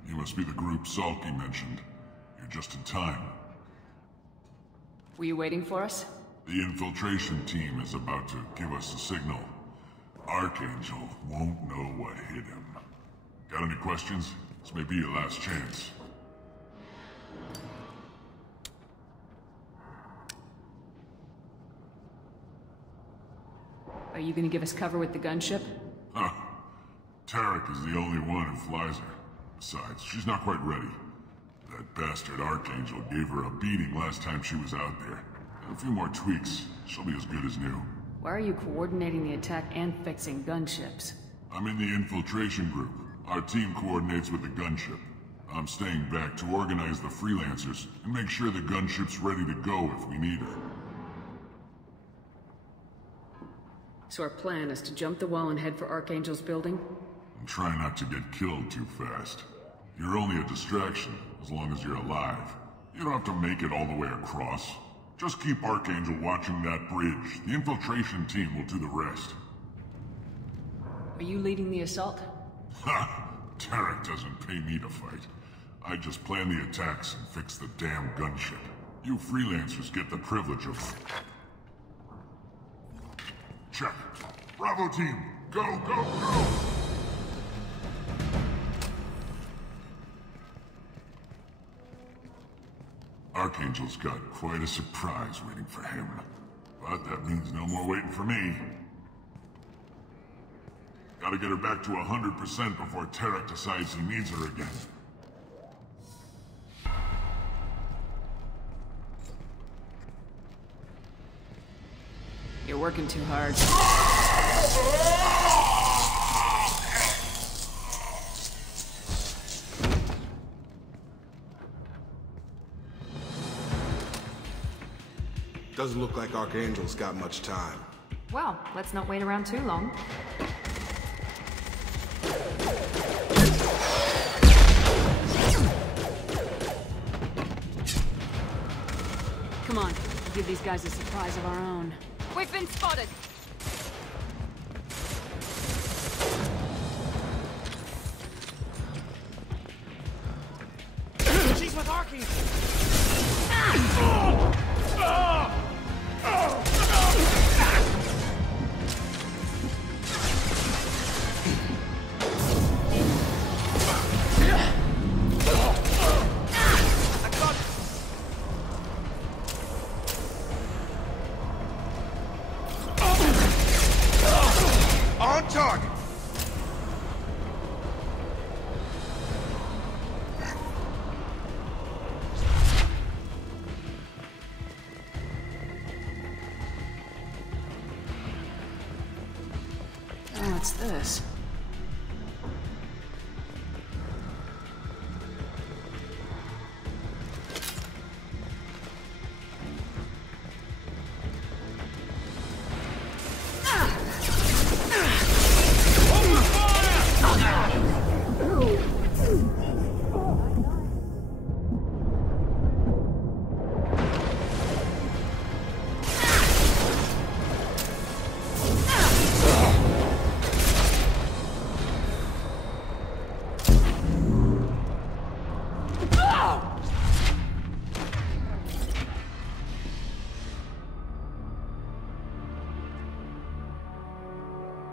You must be the group Salky mentioned. You're just in time. Were you waiting for us? The infiltration team is about to give us a signal. Archangel won't know what hit him. Got any questions? This may be your last chance. Are you gonna give us cover with the gunship? Huh. Tarek is the only one who flies her. Besides, she's not quite ready. That bastard Archangel gave her a beating last time she was out there. A few more tweaks, she'll be as good as new. Why are you coordinating the attack and fixing gunships? I'm in the infiltration group. Our team coordinates with the gunship. I'm staying back to organize the freelancers and make sure the gunship's ready to go if we need her. So our plan is to jump the wall and head for Archangel's building? And try not to get killed too fast. You're only a distraction, as long as you're alive. You don't have to make it all the way across. Just keep Archangel watching that bridge. The infiltration team will do the rest. Are you leading the assault? Ha! Tarek doesn't pay me to fight. I just plan the attacks and fix the damn gunship. You freelancers get the privilege of... Check. Bravo team, go, go, go! Archangel's got quite a surprise waiting for him. But that means no more waiting for me. Gotta get her back to 100% before Tarek decides he needs her again. You're working too hard. Doesn't look like Archangel's got much time. Well, let's not wait around too long. Come on, we'll give these guys a surprise of our own. We've been spotted! She's with Archangel! On target! Oh, what's this?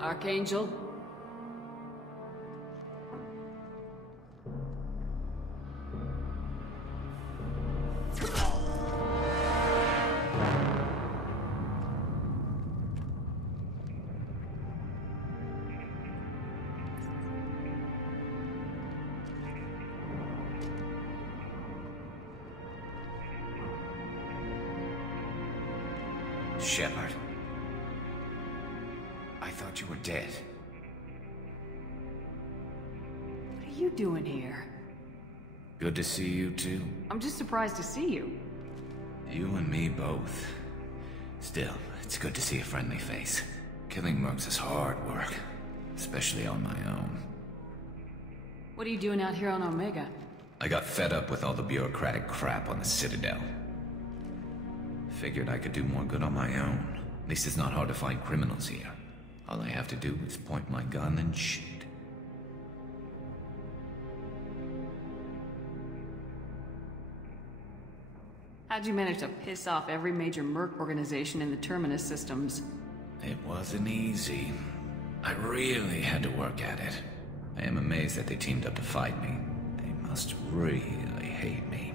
Archangel? Shepard. I thought you were dead. What are you doing here? Good to see you too. I'm just surprised to see you. You and me both. Still, it's good to see a friendly face. Killing mercs is hard work, especially on my own. What are you doing out here on Omega? I got fed up with all the bureaucratic crap on the Citadel. Figured I could do more good on my own. At least it's not hard to find criminals here. All I have to do is point my gun and shoot. How'd you manage to piss off every major merc organization in the Terminus systems? It wasn't easy. I really had to work at it. I am amazed that they teamed up to fight me. They must really hate me.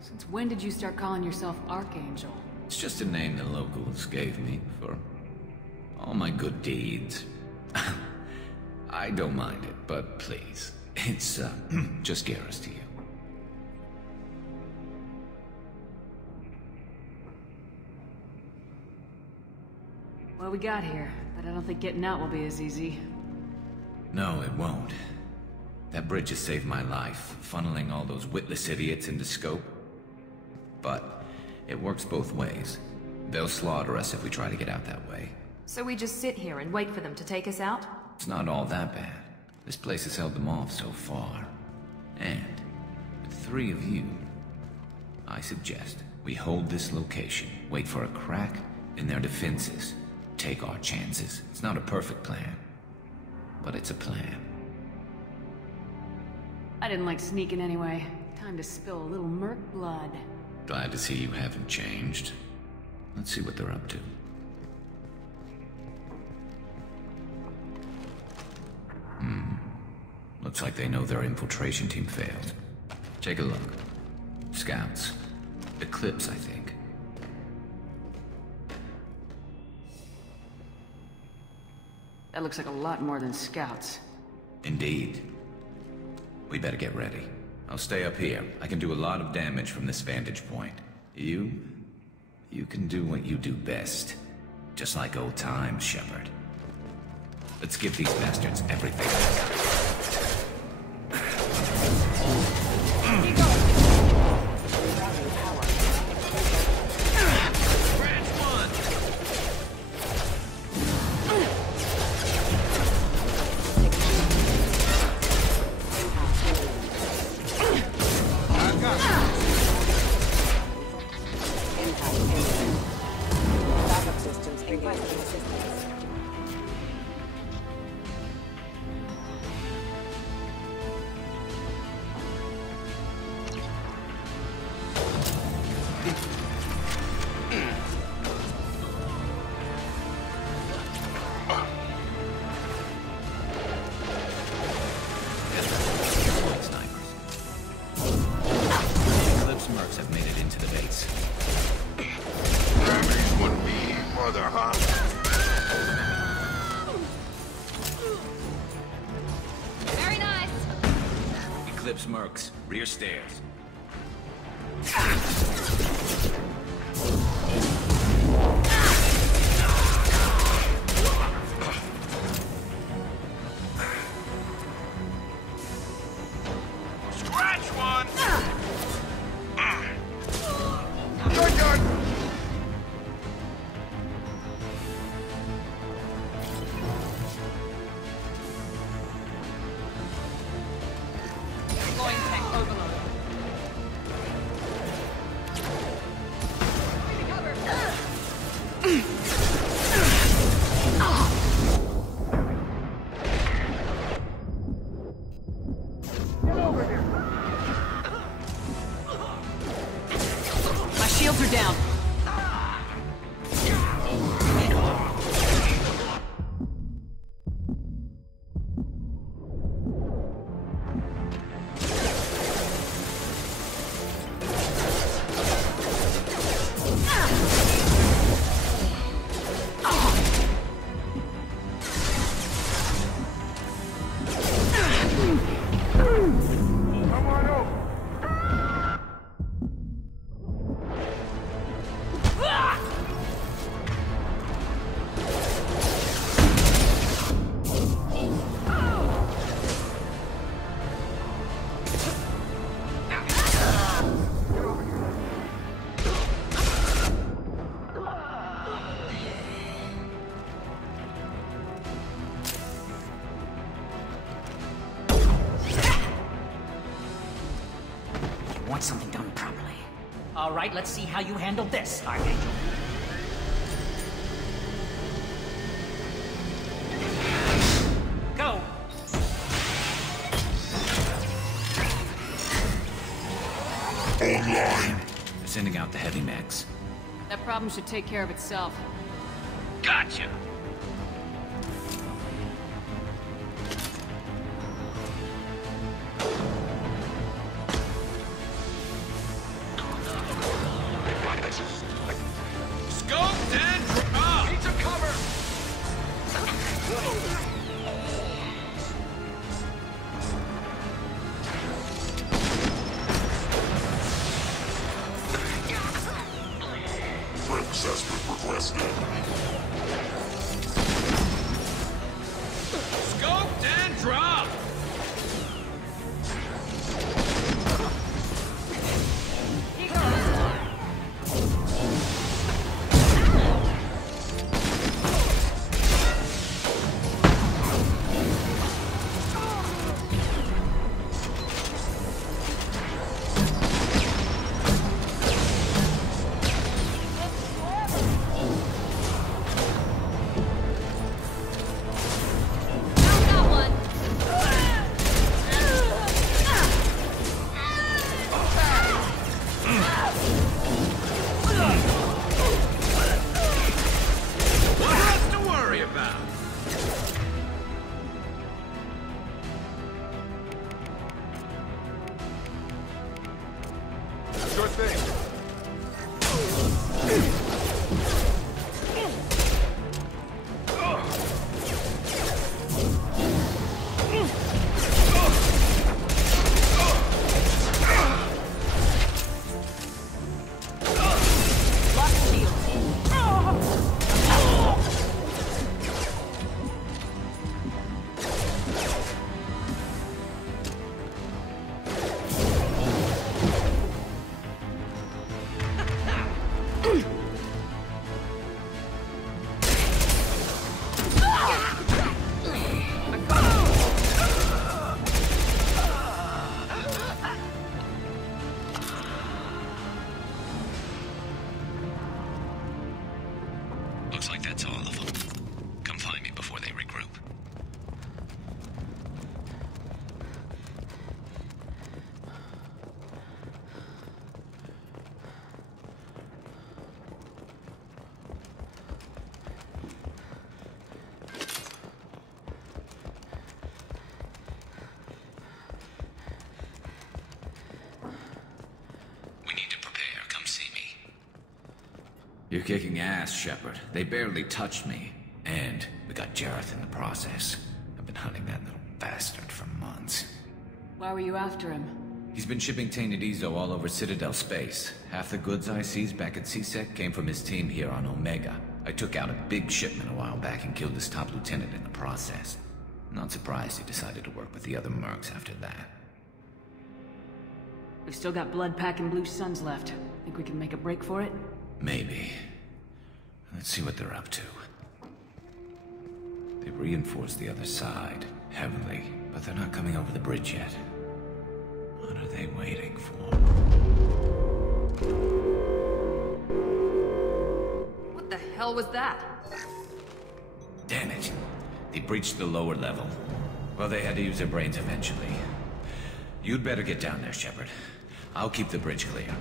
Since when did you start calling yourself Archangel? It's just a name the locals gave me for all my good deeds. I don't mind it, but please, it's just Garrus to you. Well, we got here, but I don't think getting out will be as easy. No, it won't. That bridge has saved my life, funneling all those witless idiots into scope. But it works both ways. They'll slaughter us if we try to get out that way. So we just sit here and wait for them to take us out? It's not all that bad. This place has held them off so far. And with 3 of you, I suggest we hold this location, wait for a crack in their defenses, take our chances. It's not a perfect plan, but it's a plan. I didn't like sneaking anyway. Time to spill a little merc blood. Glad to see you haven't changed. Let's see what they're up to. Looks like they know their infiltration team failed. Take a look. Scouts. Eclipse, I think. That looks like a lot more than scouts. Indeed. We better get ready. I'll stay up here. I can do a lot of damage from this vantage point. You can do what you do best. Just like old times, Shepard. Let's give these bastards everything. Mercs, rear stairs. Scratch one! Shields are down. want something done properly. All right, let's see how you handle this, Archangel. Go! Online. Sending out the heavy mechs. That problem should take care of itself. Gotcha. Scoped and drop! Need some cover! Assessment requested. Scoped and drop! Sure thing. Looks like that's all of them. Come find me before they regroup. We need to prepare. Come see me. You're kicking ass, Shepard. They barely touched me. And we got Jareth in the process. I've been hunting that little bastard for months. Why were you after him? He's been shipping tainted Ezo all over Citadel space. Half the goods I seized back at CSEC came from his team here on Omega. I took out a big shipment a while back and killed his top lieutenant in the process. Not surprised he decided to work with the other mercs after that. We've still got Bloodpack and Blue Suns left. Think we can make a break for it? Maybe. Let's see what they're up to. They've reinforced the other side, heavily, but they're not coming over the bridge yet. What are they waiting for? What the hell was that? Damn it. They breached the lower level. Well, they had to use their brains eventually. You'd better get down there, Shepard. I'll keep the bridge clear.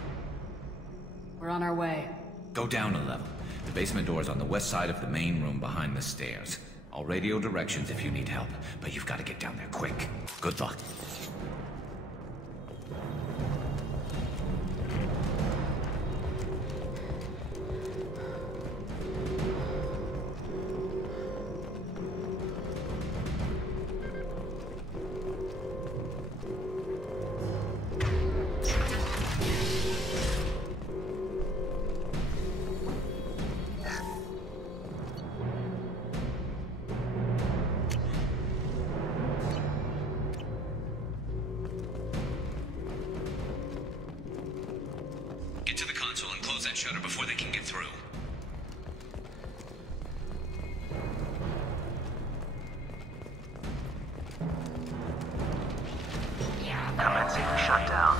We're on our way. Go down a level. The basement door's on the west side of the main room behind the stairs. I'll radio directions if you need help, but you've got to get down there quick. Good luck. Get to the console and close that shutter before they can get through. Commencing shutdown.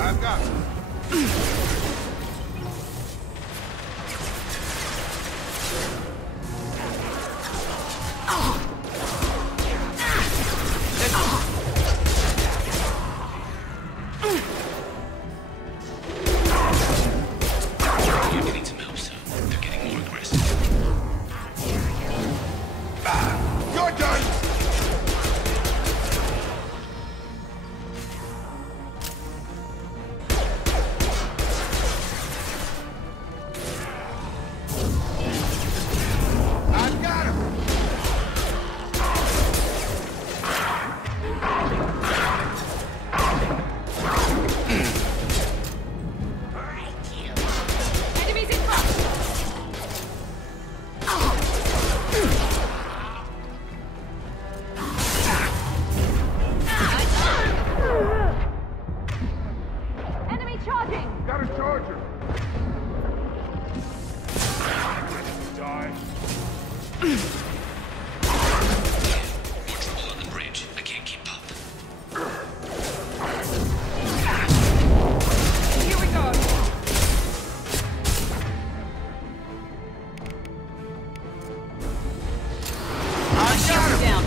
I've got it. You need some help, son. They're getting more aggressive. You're done! I've got him! Enemies in front! Enemy charging! Got a charger! Die. More trouble on the bridge. I can't keep up. Here we go! Shut him down!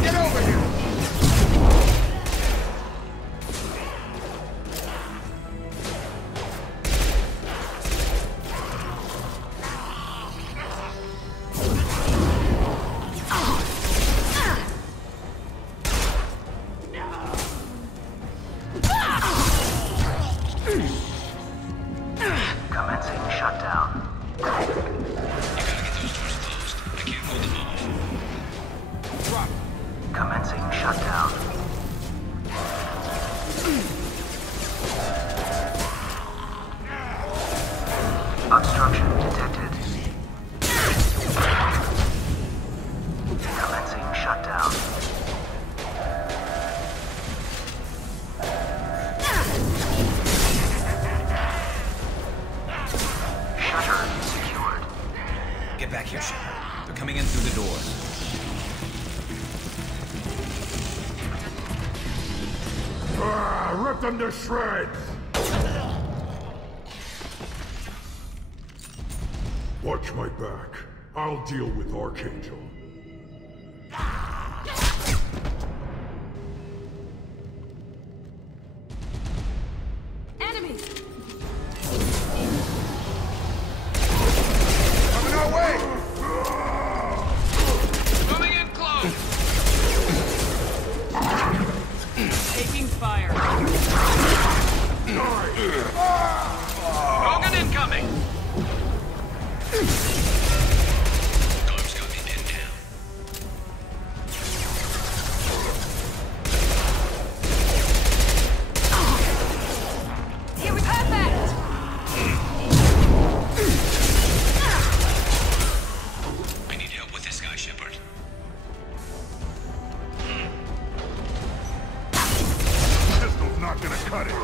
Get over here! Commencing shutdown. You gotta get those doors closed. I can't hold them off. Drop. Commencing shutdown. Obstruction detected. Commencing shutdown. Shutter secured. Get back here, Shepard. They're coming in through the doors. Rip them to shreds! Watch my back. I'll deal with Archangel. Enemies! Coming our way! Moving in close! Taking fire. Hogan incoming! Guard's got me pinned down. Here we perfect! I need help with this guy, Shepard. Pistol's not gonna cut it.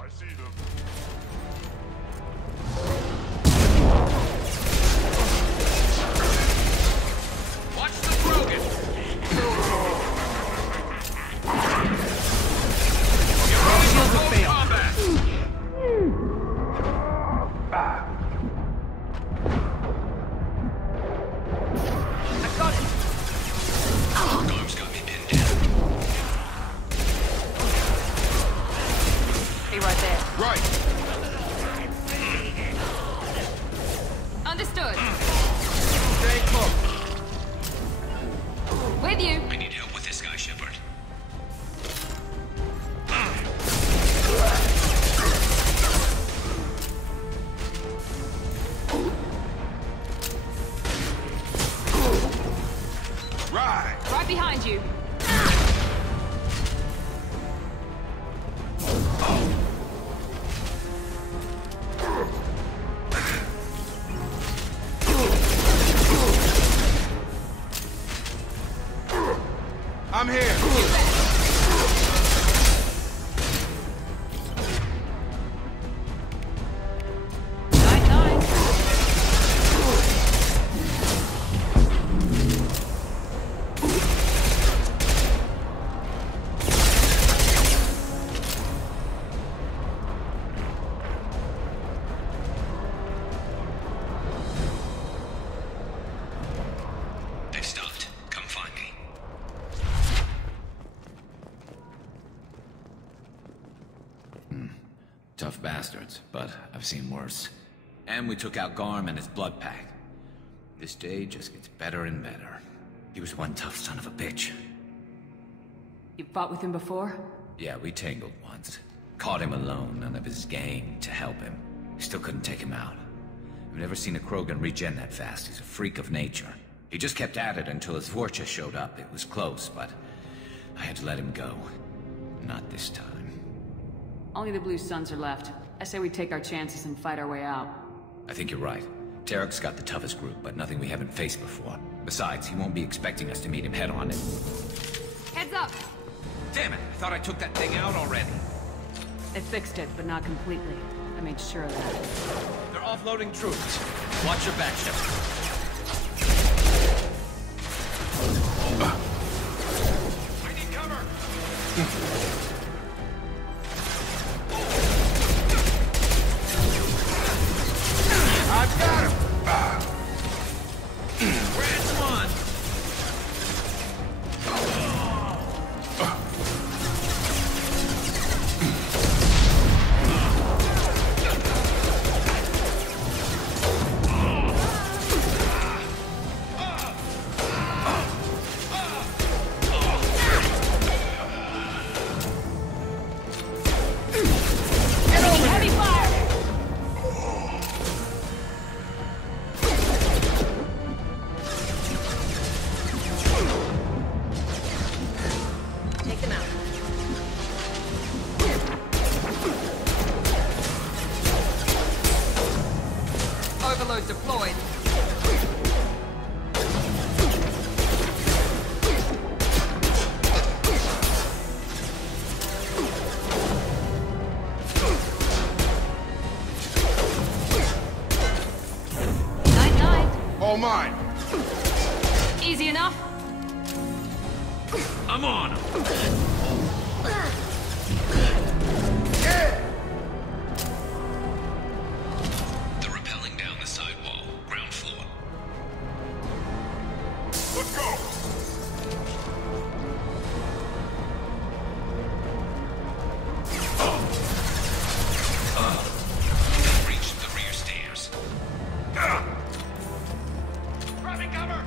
I see them. Watch the Krogan! Your shields will fail. Combat! I got it! Garm's got me pinned down. Be right there. Right. Understood. Stay close. With you. I need help with this guy, Shepard. Right. Right behind you. I'm here. Night. They've stopped. Come find me. Tough bastards, but I've seen worse. And we took out Garm and his blood pack. This day just gets better and better. He was one tough son of a bitch. You fought with him before? Yeah, we tangled once. Caught him alone, none of his gang to help him. Still couldn't take him out. I've never seen a Krogan regen that fast. He's a freak of nature. He just kept at it until his Vorcha showed up. It was close, but I had to let him go. Not this time. Only the Blue Suns are left. I say we take our chances and fight our way out. I think you're right. Tarek's got the toughest group, but nothing we haven't faced before. Besides, he won't be expecting us to meet him head-on. Heads up. Damn it! I thought I took that thing out already. They fixed it, but not completely. I made sure of that. They're offloading troops. Watch your back, Shepard. I need cover! I've got him. Branch one! Heavy fire. Take them out. Overload deployed. Night. All mine. Easy enough. I'm on him! They're rappelling down the side wall, ground floor. Let's go. They've reached the rear stairs. Grabbing cover!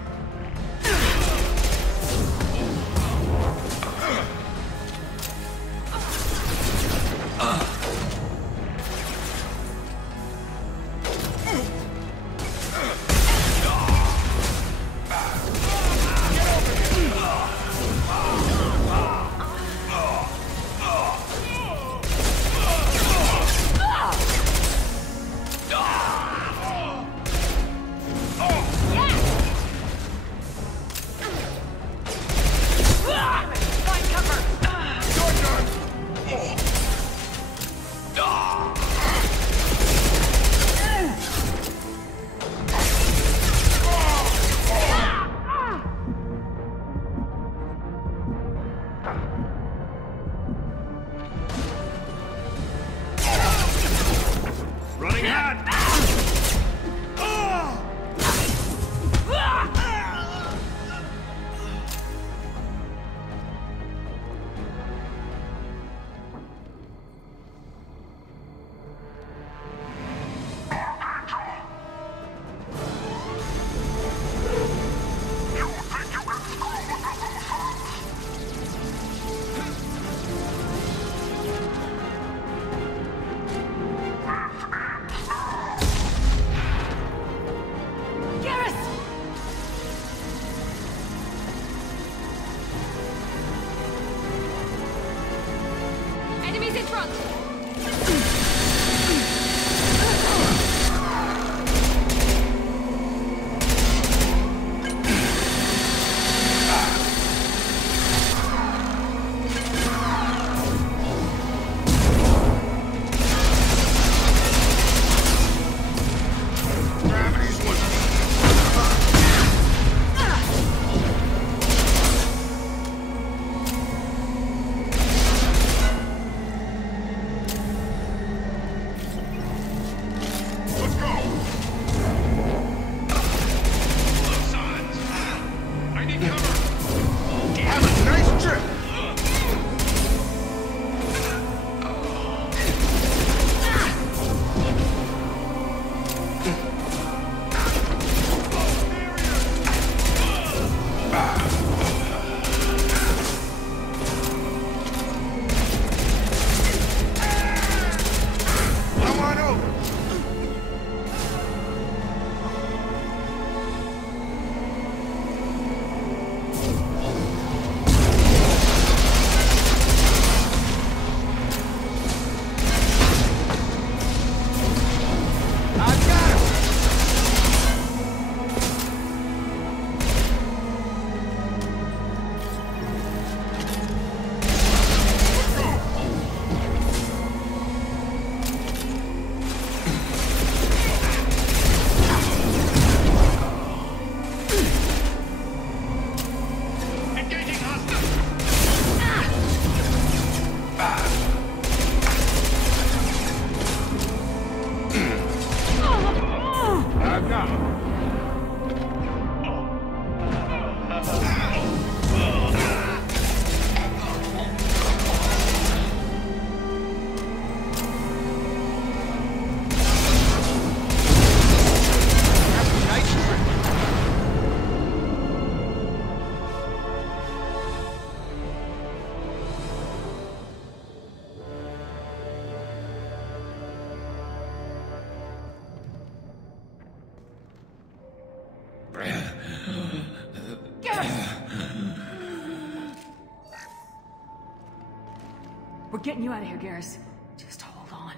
back up. We're getting you out of here, Garrus. Just hold on.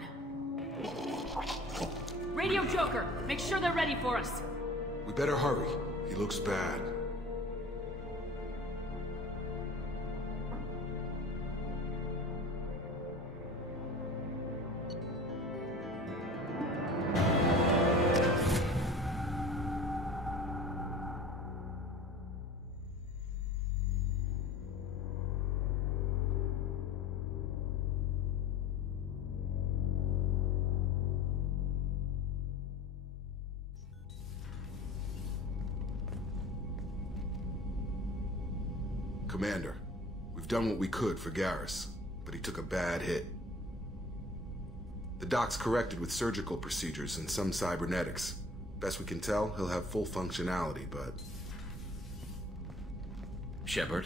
Radio Joker, make sure they're ready for us. We better hurry. He looks bad. Commander, we've done what we could for Garrus, but he took a bad hit. The doc's corrected with surgical procedures and some cybernetics. Best we can tell, he'll have full functionality, but... Shepard?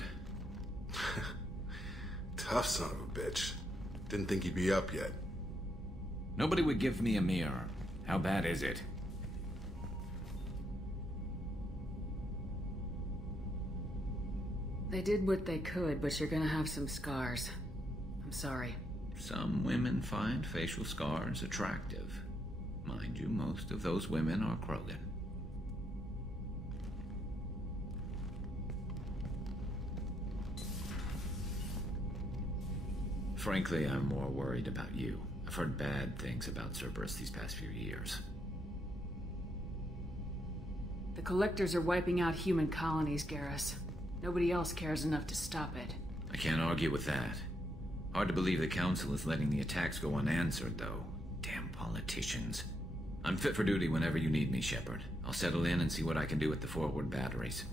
Tough son of a bitch. Didn't think he'd be up yet. Nobody would give me a mirror. How bad is it? They did what they could, but you're gonna have some scars. I'm sorry. Some women find facial scars attractive. Mind you, most of those women are Krogan. Frankly, I'm more worried about you. I've heard bad things about Cerberus these past few years. The Collectors are wiping out human colonies, Garrus. Nobody else cares enough to stop it. I can't argue with that. Hard to believe the Council is letting the attacks go unanswered, though. Damn politicians. I'm fit for duty whenever you need me, Shepard. I'll settle in and see what I can do with the forward batteries.